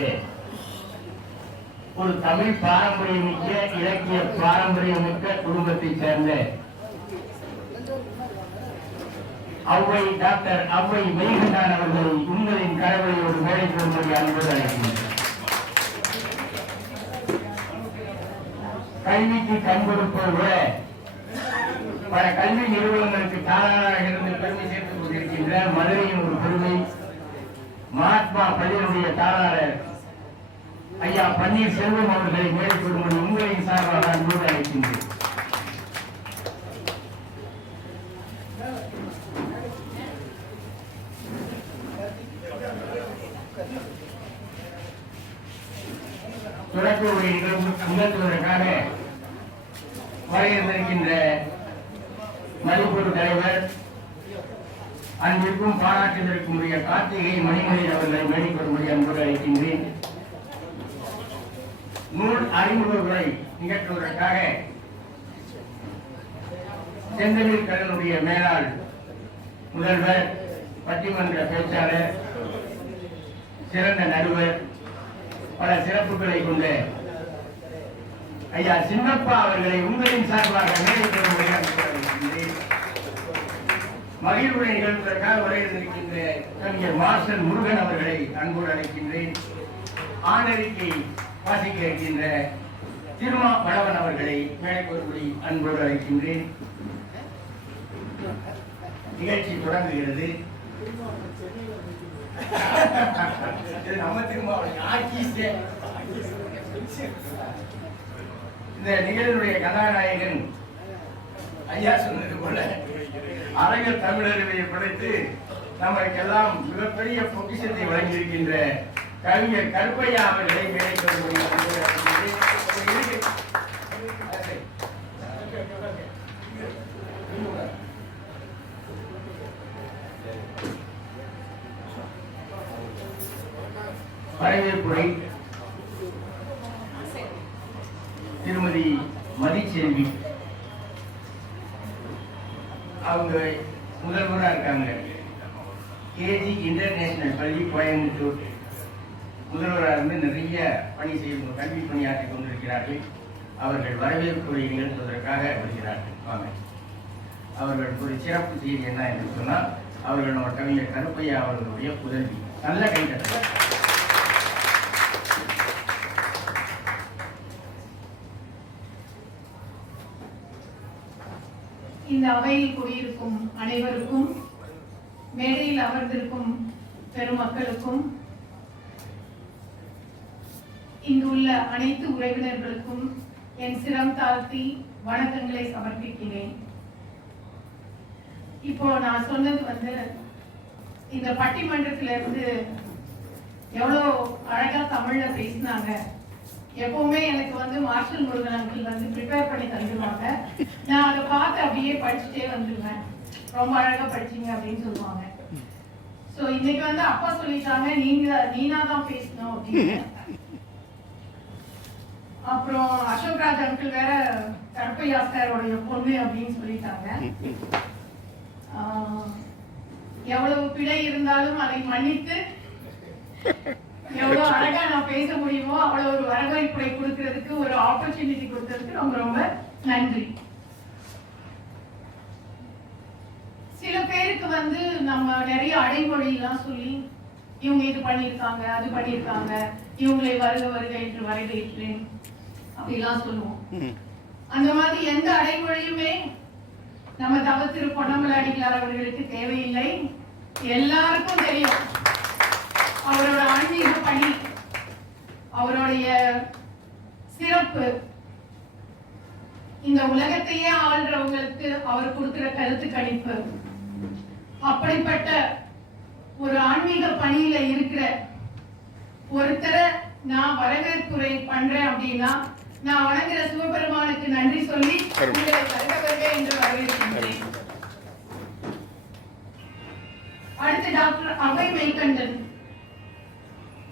ஒரு தமிழ் பாரம்பரியமிக்க இலக்கிய பாரம்பரியமிக்க குடும்பத்தைச் சேர்ந்த டாக்டர் ஔவை மெய்கண்டான் அவர்களை உங்களின் கரவழியோடு மேடைக்கு வரும்படி அன்போடு அழைக்கின்றனர். கல்விக்கு கண் கொடுப்போர் விட பல கல்வி நிறுவனங்களுக்கு தாராளமாக இருந்து பெருமை சேர்த்துக் கொண்டிருக்கின்ற மதுரையின் ஒரு பெருமை மகாத்மா பள்ளியினுடைய தாளாளர் ஐயா பன்னீர்செல்வம் அவர்களை மேடைக்கு வரும்படி உங்களின் சார்பாக அன்போடு அழைக்கின்றேன். தொடக்க உரை நிகழ்த்துவதற்காக வரையிருந்திருக்கின்ற மதிப்பொரு தலைவர் அன்பிற்கும் பாராட்டுதற்கும் உரிய கார்த்திகை மணிமணி அவர்களை மேடைக்கு வரும்படி அன்போடு அழைக்கின்றேன். நூல் அறிமுக உரை நிகழ்த்துவதற்காக செந்தமிழ் கடனுடைய மேலாள் முதல்வர், பட்டிமன்ற பேச்சாளர், சிறந்த நடுவர், பல சிறப்புகளை கொண்ட ஐயா சின்னப்பா அவர்களை உங்களின் சார்பாக மேடைக்கு வரும்படி அழைக்கின்றேன். மகிழ்வுரை நிகழ்வதற்காக வரையிருக்கின்ற கவிஞர் மாஸ்டர் முருகன் அவர்களை அன்போடு அழைக்கின்றேன். ஆண்டறிக்கை வாசிக்க இருக்கின்ற திருமா வளவன் அவர்களை மேடைக்கு அன்போடு அழைக்கின்றேன். நிகழ்ச்சி தொடங்குகிறது. நம்ம இந்த நிகழ்வுடைய கதாநாயகன் ஐயா சொன்னது போல அரங்க தமிழர்களை படைத்து நமக்கெல்லாம் மிகப்பெரிய பொக்கிஷத்தை வழங்கியிருக்கின்ற கவிஞர் கருப்பையா அவர்களை மேடைக்கு வரவேற்புரை திருமதி மதிச்செல்வி அவங்க முதல்வராக இருக்காங்க. கேஜி இன்டர்நேஷனல் பள்ளி கோயம்புத்தூர் முதல்வராக இருந்து நிறைய பணி செய்யும் கல்வி பணியாற்றிக் கொண்டிருக்கிறார்கள். அவர்கள் வரவேற்புரை நிகழ்த்துவதற்காக வருகிறார்கள். வாங்க. அவர்கள் ஒரு சிறப்பு செய்தி என்ன என்று சொன்னால், அவர்கள் நம்ம கவிஞர் கருப்பையா அவர்களுடைய புதல்வி. நல்ல கைத்தட்டல். இந்த அவையில் குடியிருக்கும் அனைவருக்கும், மேடையில் அமர்ந்திருக்கும் பெருமக்களுக்கும், இங்குள்ள அனைத்து உறவினர்களுக்கும் என் சிரம் தாழ்த்தி வணக்கங்களை சமர்ப்பிக்கிறேன். இப்போ நான் சொன்னது இந்த பட்டிமன்றத்திலிருந்து எவ்வளோ அழகா தமிழ்ல பேசினாங்க. எப்பவுமே எனக்கு மார்ஷல் முருகன் அங்கிள் ப்ரிப்பேர் பண்ணி தந்துருவாங்க. நான் அதை பார்த்து அப்படியே படிச்சுட்டே வந்துடுவேன். ரொம்ப அழகா படிச்சீங்க அப்படின்னு சொல்லுவாங்க. சோ இன்னைக்கு வந்து அப்பா சொல்லிட்டாங்க நீனா தான் பேசணும் அப்படின்னு. அப்புறம் அசோக்ராஜ் அங்கிள் வேற கருப்பையா சாரோடைய பொண்ணு அப்படின்னு சொல்லிட்டாங்க. எவ்வளவு பிழை இருந்தாலும் அதை மன்னித்து எவ்வளவு அழகா நான் பேச முடியுமோ அவ்வளவு ஒரு வரவேற்பை கொடுக்கறதுக்கு ஒரு ஆப்பர்ச்சுனிட்டி கொடுத்ததுக்கு ரொம்ப ரொம்ப நன்றி. சில பேருக்கு வந்து நம்ம நிறைய அடைமொழி எல்லாம் சொல்லி இவங்க இது பண்ணியிருக்காங்க அது பண்ணியிருக்காங்க, இவங்களை வருக வருக என்று வரவேற்கிறேன் அப்படிலாம் சொல்லுவோம். அந்த மாதிரி எந்த அடைமொழியுமே நம்ம தவ திரு பொன்னமலை அடிகளார் அவர்களுக்கு தேவையில்லை. எல்லாருக்கும் தெரியும் அவரோட ஆன்மீக பணி, அவருடைய சிறப்பு, இந்த உலகத்தையே ஆள்றவங்களுக்கு அவர் கொடுக்கிற கருத்து கணிப்பு. அப்படிப்பட்ட ஒரு ஆன்மீக பணியில இருக்கிற ஒருத்தரை நான் வரவேற்புரை பண்றேன் அப்படின்னா நான் வணங்குற சிவபெருமானுக்கு நன்றி சொல்லி உங்களை வருக வருக என்று வரவேற்கின்றேன். அடுத்து டாக்டர் அவை மெய்கண்டன்,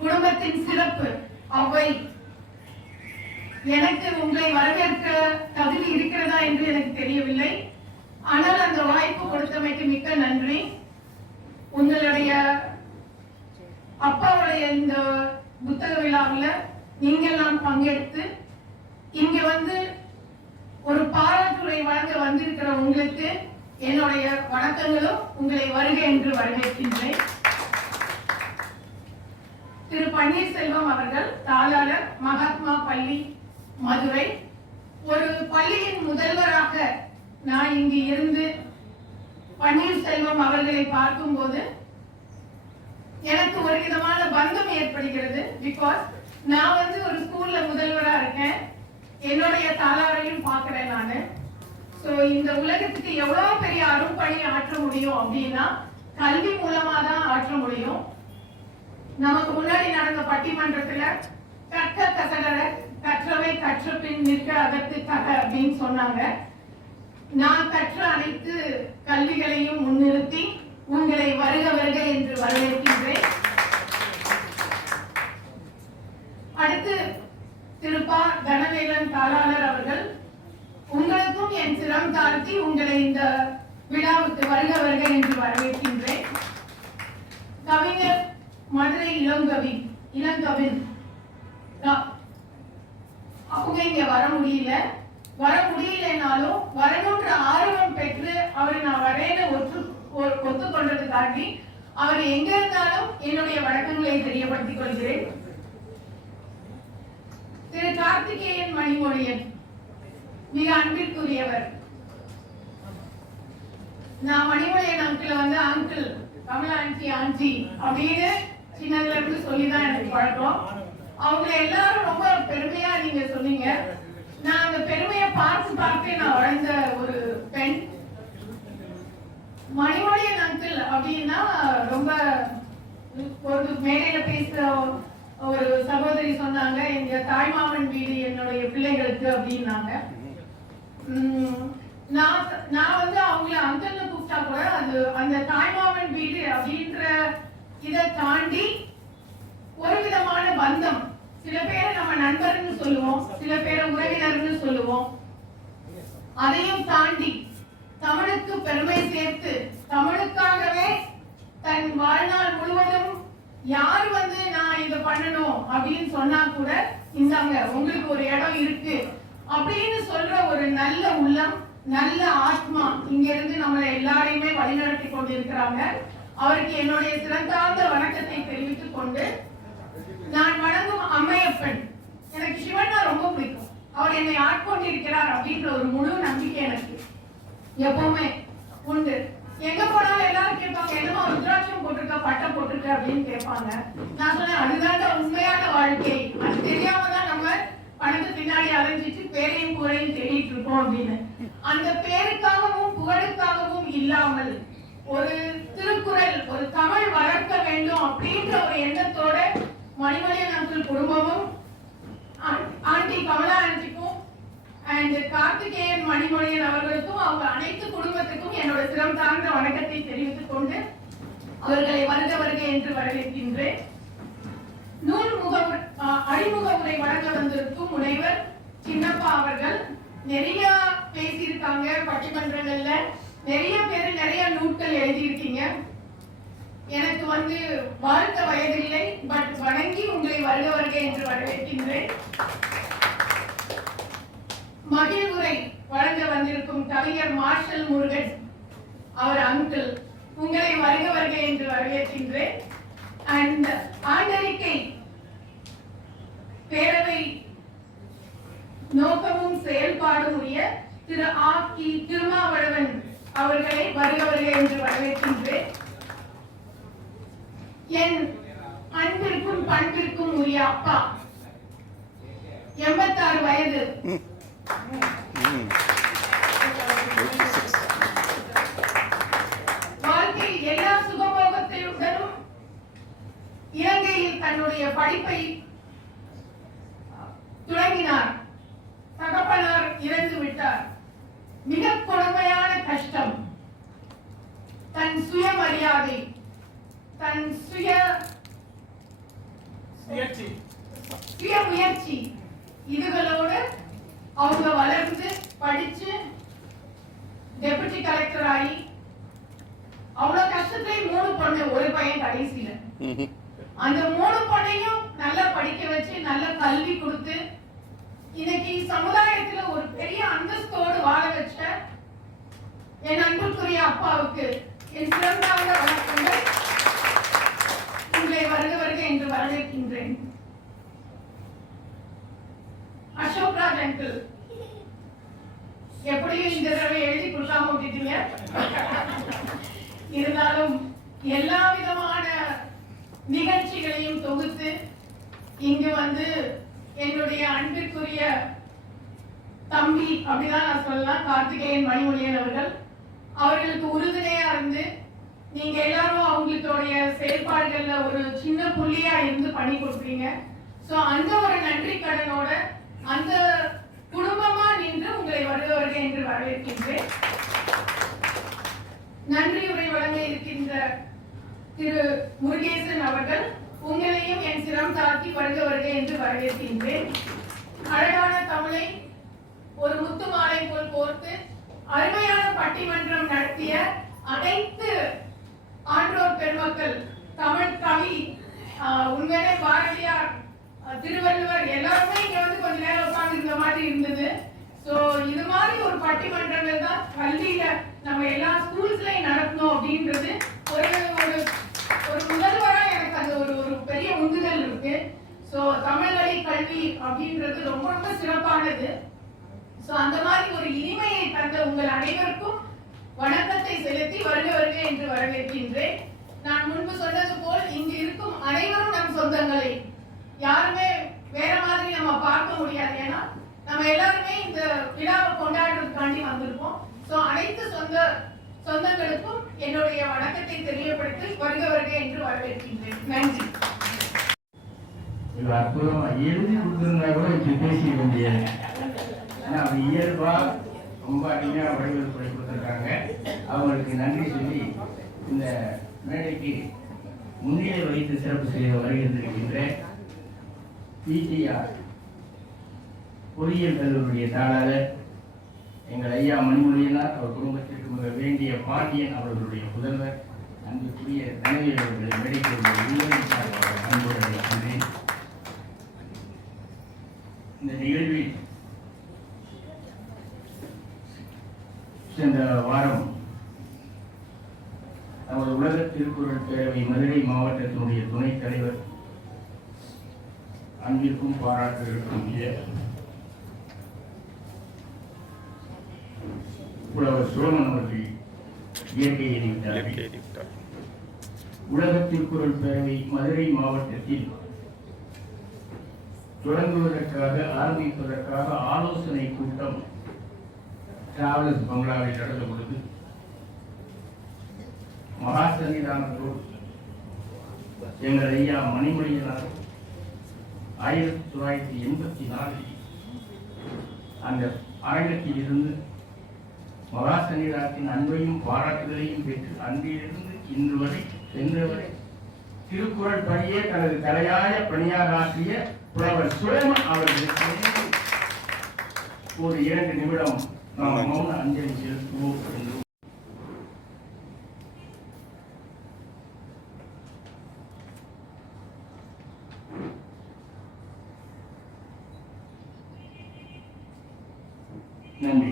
குடும்பத்தின் சிறப்பு அவை. எனக்கு உங்களை வரவேற்க தகுதி இருக்கிறதா என்று எனக்கு தெரியவில்லை. ஆனால் அந்த வாய்ப்பு கொடுத்தமைக்கு மிக்க நன்றி. உங்களுடைய அப்பாவுடைய இந்த புத்தக விழாவில் நீங்கெல்லாம் பங்கெடுத்து இங்க வந்து ஒரு பாராட்டுரை வழங்க வந்திருக்கிற உங்களுக்கு என்னுடைய வணக்கங்களும், உங்களை வருக என்று வரவேற்கின்றேன். திரு பன்னீர்செல்வம் அவர்கள் தாளாளர், மகாத்மா பள்ளி, மதுரை. ஒரு பள்ளியின் முதல்வராக நான் இங்கு இருந்து பன்னீர்செல்வம் அவர்களை பார்க்கும் போது எனக்கு ஒரு விதமான பந்தம் ஏற்படுகிறது. பிகாஸ் நான் வந்து ஒரு ஸ்கூல்ல முதல்வரா இருக்கேன், என்னுடைய தாளாரையும் பார்க்கிறேன் நானு. சோ இந்த உலகத்துக்கு எவ்வளவு பெரிய அரும்பணி ஆற்ற முடியும் அப்படின்னா கல்வி மூலமா தான் ஆற்ற முடியும். நமக்கு முன்னாடி நடந்த பட்டிமன்றத்துல கற்க கசடர கற்றவை கற்ற பின் நிற்க அதற்கு கக அப்படின்னு சொன்னாங்க. நான் கற்ற அனைத்து கல்விகளையும் முன்னிறுத்தி உங்களை வருக வருக என்று வரவேற்கின்றேன். அடுத்து திருப்பா கணவேலன் தாளாளர் அவர்கள், உங்களுக்கும் என் சிரம் தாழ்த்தி உங்களை இந்த விழாவுக்கு வருக வருக என்று வரவேற்கின்றேன். கவிஞர் மதுரை இளங்கவின் அவங்க இங்க வர முடியலனாலும் வரணுன்ற ஆர்வம் பெற்று அவரை நான் வரேன்னு ஒத்துக்கொண்டதுக்காக அவர் எங்க இருந்தாலும் என்னுடைய வணக்கங்களை தெரியப்படுத்திக் கொள்கிறேன். திரு கார்த்திகேயன் மணிமொழியன் மிக அன்பிற்குரியவர். நான் மணிமொழியன் அங்கிள் வந்து அங்கிள் கமலா ஆண்டி அப்படின்னு சின்னதுல இருந்து சொல்லிதான் எனக்கு பழக்கம். அவங்க எல்லாரும் ரொம்ப பெருமையா நீங்க சொன்னீங்க. நான் அந்த பெருமையை பார்த்து நான் வளர்ந்த ஒரு பெண். மணிமொழியன் அங்கிள் அப்படின்னா ரொம்ப ஒரு மேடையில பேசுற ஒரு சகோதரி சொன்னாங்க, எங்க தாய்மாமன் வீடு என்னுடைய பிள்ளைகளுக்கு அப்படின்னாங்க. நான் வந்து அவங்கள அங்கிள்னு கூப்பிட்டா கூட அது அந்த தாய்மாமன் வீடு அப்படின்ற இதை தாண்டி ஒரு விதமான பந்தம். சில பேரை நம்ம நண்பர்னு சொல்லுவோம், சில பேரை உறவினர்னு சொல்லுவோம். அதையும் தாண்டி தமிழுக்கு பெருமை சேர்த்து தமிழுக்காகவே தன் வாழ்நாள் முழுவதும் யார் வந்து நான் இதை பண்ணணும் அப்படின்னு சொன்னா கூட இந்தாங்க உங்களுக்கு ஒரு இடம் இருக்கு அப்படின்னு சொல்ற ஒரு நல்ல உள்ளம், நல்ல ஆத்மா இங்க இருந்து நம்மளை எல்லாரையுமே வழிநடத்தி கொண்டிருக்கிறாங்க. அவருக்கு என்னுடைய சிறந்தார்ந்த வணக்கத்தை தெரிவித்துக் கொண்டு நான் வணங்கும் அம்மையப்பன், எனக்கு சிவன்னா ரொம்ப பிடிக்கும். அவர் என்னை ஆட்கொண்டிருக்கிறார் அப்படின்ற ஒரு முழு நம்பிக்கை எனக்கு எப்பவுமே உண்டு. எங்க போனாலும் எல்லாரும் கேட்பாங்க, என்னமோ ருத்ராட்சம் போட்டிருக்க பட்டம் போட்டிருக்க அப்படின்னு கேட்பாங்க. நான் சொன்னேன், அதுதான் உண்மையான வாழ்க்கை. அது தெரியாம தான் நம்ம பணத்து பின்னாடி அலைஞ்சிட்டு பேரையும் புகழையும் தேடிட்டு இருக்கோம் அப்படின்னு. அந்த பேருக்காகவும் புகழுக்காகவும் இல்லாமல் ஒரு திருக்குறள், ஒரு தமிழ் வளர்க்க வேண்டும் அப்படின்ற ஒரு எண்ணத்தோட மணிமொழியன் அங்கிள் குடும்பமும் ஆண்டி கமலா ஆண்டிக்கும் அண்ட் கார்த்திகேயன் மணிமொழியன் அவர்களுக்கும் அவங்க அனைத்து குடும்பத்துக்கும் என்னோட சிரம் சார்ந்த வணக்கத்தை தெரிவித்துக் கொண்டு அவர்களை வருக வருக என்று வரவேற்கின்றேன். அறிமுக உரை வழங்க வந்திருக்கும் முனைவர் சின்னப்பா அவர்கள் நிறைய பேசியிருக்காங்க. பட்டிமன்றங்கள்ல நிறைய பேர் நிறைய நூட்கள் எழுதியிருக்கீங்க. எனக்கு வாழ்த்த வயதில்லை, பட் வணங்கி உங்களை வருக வருக என்று வரவேற்கின்றேன். மகிழ்வுரை வழங்க வந்திருக்கும் கவிஞர் மார்ஷல் முருகன் அவர் அங்கிள், உங்களை வருக வருக என்று வரவேற்கின்றேன். அண்ட் ஆண்டறிக்கை பேரவை நோக்கமும் செயல்பாடும் உரிய திரு ஆக்கி திருமாவளவன் அவர்களை வருக வருக என்று வரவேற்கின்றேன். என் அன்பிற்கும் பண்பிற்கும் உரிய அப்பா, 86 வயது, வாழ்க்கையில் எல்லா சுகபோகத்தையுடனும் இலங்கையில் தன்னுடைய படிப்பை தொடங்கினார். தகப்பனார் இறந்து விட்டார். மிக கொடுமையான கஷ்டம். தன் சுயமரியாதை, தன் சுய முயற்சி இதுகளோடு அவங்க வளர்ந்து படிச்சு டெபுட்டி கலெக்டர் ஆகி அவ்வளவு கஷ்டத்துல 3 பொண்ணு, ஒரு பையன் கடைசியில. அந்த 3 பொண்ணையும் நல்லா படிக்க வச்சு நல்ல கல்வி கொடுத்து இன்னைக்கு சமுதாயத்துல ஒரு பெரிய அந்தஸ்தோடு வாழ வச்ச என் அன்புக்குரிய அப்பாவுக்கு என் சிறந்தாங்க வணக்கங்கள். உங்களை வருக வருக என்று வரவேற்கின்றேன். அசோக் ராஜ் அங்கிள், எப்படியும் இந்த தடவை எழுதி கொடுக்காம விட்டுட்டீங்க. இருந்தாலும் எல்லா விதமான நிகழ்ச்சிகளையும் தொகுத்து இங்கு என்னுடைய அன்பிற்குரிய தம்பி அப்படிதான் நான் சொல்லலாம், கார்த்திகேயன் மணிமொழியன் அவர்களுக்கு உறுதுணையா இருந்து நீங்க எல்லாரும் அவங்களுடைய செயல்பாடுகள்ல ஒரு சின்ன புள்ளியா இருந்து பண்ணி கொடுக்குறீங்க. சோ அந்த ஒரு நன்றி கடனோட அந்த குடும்பமா நின்று உங்களை வருக வருக என்று வரவேற்கின்றேன். நன்றி உரை வழங்க இருக்கின்ற திரு முருகேசன் அவர்கள், உங்களையும் என் சிரம் தாழ்த்தி வருக வருக என்று வரவேற்கின்றேன். அழகான தமிழை ஒரு முத்து மாலை போல் கோர்த்து அருமையான பட்டிமன்றம் நடத்திய அனைத்து ஆன்றோர் பெருமக்கள், தமிழ் கவி, உண்மையிலே பாரதியார், திருவள்ளுவர் எல்லாருமே இங்க கொஞ்ச நேரம் உட்கார்ந்து இந்த மாதிரி இருந்தது. சோ இது மாதிரி ஒரு பட்டிமன்றங்கள் தான் கல்வியில நம்ம எல்லா ஸ்கூல்ஸ்லயும் நடக்கணும் அப்படின்றது ஒரு ஒரு முதல்வரா எனக்கு அந்த ஒரு பெரிய உந்துதல் இருக்கு. சோ தமிழ் வழி கல்வி அப்படின்றது ரொம்ப ரொம்ப சிறப்பானது. சோ அந்த மாதிரி ஒரு இனிமையை தந்த உங்கள் அனைவருக்கும் வணக்கத்தை செலுத்தி வருக வருக என்று வரவேற்கின்றேன். நான் முன்பு சொன்னது போல் இங்கு இருக்கும் அனைவரும் நம் சொந்தங்களை யாருமே வேற மாதிரி நம்ம பார்க்க முடியாது. ஏன்னா நம்ம எல்லாருமே இந்த விழாவை கொண்டாடுறதுக்காண்டி வந்திருக்கோம். சோ அனைத்து சொந்தங்களுக்கும் என்னுடைய வணக்கத்தை தெரியப்படுத்தி வருக வருக என்று வரவேற்கின்றேன். நன்றி. அற்புதமா எழுதி கொடுத்திருந்தா கூட இப்படி பேசிக்க முடியாது. ஆனா இயல்பா ரொம்ப அருமையா வடிவமைப்பு கொடுத்திருக்காங்க. அவங்களுக்கு நன்றி சொல்லி இந்த மேடைக்கு முன்னிலை வைத்து சிறப்பு செய்ய வருகின்ற பிடிஆர் பொறியியல் கல்லூரியுடைய தாளாளர் எங்கள் ஐயா மணிமொழியனார், அவர் குடும்பத்திற்கு மிக வேண்டிய பாண்டியன் அவர்களுடைய முதல்வர், அன்புக்குரிய தலைவர்களை மேடைக்கு அன்போடு அழைக்கின்றேன். இந்த நிகழ்வில் சென்ற வாரம் நமது உலக திருக்குறள் பேரவை மதுரை மாவட்டத்தினுடைய துணைத் தலைவர், அன்பிற்கும் பாராட்டுகளுக்கும் புலவர் சோழன் அவர்கள் இயற்கை எறிவிட்டார். உலக திருக்குறள் பேரவை மதுரை மாவட்டத்தில் தொடங்குவதற்காக ஆரம்பிப்பதற்காக ஆலோசனை கூட்டம் டிராவலர்ஸ் பங்களாவில் நடந்த பொழுது மகா சன்னிதானத்தோடு எங்கள் ஐயா மணிமொழியனார் 1984 அந்த அரங்கத்தில் இருந்து மகாசன்னிதானத்தின் அன்பையும் பாராட்டுதலையும் பெற்று அன்றிலிருந்து இன்று வரை சென்று வரை திருக்குறள் படியே தனது தலையாய பணியாக ஆற்றிய புலவர் சுலைமான் அவர்களுக்கு ஒரு 2 நிமிடம் நாம் மௌன அஞ்சலி செலுத்துவோம் என்று நன்றி.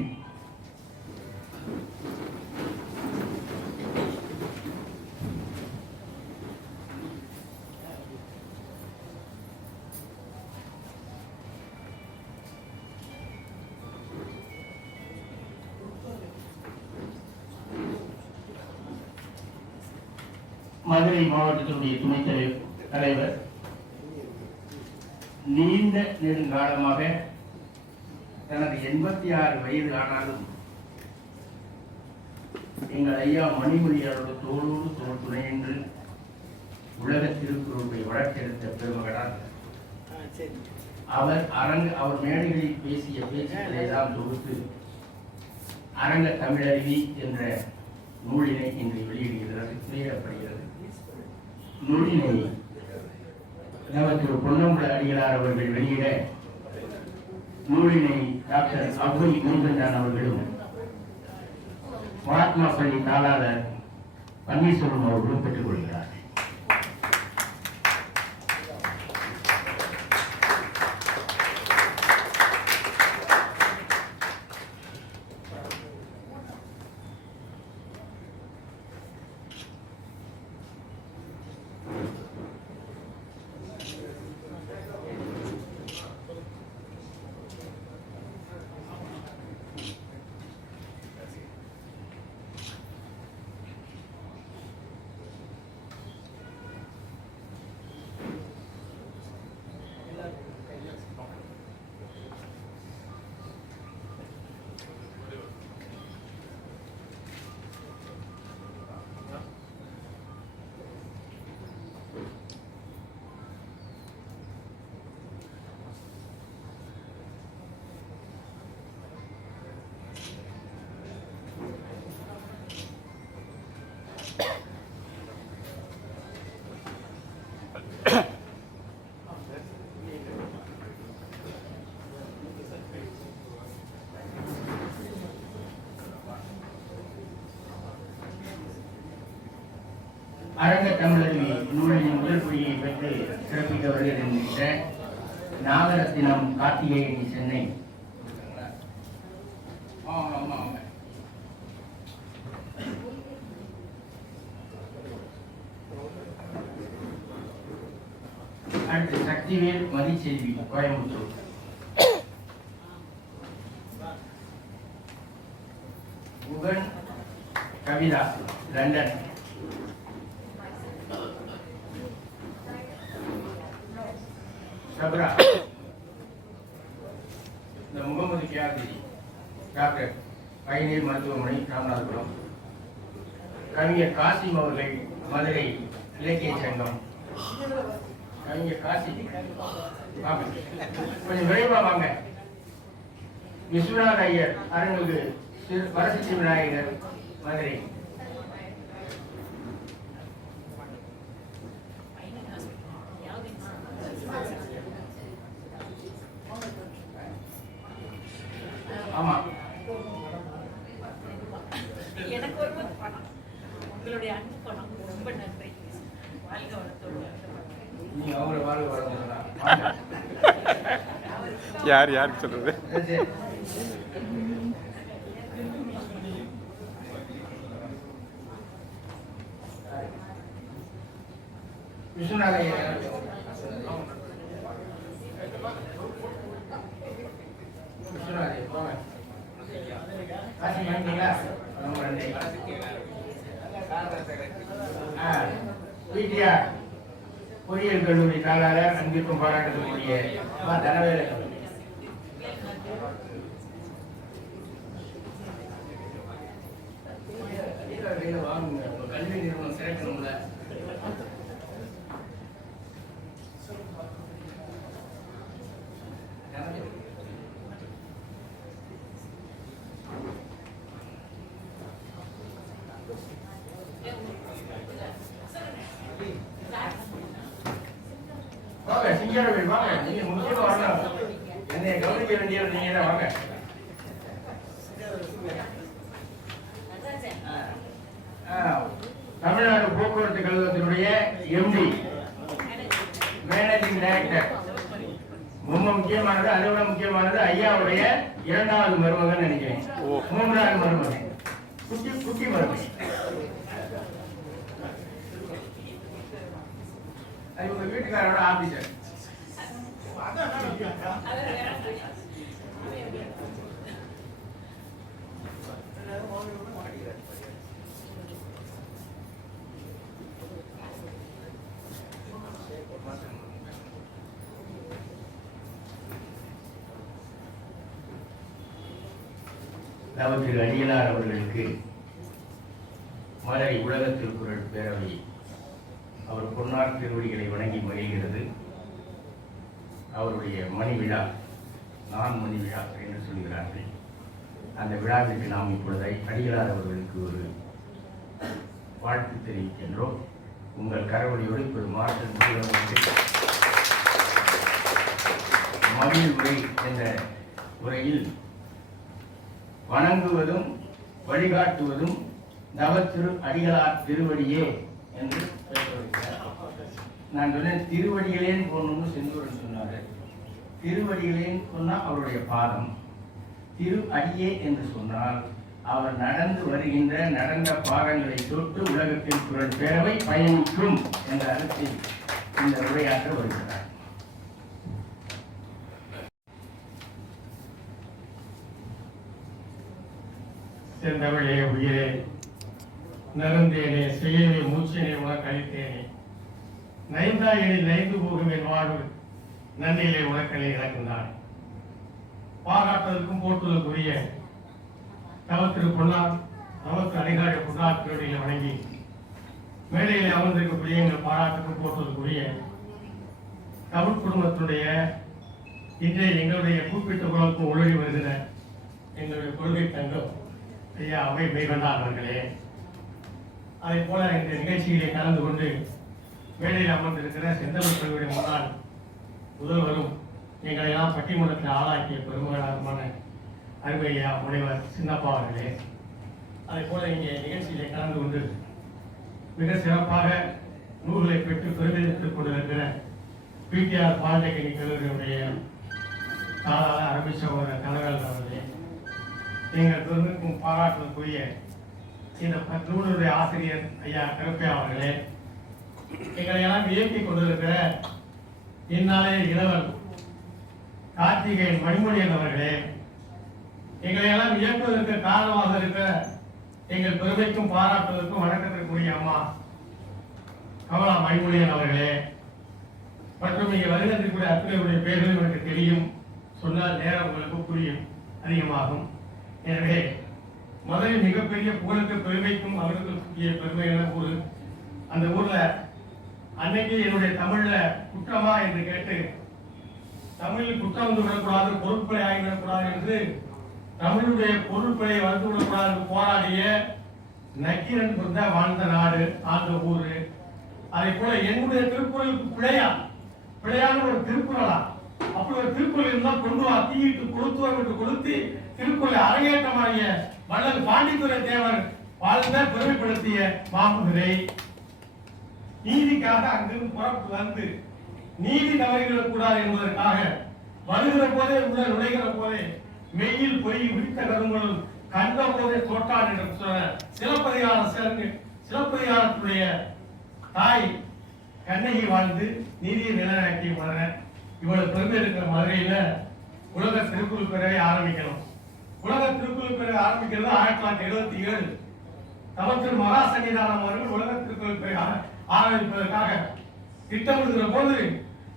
மதுரை மாவட்டத்தினுடைய துணைத் தலைவர் நீண்ட நெடுங்காலமாக தனது 86 வயது ஆனாலும் எங்கள் ஐயா மணிமொழியாரோட தோளோடு தோல் துணை என்று உலக திருக்குறளை வளர்த்தெடுத்த பெருமகனார் அவர் மேடைகளில் பேசிய பேச்சுக்களை எல்லாம் தொகுத்து அரங்க தமிழருவி என்ற நூலினை இன்று வெளியிடுகிறது. நூலினை நமக்கு பொன்னம்பல அடிகளார் அவர்கள் வெளியிட நூலினை டாக்டர் அவ்வை முருகன் அவர்களும் மகாத்மா பள்ளி தாளாளர் பன்னீர்செல்வம் அவர்களும் பெற்றுக் கொள்கிறார். அரங்க தமிழருவி நூலின் முதல் குறியை பெற்று சிறப்பிக்க வருகின்ற நாகரத்தினம் கார்த்திகேயனி சென்னை. அடுத்து சக்திவேல் மதிச்செல்வி கோயம்புத்தூர். புகன் கவிதா லண்டன். சப்ரா இந்த முகமது கியாதி டாக்டர் பயனீர் மருத்துவமனை ராமநாதபுரம். கவிஞர் காசிம் அவர்கள் மதுரை இலக்கிய சங்கம். கவிஞர் காசி கொஞ்சம் விரைவா வாங்க. விஸ்வநாத ஐயர் அருள்மிகு வரசித்தி விநாயகர் மதுரை. ஆமா எனக்கு ஒரு பணம் உங்களுடைய அன்பு பணம் ரொம்ப நன்றி. வாழ்க வளத்தோடு. நீ அவரை வாழ்க வளர்ந்தா யாருக்கு சொல்றது? விஸ்வநாத காசி வாங்கிட்டீங்களா? ரொம்ப நன்றி. பிடிஆர் பொறியியல் கல்லூரி தாளாளர் அன்பிற்கும் பாராட்டக்கூடிய தனவேல வாங்க. கல்வி நிறுவனம் சிறக்கணும்ல. சிங்கரவேல் வாங்க, நீங்க முக்கியமா வரணும். என்னை கவனிக்க வேண்டியவர் நீங்க தான், வாங்க. தமிழ்நாடு போக்குவரத்து கழகத்தினுடைய எம்டி, மேனேஜிங் டைரக்டர். ரொம்ப முக்கியமானது, அதை விட முக்கியமானது ஐயாவுடைய இரண்டாவது மருமகன் நினைக்கிறேன், மூன்றாவது மருமகன், குட்டி மருமகன். அது உங்க வீட்டுக்காரோட ஆபீசர். திரு அடிகளார் அவர்களுக்கு மதுரை உலக திருக்குறள் பேரவை அவர் பொன்னார் திருவடிகளை வணங்கி மகிழ்கிறது. அவருடைய மணி விழா, நான் மணி விழா என்று சொல்கிறார்கள். அந்த விழாவிற்கு நாம் இப்பொழுது அடிகளார் அவர்களுக்கு ஒரு வாழ்த்து தெரிவிக்கின்றோம். உங்கள் கரவொலியோடு இப்போது மாற்றம் மகிழ் உரை என்ற உரையில் வணங்குவதும் வழிகாட்டுவதும் நவத்திரு அடிகளார் திருவடியே என்று நான் சொன்னேன். திருவடிகளேன்னு போகணும்னு செந்தூரன் சொன்னாரு. திருவடிகளேன்னு சொன்னா அவருடைய பாதம், திரு அடியே என்று சொன்னால் அவர் நடந்து வருகின்ற நடந்த பாதங்களை தொட்டு உலகத்தில் குரல் பேரவை பயணிக்கும் என்ற அர்த்தத்தில் இந்த உரையாற்ற வருகிறார். செந்தமிழே உயிரே, நருந்தேனே செயலே மூச்சினை உனக்கு அளித்தேனே, நைந்தாயனில் நைந்து போகும் என் வாழ்வு நன்றியிலே உனக்களை இழக்கின்றான். பாராட்டுவதற்கும் போற்றுவதற்குரிய தவத்திரு பொன்னார் நமக்கு அதிகாரி பொன்னார் திருவடிகளை வணங்கி மேடையிலே அமர்ந்திருக்கக்கூடிய எங்கள் பாராட்டுக்கும் போற்றுவதற்குரிய தமிழ் குடும்பத்தினுடைய இன்றைய எங்களுடைய கூப்பிட்ட குழுவுக்கு ஒழுகி வருகிற எங்களுடைய கொள்கை தங்கம் ஐயா அவை மெய்கண்டார் அவர்களே, அதே போல இந்த நிகழ்ச்சியிலே கலந்து கொண்டு மேடையில் அமர்ந்திருக்கிற செந்தமிழ் கல்வியுடைய முன்னாள் முதல்வரும் எங்களை எல்லாம் பட்டிமன்றத்தில் ஆளாக்கிய பெருமகனாருமான அருமையா முனைவர் சின்னப்பா அவர்களே, அதே போல இங்கே நிகழ்ச்சியிலே கலந்து கொண்டு மிக சிறப்பாக நூல்களை பெற்று பெருமிதத்துக் கொண்டிருக்கிற பிடிஆர் பாலிடெக்னிக் கல்லூரியுடைய தாராள அரபி சகோதரர் கனகல் அவர்களே, நீங்கள் பெருமைக்கும் பாராட்டுவதற்குரிய இந்த நூலுடைய ஆசிரியர் ஐயா கருப்பையா அவர்களே, எங்களை எல்லாம் இயக்கிக் கொண்டிருக்கிற இந்நாளைய இளவல் கார்த்திகேயன் மணிமொழியன் அவர்களே, எங்களை எல்லாம் இயக்குவதற்கு காரணமாக இருக்கிற எங்கள் பெருமைக்கும் பாராட்டுவதற்கும் வணக்கத்திற்குரிய அம்மா கமலா மணிமொழியன் அவர்களே, மற்றும் இங்கே வருகிறதுக்குரிய அத்தனையுடைய பேர்கள் எனக்கு தெரியும், சொன்னால் நேரம் உங்களுக்கு புரியும், அதிகமாகும். எனவே முதலில் மிகப்பெரிய புகழுக்கு பெருமைக்கும் அவர்களுக்கு பெருமையான ஊர். அந்த ஊர்ல அன்னைக்கு என்னுடைய தமிழ்ல குற்றமா என்று கேட்டு, தமிழில் குற்றம் வந்து விடக்கூடாது, பொருட்களை ஆகிவிடக்கூடாது என்று தமிழுடைய பொருட்களை வந்து விடக்கூடாது போராடிய நக்கீரன் பிறந்த வாழ்ந்த நாடு ஆண்ட ஊரு. அதே போல என்னுடைய திருக்குறளுக்கு பிழையான ஒரு திருக்குறளா, அப்படி ஒரு திருக்குறள் இருந்தால் கொண்டு வா, தீயிட்டு கொளுத்துவோம் என்று கொளுத்தி திருக்குறளை அரங்கேற்றமாகிய வள்ளல் பாண்டித்துரை தேவர் வாழ்ந்த பெருமைப்படுத்திய மாமதுரை. நீதிக்காக அங்கிருந்து புறப்பட்டு வந்து நீதி தவறிவிடக்கூடாது என்பதற்காக வருகிற போதே உள்ள நுழைகிற போதே மெய்யில் பொய் விழித்த கருங்களும் கண்ட போதே தோற்றான் என்று சொன்ன சிலப்பதிகாரத்துடைய தாய் கண்ணகி வாழ்ந்து நீதியை நிலைநாட்டிய மதுரை. இவ்வளவு பெருமை இருக்கிற மதுரையில உலக திருக்குறள் பேரவை ஆரம்பிக்கணும். உலக திருக்குறள் பேரவை ஆரம்பிக்கிறது 1977. தவத்திரு மகா சன்னிதானம் அவர்கள் உலக திருக்குறள் பேரவை ஆரம்பிப்பதற்காக திட்டமிடுகிற போது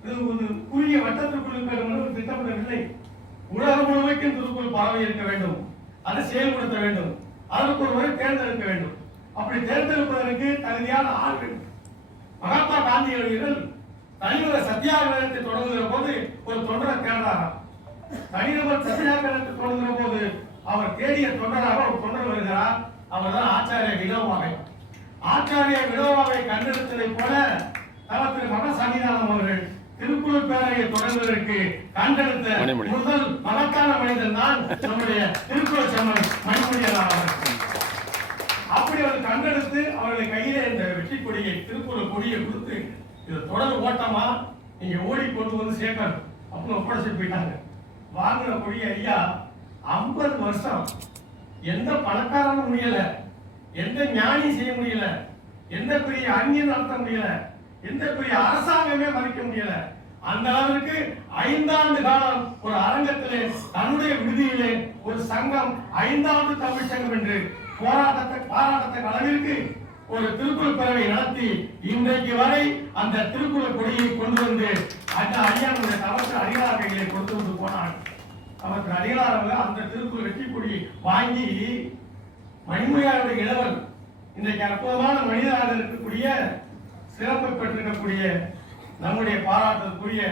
இது ஒரு குறுகிய வட்ட திருக்குறள் பேரவை திட்டமிடவில்லை. உலகம் முழுமைக்கும் திருக்குறள் பரவி இருக்க வேண்டும், அதை செயல்படுத்த வேண்டும், அதற்கு ஒருவரை தேர்ந்தெடுக்க வேண்டும். அப்படி தேர்ந்தெடுப்பதற்கு தகுதியான ஆள் வேண்டும். மகாத்மா காந்தியடிகள் தனிநபர சத்தியாகிரகத்தை தொடங்குகிற போது ஒரு தொண்டரை தேடுறாராம். தனிநபர் சத்தியாகிரகத்தை தொடங்குகிற போது அவர் தேடிய தொண்டராக ஒரு தொண்டர் வருகிறார். அவர் தான் ஆச்சாரிய வினோபாவை. ஆச்சாரிய வினோபாவை கண்டெடுத்ததை போல தவத்திரு மகா சன்னிதானம் அவர்கள் திருக்குறள் பேர பேரையை தொடர்வதற்கு கண்டெடுத்த மணிமொழி. முதல் மகத்தான மனிதன் தான் நம்முடைய திருக்குறள் செம்மல் மணிமொழியார் அவர்கள். அப்படி அவர் கண்டெடுத்து அவர்களை கையில இந்த வெற்றி கொடியை திருக்குறள் கொடியை கொடுத்து இது தொடர் ஓட்டமா நீங்க ஓடி கொண்டு வந்து சேர்க்கணும் அப்படின்னு ஒப்படைச்சு போயிட்டாங்க. வாங்கின கொடியை ஐயா 50 வருஷம் எந்த பணக்காரனும் முடியல, எந்த ஞானி செய்ய முடியல, எந்த பெரிய அந்நியன் நடத்த முடியல, எந்த பெரிய அரசாங்கமே மதிக்க முடியல. அந்த அளவிற்கு 5 ஆண்டு காலம் ஒரு அரங்கத்திலே தன்னுடைய விடுதியிலே ஒரு சங்கம் 5வது தமிழ் சங்கம் என்று பாராட்டத்தக்க அளவிற்கு ஒரு திருக்குறள் பேரவை நடத்தி இன்றைக்கு வரை அந்த திருக்குறள் கொடியை கொண்டு வந்து அந்த ஐயாவுடைய தவற்று அடிகளார்களை கொண்டு வந்து போனார். அவருக்கு அடிகளார்கள் அந்த திருக்குறள் வெற்றி கொடியை வாங்கி மணிமொழியாருடைய இளவல் இன்றைக்கு அற்புதமான மனிதராக இருக்கக்கூடிய சிறப்பு பெற்றிருக்கக்கூடிய நம்முடைய பாராட்டுக்குரிய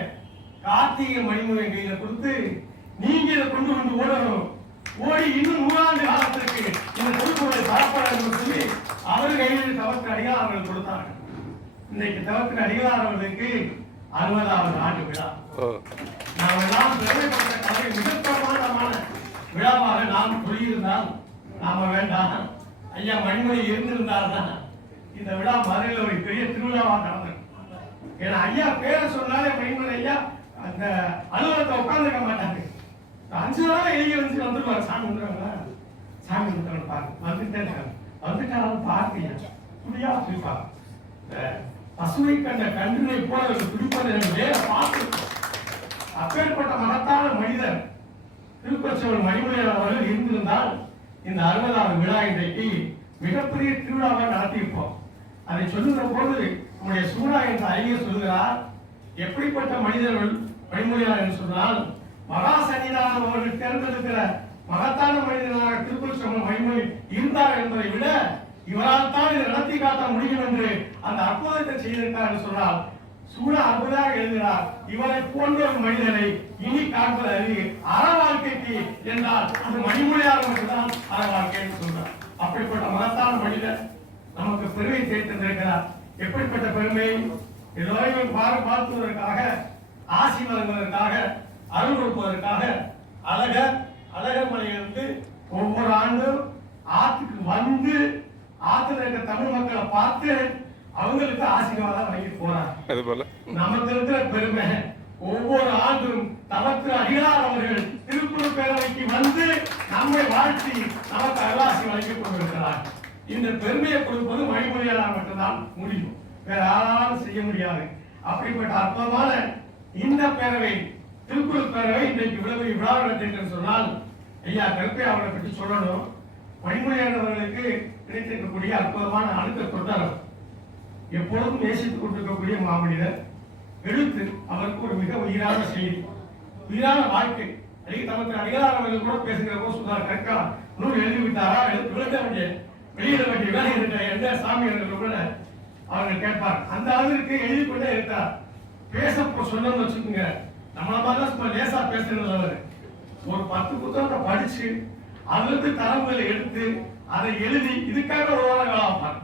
கார்த்திகை மணிமொழி கையில கொடுத்து நீங்க இதை கொண்டு வந்து ஓடணும், ஓடி இன்னும் 100 ஆண்டு காலத்திற்கு இந்த திருக்குறளை பரப்பணும் சொல்லி அவர் கையில் தவற்று அடிகளார்கள் கொடுத்தார்கள். இன்னைக்கு தவற்று அடிகளார்களுக்கு 60வது ஆண்டு விழா. நாம் எல்லாம் பெருமைப்பட்ட கலை மிக பிரமாண்டமான விழாவாக நாம் சொல்லியிருந்தால் நாம வேண்டாம், ஐயா மணிமொழி இருந்திருந்தால்தான் இந்த விழா மதுரையில் ஒரு பெரிய திருவிழாவாக நடந்தது. ஏன்னா ஐயா பேரை சொன்னாலே மணிமொழி ஐயா அந்த அலுவலகத்தை உட்கார்ந்துக்க மாட்டாங்க. 5 நாள் எழுதி வந்து வந்துருவாங்க. சாமி வந்துருவாங்களா, சாமி வந்துட்டாங்க பாருங்க, வந்துட்டே இருக்காங்க, வந்துட்டாலும் பாருங்க துடியா துடிப்பாங்க. பசுமை கண்ட கன்றினை போல துடிப்பதை வேற பார்த்து அப்பேற்பட்ட மகத்தான மனிதர் திருப்பச்செவல் மணிமொழியார் அவர்கள் இருந்திருந்தால் இந்த 60வது விழா இன்றைக்கு மிகப்பெரிய திருவிழாவாக நடத்தியிருப்போம். அதை சொல்லுகிற போது நம்முடைய சூடா என்ற அறிஞர் சொல்கிறார், எப்படிப்பட்ட மனிதர்கள் மணிமொழியார் என்று சொன்னால் மகா சன்னிதானம் அவர்கள் தேர்ந்தெடுக்கிற மகத்தான மனிதனாக திருப்பச்செவல் மணிமொழி இருந்தார் என்பதை விட இவரால் தான் இதை நடத்தி காட்ட முடியும் என்று அந்த அற்புதத்தை செய்திருக்கார் என்று சொன்னால் சூழ அற்புதமாக எழுதுகிறார். இவரை போன்ற ஒரு மனிதனை இனி காண்பது அறிவு அற வாழ்க்கைக்கு என்றால் அது மணிமொழியார் மட்டும்தான் அற வாழ்க்கை என்று சொல்றார். அப்படிப்பட்ட மகத்தான மனிதர் நமக்கு பெருமை சேர்த்திருக்கிறார். எப்படிப்பட்ட பெருமை, எல்லோரையும் பார்த்துவதற்காக, ஆசி வழங்குவதற்காக, அருள் கொடுப்பதற்காக அழகர் மலையிலிருந்து ஒவ்வொரு ஆண்டும் ஆற்றுக்கு வந்து ஆற்றுல இருக்க தமிழ் மக்களை பார்த்து அவங்களுக்கு ஆசீர்வாதம் வாங்கி போறாங்க. நமக்கு இருக்கிற பெருமை ஒவ்வொரு ஆண்டும் தவற்று அடிகளார் அவர்கள் திருக்குறள் பேரவைக்கு வந்து நம்மை வாழ்த்தி நமக்கு அருளாசி வழங்கி கொண்டிருக்கிறார். இந்த பெருமையை கொடுப்பது மணிமொழியாளர் மட்டும்தான் முடியும், வேற யாராலும் செய்ய முடியாது. அப்படிப்பட்ட அற்புதமான இந்த பேரவை திருக்குறள் பேரவை இன்றைக்கு விழா நடத்திருக்கேன்னு சொன்னால் ஐயா கருப்பை அவரை பற்றி சொல்லணும். மணிமொழியாளர்களுக்கு கிடைத்திருக்கக்கூடிய அற்புதமான அழுத்த தொட்டரம், எப்பொழுதும் நேசித்துக் கொண்டிருக்கக்கூடிய மாமனிதர், எழுத்து அவருக்கு ஒரு மிக உயிரான செய்தி, உயிரான வாழ்க்கை. தமக்கு அடிகளார் அவர்கள் கூட பேசுகிற போது சொன்னார், கற்கா நூல் எழுதிவிட்டாரா, எழுத வேண்டிய வெளியிட வேண்டிய வேலை இருக்கிற எந்த சாமி கூட அவர்கள் கேட்பார். அந்த அளவிற்கு எழுதி கொண்டே இருக்கிறார். பேச சொன்னோம்னு வச்சுக்கோங்க, நம்மள மாதிரி சும்மா லேசா பேசுறது அவர் ஒரு 10 புத்தகத்தை படிச்சு அதுல இருந்து தரவுகளை எடுத்து அதை எழுதி இதுக்காக ஒரு வாரம்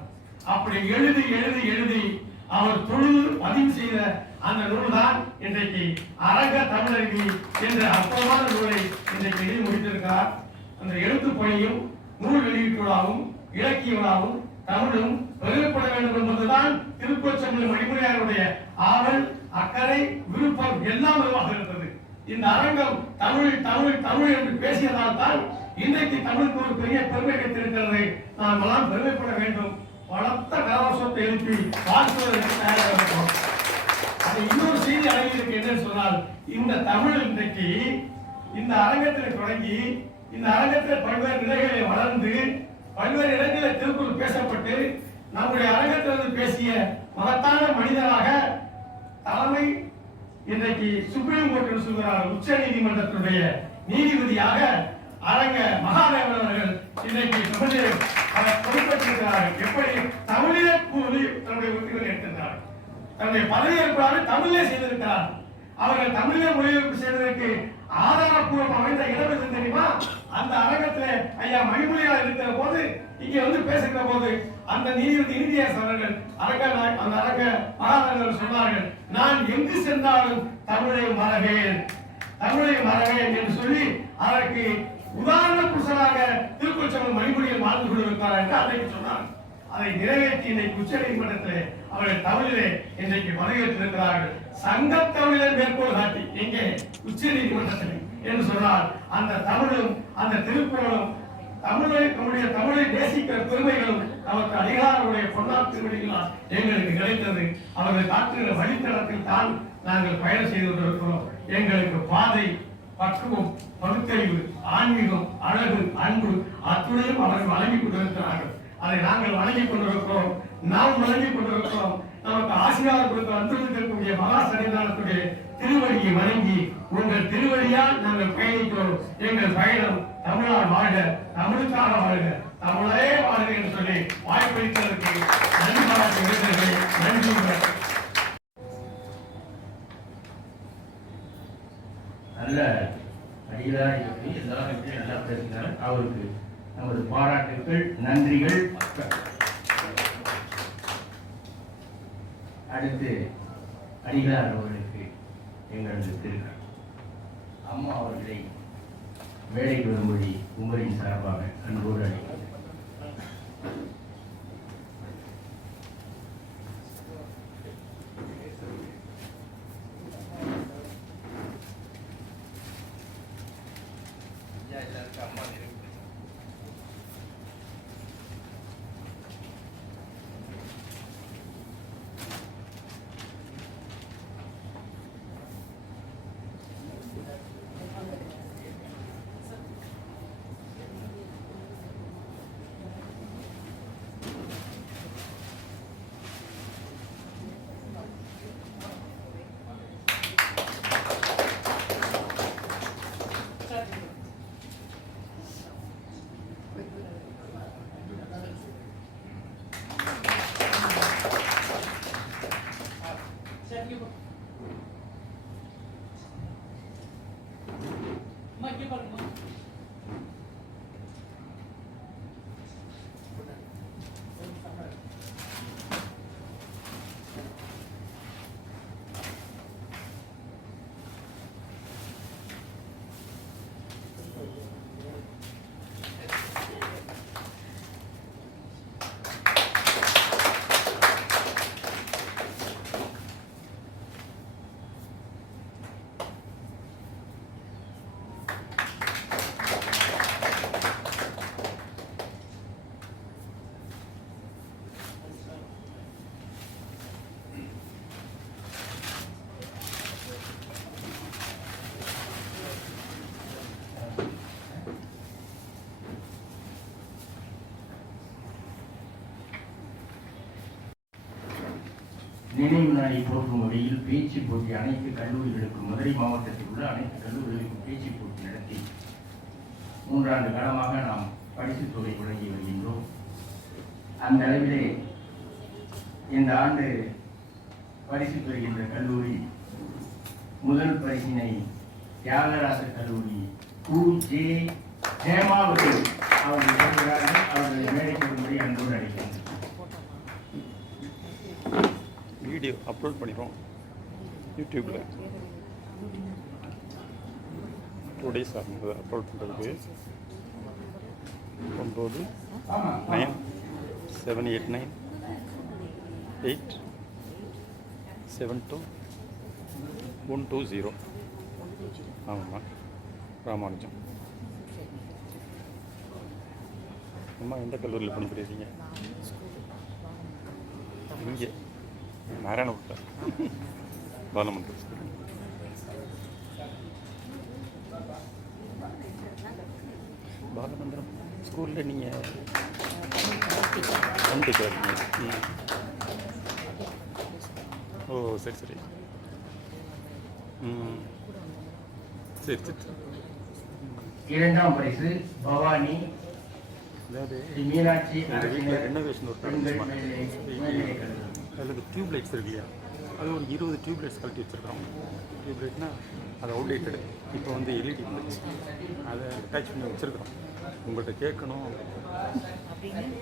அப்படி எழுதி எழுதி எழுதி அவர் தொழுது பதிவு செய்த அந்த நூல் தான் இன்றைக்கு அரங்க தமிழருவி என்ற அற்புதமான நூலை இன்றைக்கு எழுதி முடித்திருக்கிறார். அந்த எழுத்து பணியும் நூல் வெளியீட்டுவிழாவும் இலக்கியவிழாவும் தமிழும் பெருமைப்பட வேண்டும் என்பதுதான் திருப்பச்செம்மல் மணிமொழியாருடைய ஆவல், அக்கறை, விருப்பம் எல்லாம் விரிவாக இருந்தது. இந்த அரங்கம் தமிழ் தமிழ் தமிழ் என்று பேசியதால் தான் இன்றைக்கு தமிழுக்கு ஒரு பெரிய பெருமை கிடைத்திருக்கிறது. நாம் எல்லாம் பெருமைப்பட வேண்டும். வளர்த்த கரவசத்தை எழுப்பி வாழ்த்துவதற்கு தயாராக இருக்கும். அது இன்னொரு செய்தி அடங்கியிருக்கு என்னன்னு சொன்னால், இந்த தமிழ் இன்றைக்கு இந்த அரங்கத்தில் தொடங்கி இந்த அரங்கத்தில் பல்வேறு நிலைகளில் வளர்ந்து பல்வேறு இடங்களில் திருக்குறள் பேசப்பட்டு நம்முடைய அரங்கத்திலிருந்து பேசிய மகத்தான மனிதராக தலைமை இன்றைக்கு சுப்ரீம் கோர்ட் சொல்கிறார், உச்ச நீதிமன்றத்துடைய நீதிபதியாக அரங்க மகாதேவன் அவர்கள் இன்றைக்கு பொறுப்பேற்றிருக்கிறார்கள். எப்படி தமிழிலே தன்னுடைய உரிமைகளை எடுத்திருக்கிறார்கள், தன்னுடைய பதவியேற்பாடு தமிழே செய்திருக்கிறார். அவர்கள் தமிழே மொழிபெயர்ப்பு செய்வதற்கு ஆதாரப்பூர்வம் அமைந்த இடம் எது தெரியுமா? அந்த அரங்கத்திலே ஐயா மணிமொழியார் இருக்கிற போது இங்கே வந்து பேசுகிற போது அந்த நீதிபதி நீதியரசர் அவர்கள் அந்த அரங்க மகாதங்கள் சொன்னார்கள், நான் எங்கு சென்றாலும் தமிழை மறவேன் என்று சொல்லி அதற்கு உதாரண புருஷனாக திருக்குறள் மணிமொழியில் வாழ்ந்து கொண்டிருக்கிறார் என்று அன்றைக்கு சொன்னார். அதை நிறைவேற்றி இன்றைக்கு உச்ச நீதிமன்றத்திலே அவர்கள் தமிழிலே இன்றைக்கு பதவியேற்றிருக்கிறார்கள். சங்கத் தமிழர் மேற்கோள் காட்டி எங்கே உச்ச நீதிமன்றத்தில் என்று சொன்னால் அந்த தமிழும் அந்த திருக்குறளும் நம்முடைய தமிழை நேசிக்கிற பெருமைகளும் நமக்கு அதிகாரமுடைய பொன்னார் திருவடிகளால் எங்களுக்கு கிடைத்தது. அவர்கள் காட்டுகிற வழித்தடத்தில் தான் நாங்கள் பயணம் செய்து கொண்டிருக்கிறோம். எங்களுக்கு பாதை, பக்குவம், பகுத்தறிவு, ஆன்மீகம், அழகு, அன்பு அத்துணையும் அவர்கள் வழங்கிக் கொண்டிருக்கிறார்கள். அதை நாங்கள் வழங்கிக் கொண்டிருக்கிறோம். நாம் வழங்கிக் கொண்டிருக்கிறோம். நமக்கு ஆசீர்வாதம் கொடுத்து வந்திருக்கக்கூடிய மகா சன்னிதானத்துடைய திருவடியை வணங்கி உங்கள் திருவடியால் நாங்கள் பயணிக்கிறோம். எங்கள் பயணம் தமிழால் வாழ்க, தமிழுக்காக வாழ்க, தமிழே வாழ்க என்று சொல்லி வாய்ப்பளித்ததற்கு நன்றி பாராட்டு நன்றி. நல்ல அடிகளார் எல்லாரும் நல்லா பேசினார். அவருக்கு நமது பாராட்டுகள், நன்றிகள். அடுத்து அடிகளார் அவர்களுக்கு எங்களது திருக்கள் அம்மா அவர்களை வேலைக்கு வரும்படி உங்களின் சார்பாக அன்போடு அழைக்கிறேன். அம்மா நினைவு நாளை போற்றும் வகையில் பேச்சு போட்டி அனைத்து கல்லூரிகளுக்கும் மதுரை மாவட்டத்தில் உள்ள அனைத்து கல்லூரிகளுக்கும் பேச்சு போட்டி நடத்தி 3 ஆண்டு காலமாக நாம் பரிசுத் தொகை வழங்கி வருகின்றோம். அந்த அளவிலே இந்த ஆண்டு பரிசு பெறுகின்ற கல்லூரி முதல் பரிசினை தியாகராச கல்லூரி கு.ஜே. ஹேமாவதி அவர்கள் பெறுகிறார்கள். அவர்களை மேடைக்கு வரும்படி அன்போடு அழைக்கிறேன். வீடியோ அப்லோட் பண்ணிடுவோம் யூடியூப்பில். 2 days ஆகுது அப்லோட் பண்ணுறதுக்கு. 9 9 7 8 9 8 7 2 1 2 0. ஆமாம்மா, ராமானுஜம். அம்மா எந்த கல்லூரியில் படிக்கிறீங்க? இங்கே நாராயணபுரத்தில் பாலமந்திரம் ஸ்கூல். பாலமந்திரம் ஸ்கூலில் நீங்கள் ஓ சரி சரி சரி சரி. 2ஆம் பரிசு பவானி மீனாட்சி ரெனோவேஷன் ஒரு அதில் டியூப் லைட்ஸ் இருக்கு இல்லையா, அது ஒரு 20 டியூப் லைட்ஸ் கழட்டி வச்சுருக்கோம். டியூப் லைட்னா அது அவுடேட்டடு. இப்போ வந்து எல்இடி வந்துச்சு, அதை அட்டாச் பண்ணி வச்சுருக்கிறோம். உங்கள்கிட்ட கேட்கணும்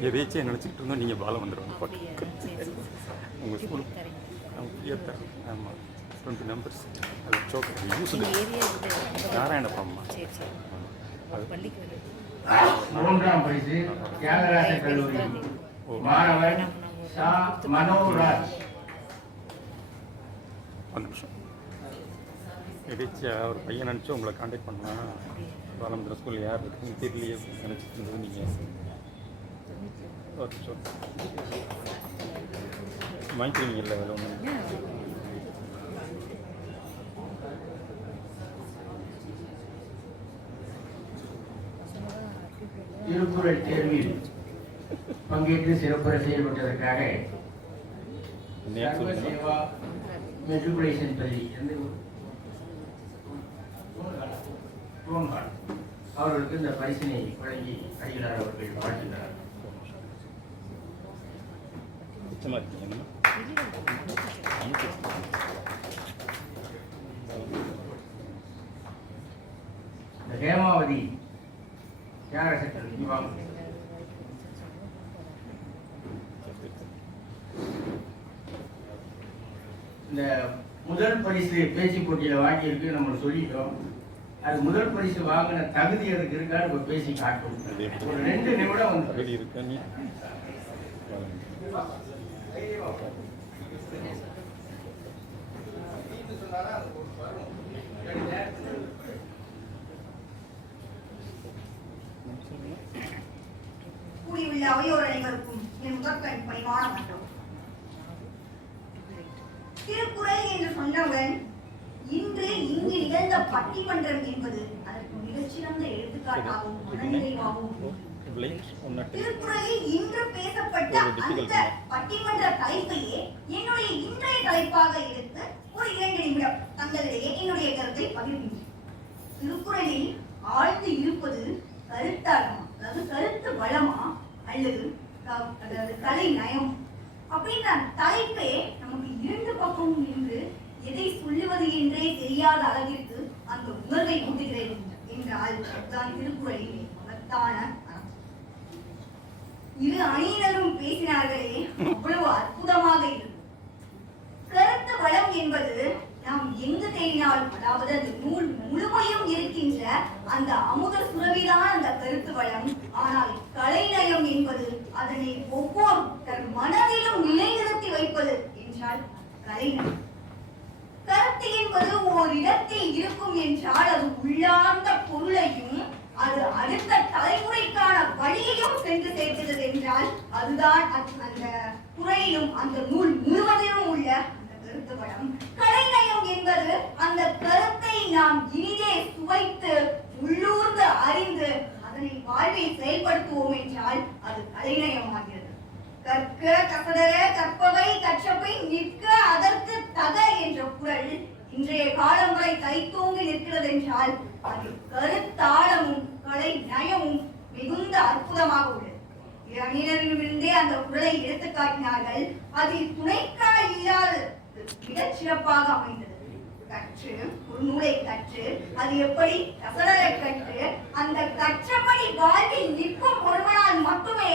எதேச்சும் நினச்சிக்கிட்டு இருந்தோம் நீங்கள் பாலம் வந்துடுவாங்க அப்படியா? சரி, சரி, சரி. உங்கள் எப்படி ஸ்கூல் தரீங்க? அவங்க ஃப்ரீயாக தரேன். ஆமாம் 20 நம்பர்ஸ் அது சோக்கு யூஸ் இந்த ஏரியா இது நாராயணப்பம்மா சரி சரி அது பள்ளிக்கு வருது. 3ஆம் பரிசு தியாகராஜ கல்லூரி மாணவன் சா மனோராஜ். ஒரு நிமிஷம் எதேச்சியாக ஒரு பையன் நினச்சி உங்களை காண்டாக்ட் பண்ணலாம் பாலமந்திர ஸ்கூல் யார் இருக்குன்னு தெரியலையே நினச்சிட்டு இருந்தது நீங்கள் ஒரு நிமிஷம் வாங்கிக்கிறீங்கல்ல வேலை ஒன்று திருக்குறள் தேர்வில் பங்கேற்று சிறப்புற செயல்பட்டதற்காக சர்வ சேவா மெட்ரிகுலேஷன் பள்ளி ரோன்ஹால் அவர்களுக்கு இந்த பரிசினை வழங்கி அடிகளார் அவர்கள் வாழ்த்துகிறார். மிச்சமாக இருக்கீங்க என்னமா இந்த ஹேமாவதி தியாகராஜ கல்லூரி வாங்க. இந்த முதல் பரிசு பேச்சு போட்டியில வாங்கியிருக்கு நம்ம சொல்லிட்டோம். அது முதல் பரிசு வாங்கின தகுதி அதுக்கு இருக்கான்னு இப்ப பேசி காட்டும். ஒரு 2 நிமிடம் வந்து தகுதி இருக்கா நீ கூடியுள்ள அவையோர் அனைவருக்கும் என் முதற்கண் பணிவான வணக்கம். திருக்குறள் என்று சொன்னவுடன் இன்று இங்கு நிகழ்ந்த பட்டிமன்றம் என்பது அதற்கு மிகச்சிறந்த எடுத்துக்காட்டாகவும் மனநிறைவாகவும் திருக்குறளில் இன்று பேசப்பட்ட அந்த பட்டிமன்ற தலைப்பையே என்னுடைய இன்றைய தலைப்பாக எடுத்து ஒரு 2 நிமிடம் தங்களிடையே என்னுடைய கருத்தை பகிர்கின்றேன். திருக்குறளில் ஆழ்ந்து இருப்பது கருத்தாளமா, அதாவது கருத்து வளமா அல்லது கலை நயம் அப்படின்ற தலைப்பே நமக்கு 2 பக்கமும் நின்று எதை சொல்லுவது என்றே தெரியாத அளவிற்கு அந்த உணர்வை ஊட்டுகிறேன் என்றால் அதுதான் திருக்குறளிலே மகத்தான அறம். 2 அணியினரும் பேசினார்களே அவ்வளவு அற்புதமாக இருந்தது. கருத்து வளம் என்பது நாம் எங்கு தேடினாலும், அதாவது அந்த நூல் முழுமையும் இருக்கின்ற அந்த அமுத சுரவிதான் அந்த கருத்து வளம். ஆனால் கலைநயம் என்பது அதனை ஒவ்வொரு தன் மனதிலும் நிலைநிறுத்தி வைப்பது என்றால் கலைநயம். கருத்து என்பது ஓரிடத்தில் இருக்கும் என்றால் அது உள்ளார்ந்த பொருளையும் அது அடுத்த தலைமுறைக்கான வழியையும் சென்று சேர்க்கிறது என்றால் அதுதான் அந்த குறையிலும் அந்த நூல் முழுவதிலும் உள்ள அந்த கருத்து வளம். கலைநயம் என்பது அந்த கருத்தை நாம் இனிதே சுவைத்து உள்ளூர்ந்து அறிந்து அதனை வாழ்வில் செயல்படுத்துவோம் என்றால் அது கலைநயமாகிறது. கற்க கசடர கற்பவை கற்றவை நிற்க அதற்கு தக என்ற குறள் இன்றைய காலம் வரை கைத்தோங்கி நிற்கிறது என்றால் அது கருத்தாளமும் கலை நயமும் மிகுந்த அற்புதமாக உள்ளது. 2 அணியினரிடமிருந்தே அந்த குறளை எடுத்து காட்டினார்கள். அதில் துணைக்கான இல்லாத மிகச் சிறப்பாக அமைந்தது. கற்று ஒரு நூலை கற்று அது எப்படி கசடரை கற்று அந்த கற்றபடி வாழ்வில் நிற்கும் ஒருவனால் மட்டுமே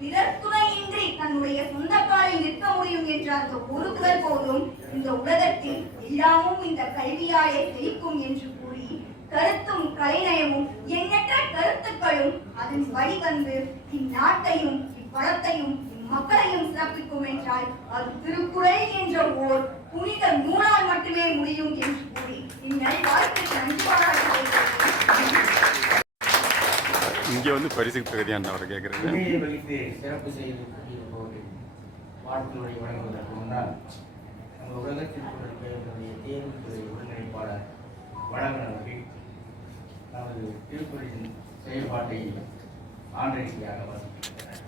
பிறர் துணையின்றி தன்னுடைய சொந்த காலில் நிற்க முடியும் என்ற அந்த ஒரு குறள் போதும் இந்த உலகத்தில் எல்லாமும் இந்த கல்வியாலே செழிக்கும் என்று கூறி கருத்தும் கலைநயமும் எண்ணற்ற கருத்துக்களும் அதன் வழிவந்து இந்நாட்டையும் இவ்வளத்தையும் இம்மக்களையும் சிறப்பிக்கும் என்றால் அது திருக்குறள் என்ற ஓர் புனித நூலால் மட்டுமே முடியும் என்று கூறி இந்நல்வாழ்க்கைக்கு நன்றி பாராட்டுகிறேன். இங்கே வந்து பரிசுக்கு தகுதியான அவரை கேட்குறது உண்மையை வலித்து சிறப்பு செய்து வாழ்த்துறை வழங்குவதற்கு முன்னால் நம்ம உலகத்தில் பெயர்களுடைய தேர்வுத்துறை ஒருங்கிணைப்பாளர் வழங்கன் அவர்கள் நமது திருக்குறளின் செயல்பாட்டை ஆண்டறிக்கையாக வாசிக்கிறார்.